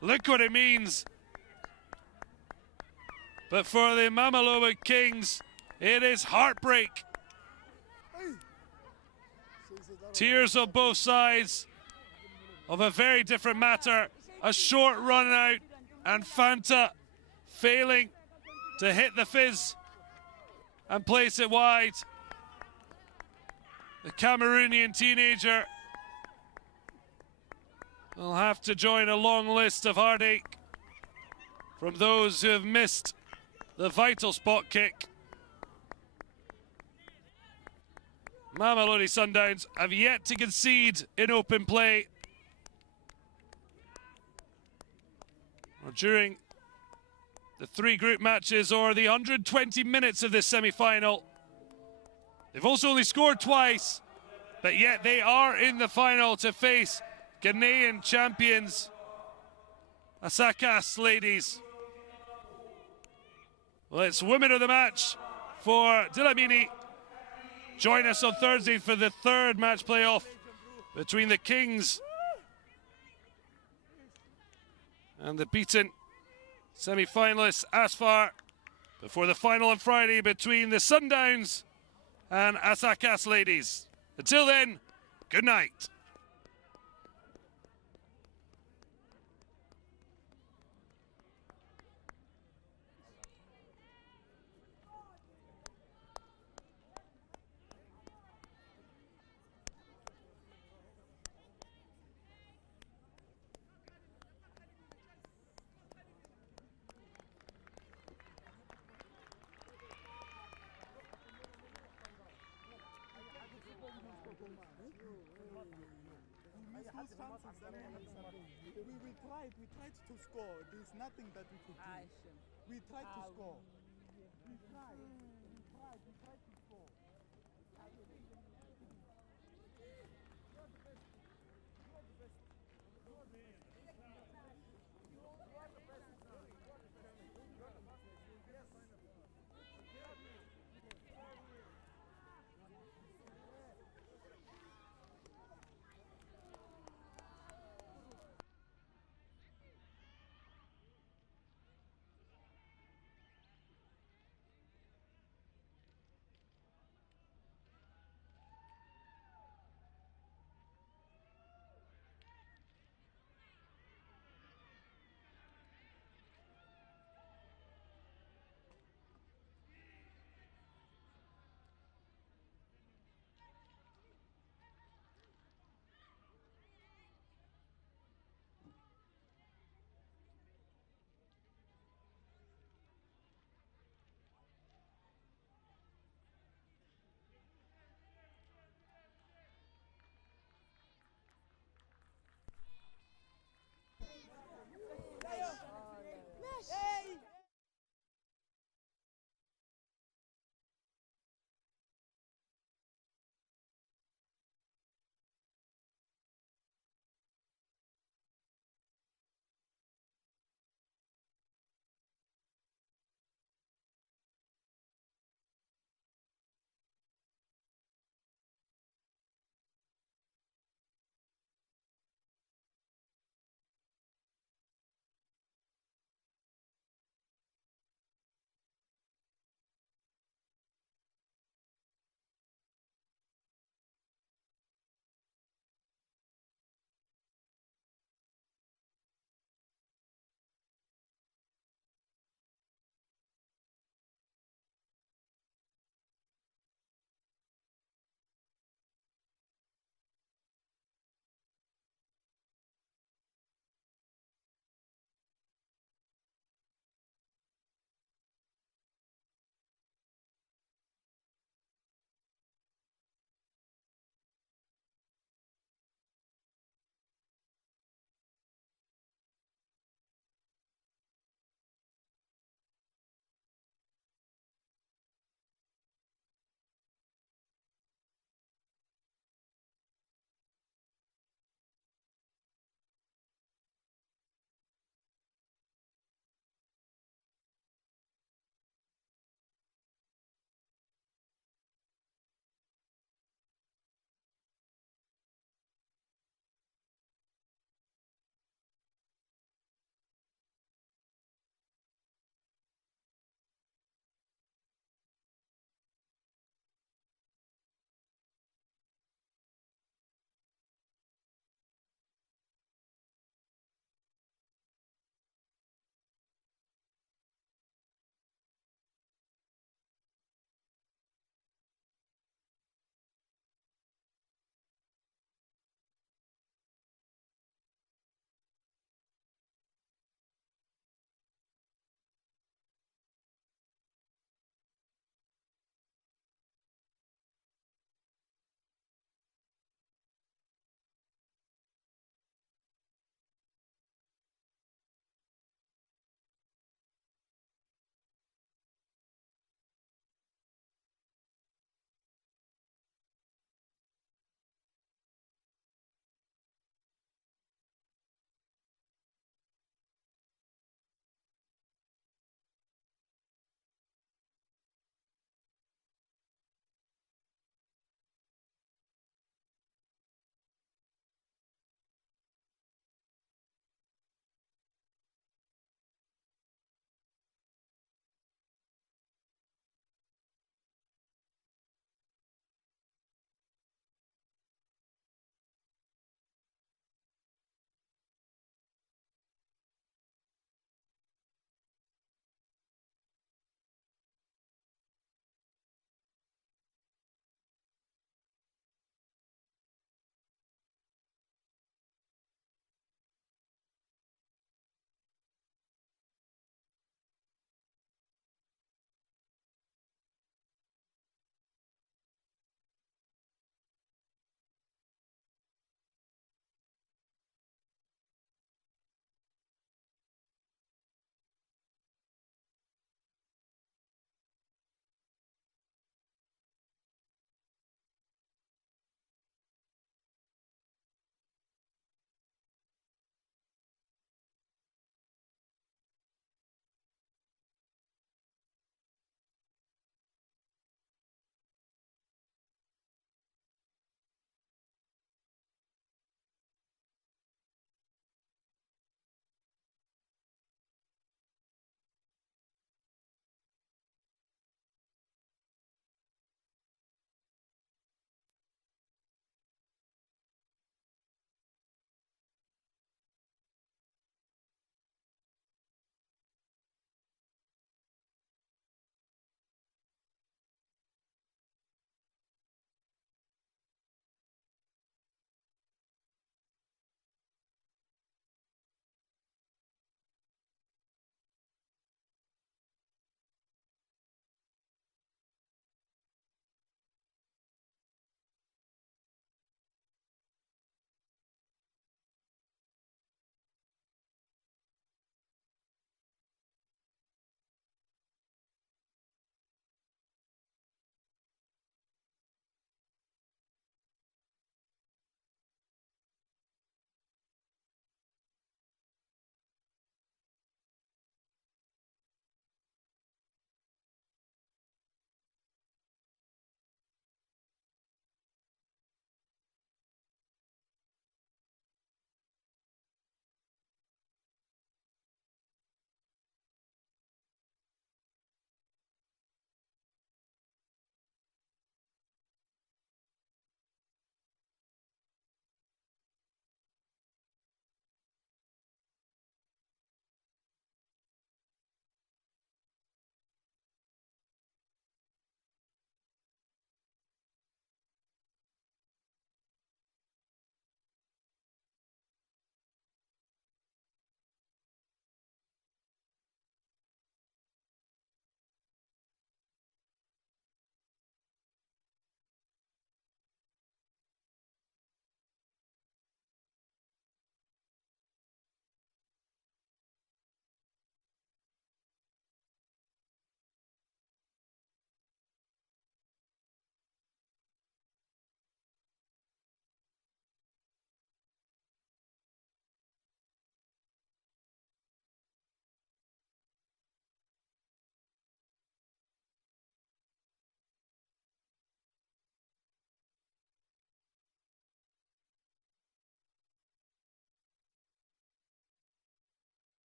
Look what it means. But for the Malabo Kings, it is heartbreak. Tears on both sides of a very different matter. A short run out and Fanta failing to hit the fizz and place it wide. The Cameroonian teenager will have to join a long list of heartache from those who have missed the vital spot kick. Mamelodi Sundowns have yet to concede in open play or during the 3 group matches or the 120 minutes of this semi-final. They've also only scored twice, but yet they are in the final to face Ghanaian champions, Asakas ladies. Well, it's women of the match for Dlamini. Join us on Thursday for the 3rd match playoff between the Kings and the beaten semi-finalists Asfar, before the final on Friday between the Sundowns and Asakas ladies. Until then, good night. We tried to score. There's nothing that we could do. We tried to score.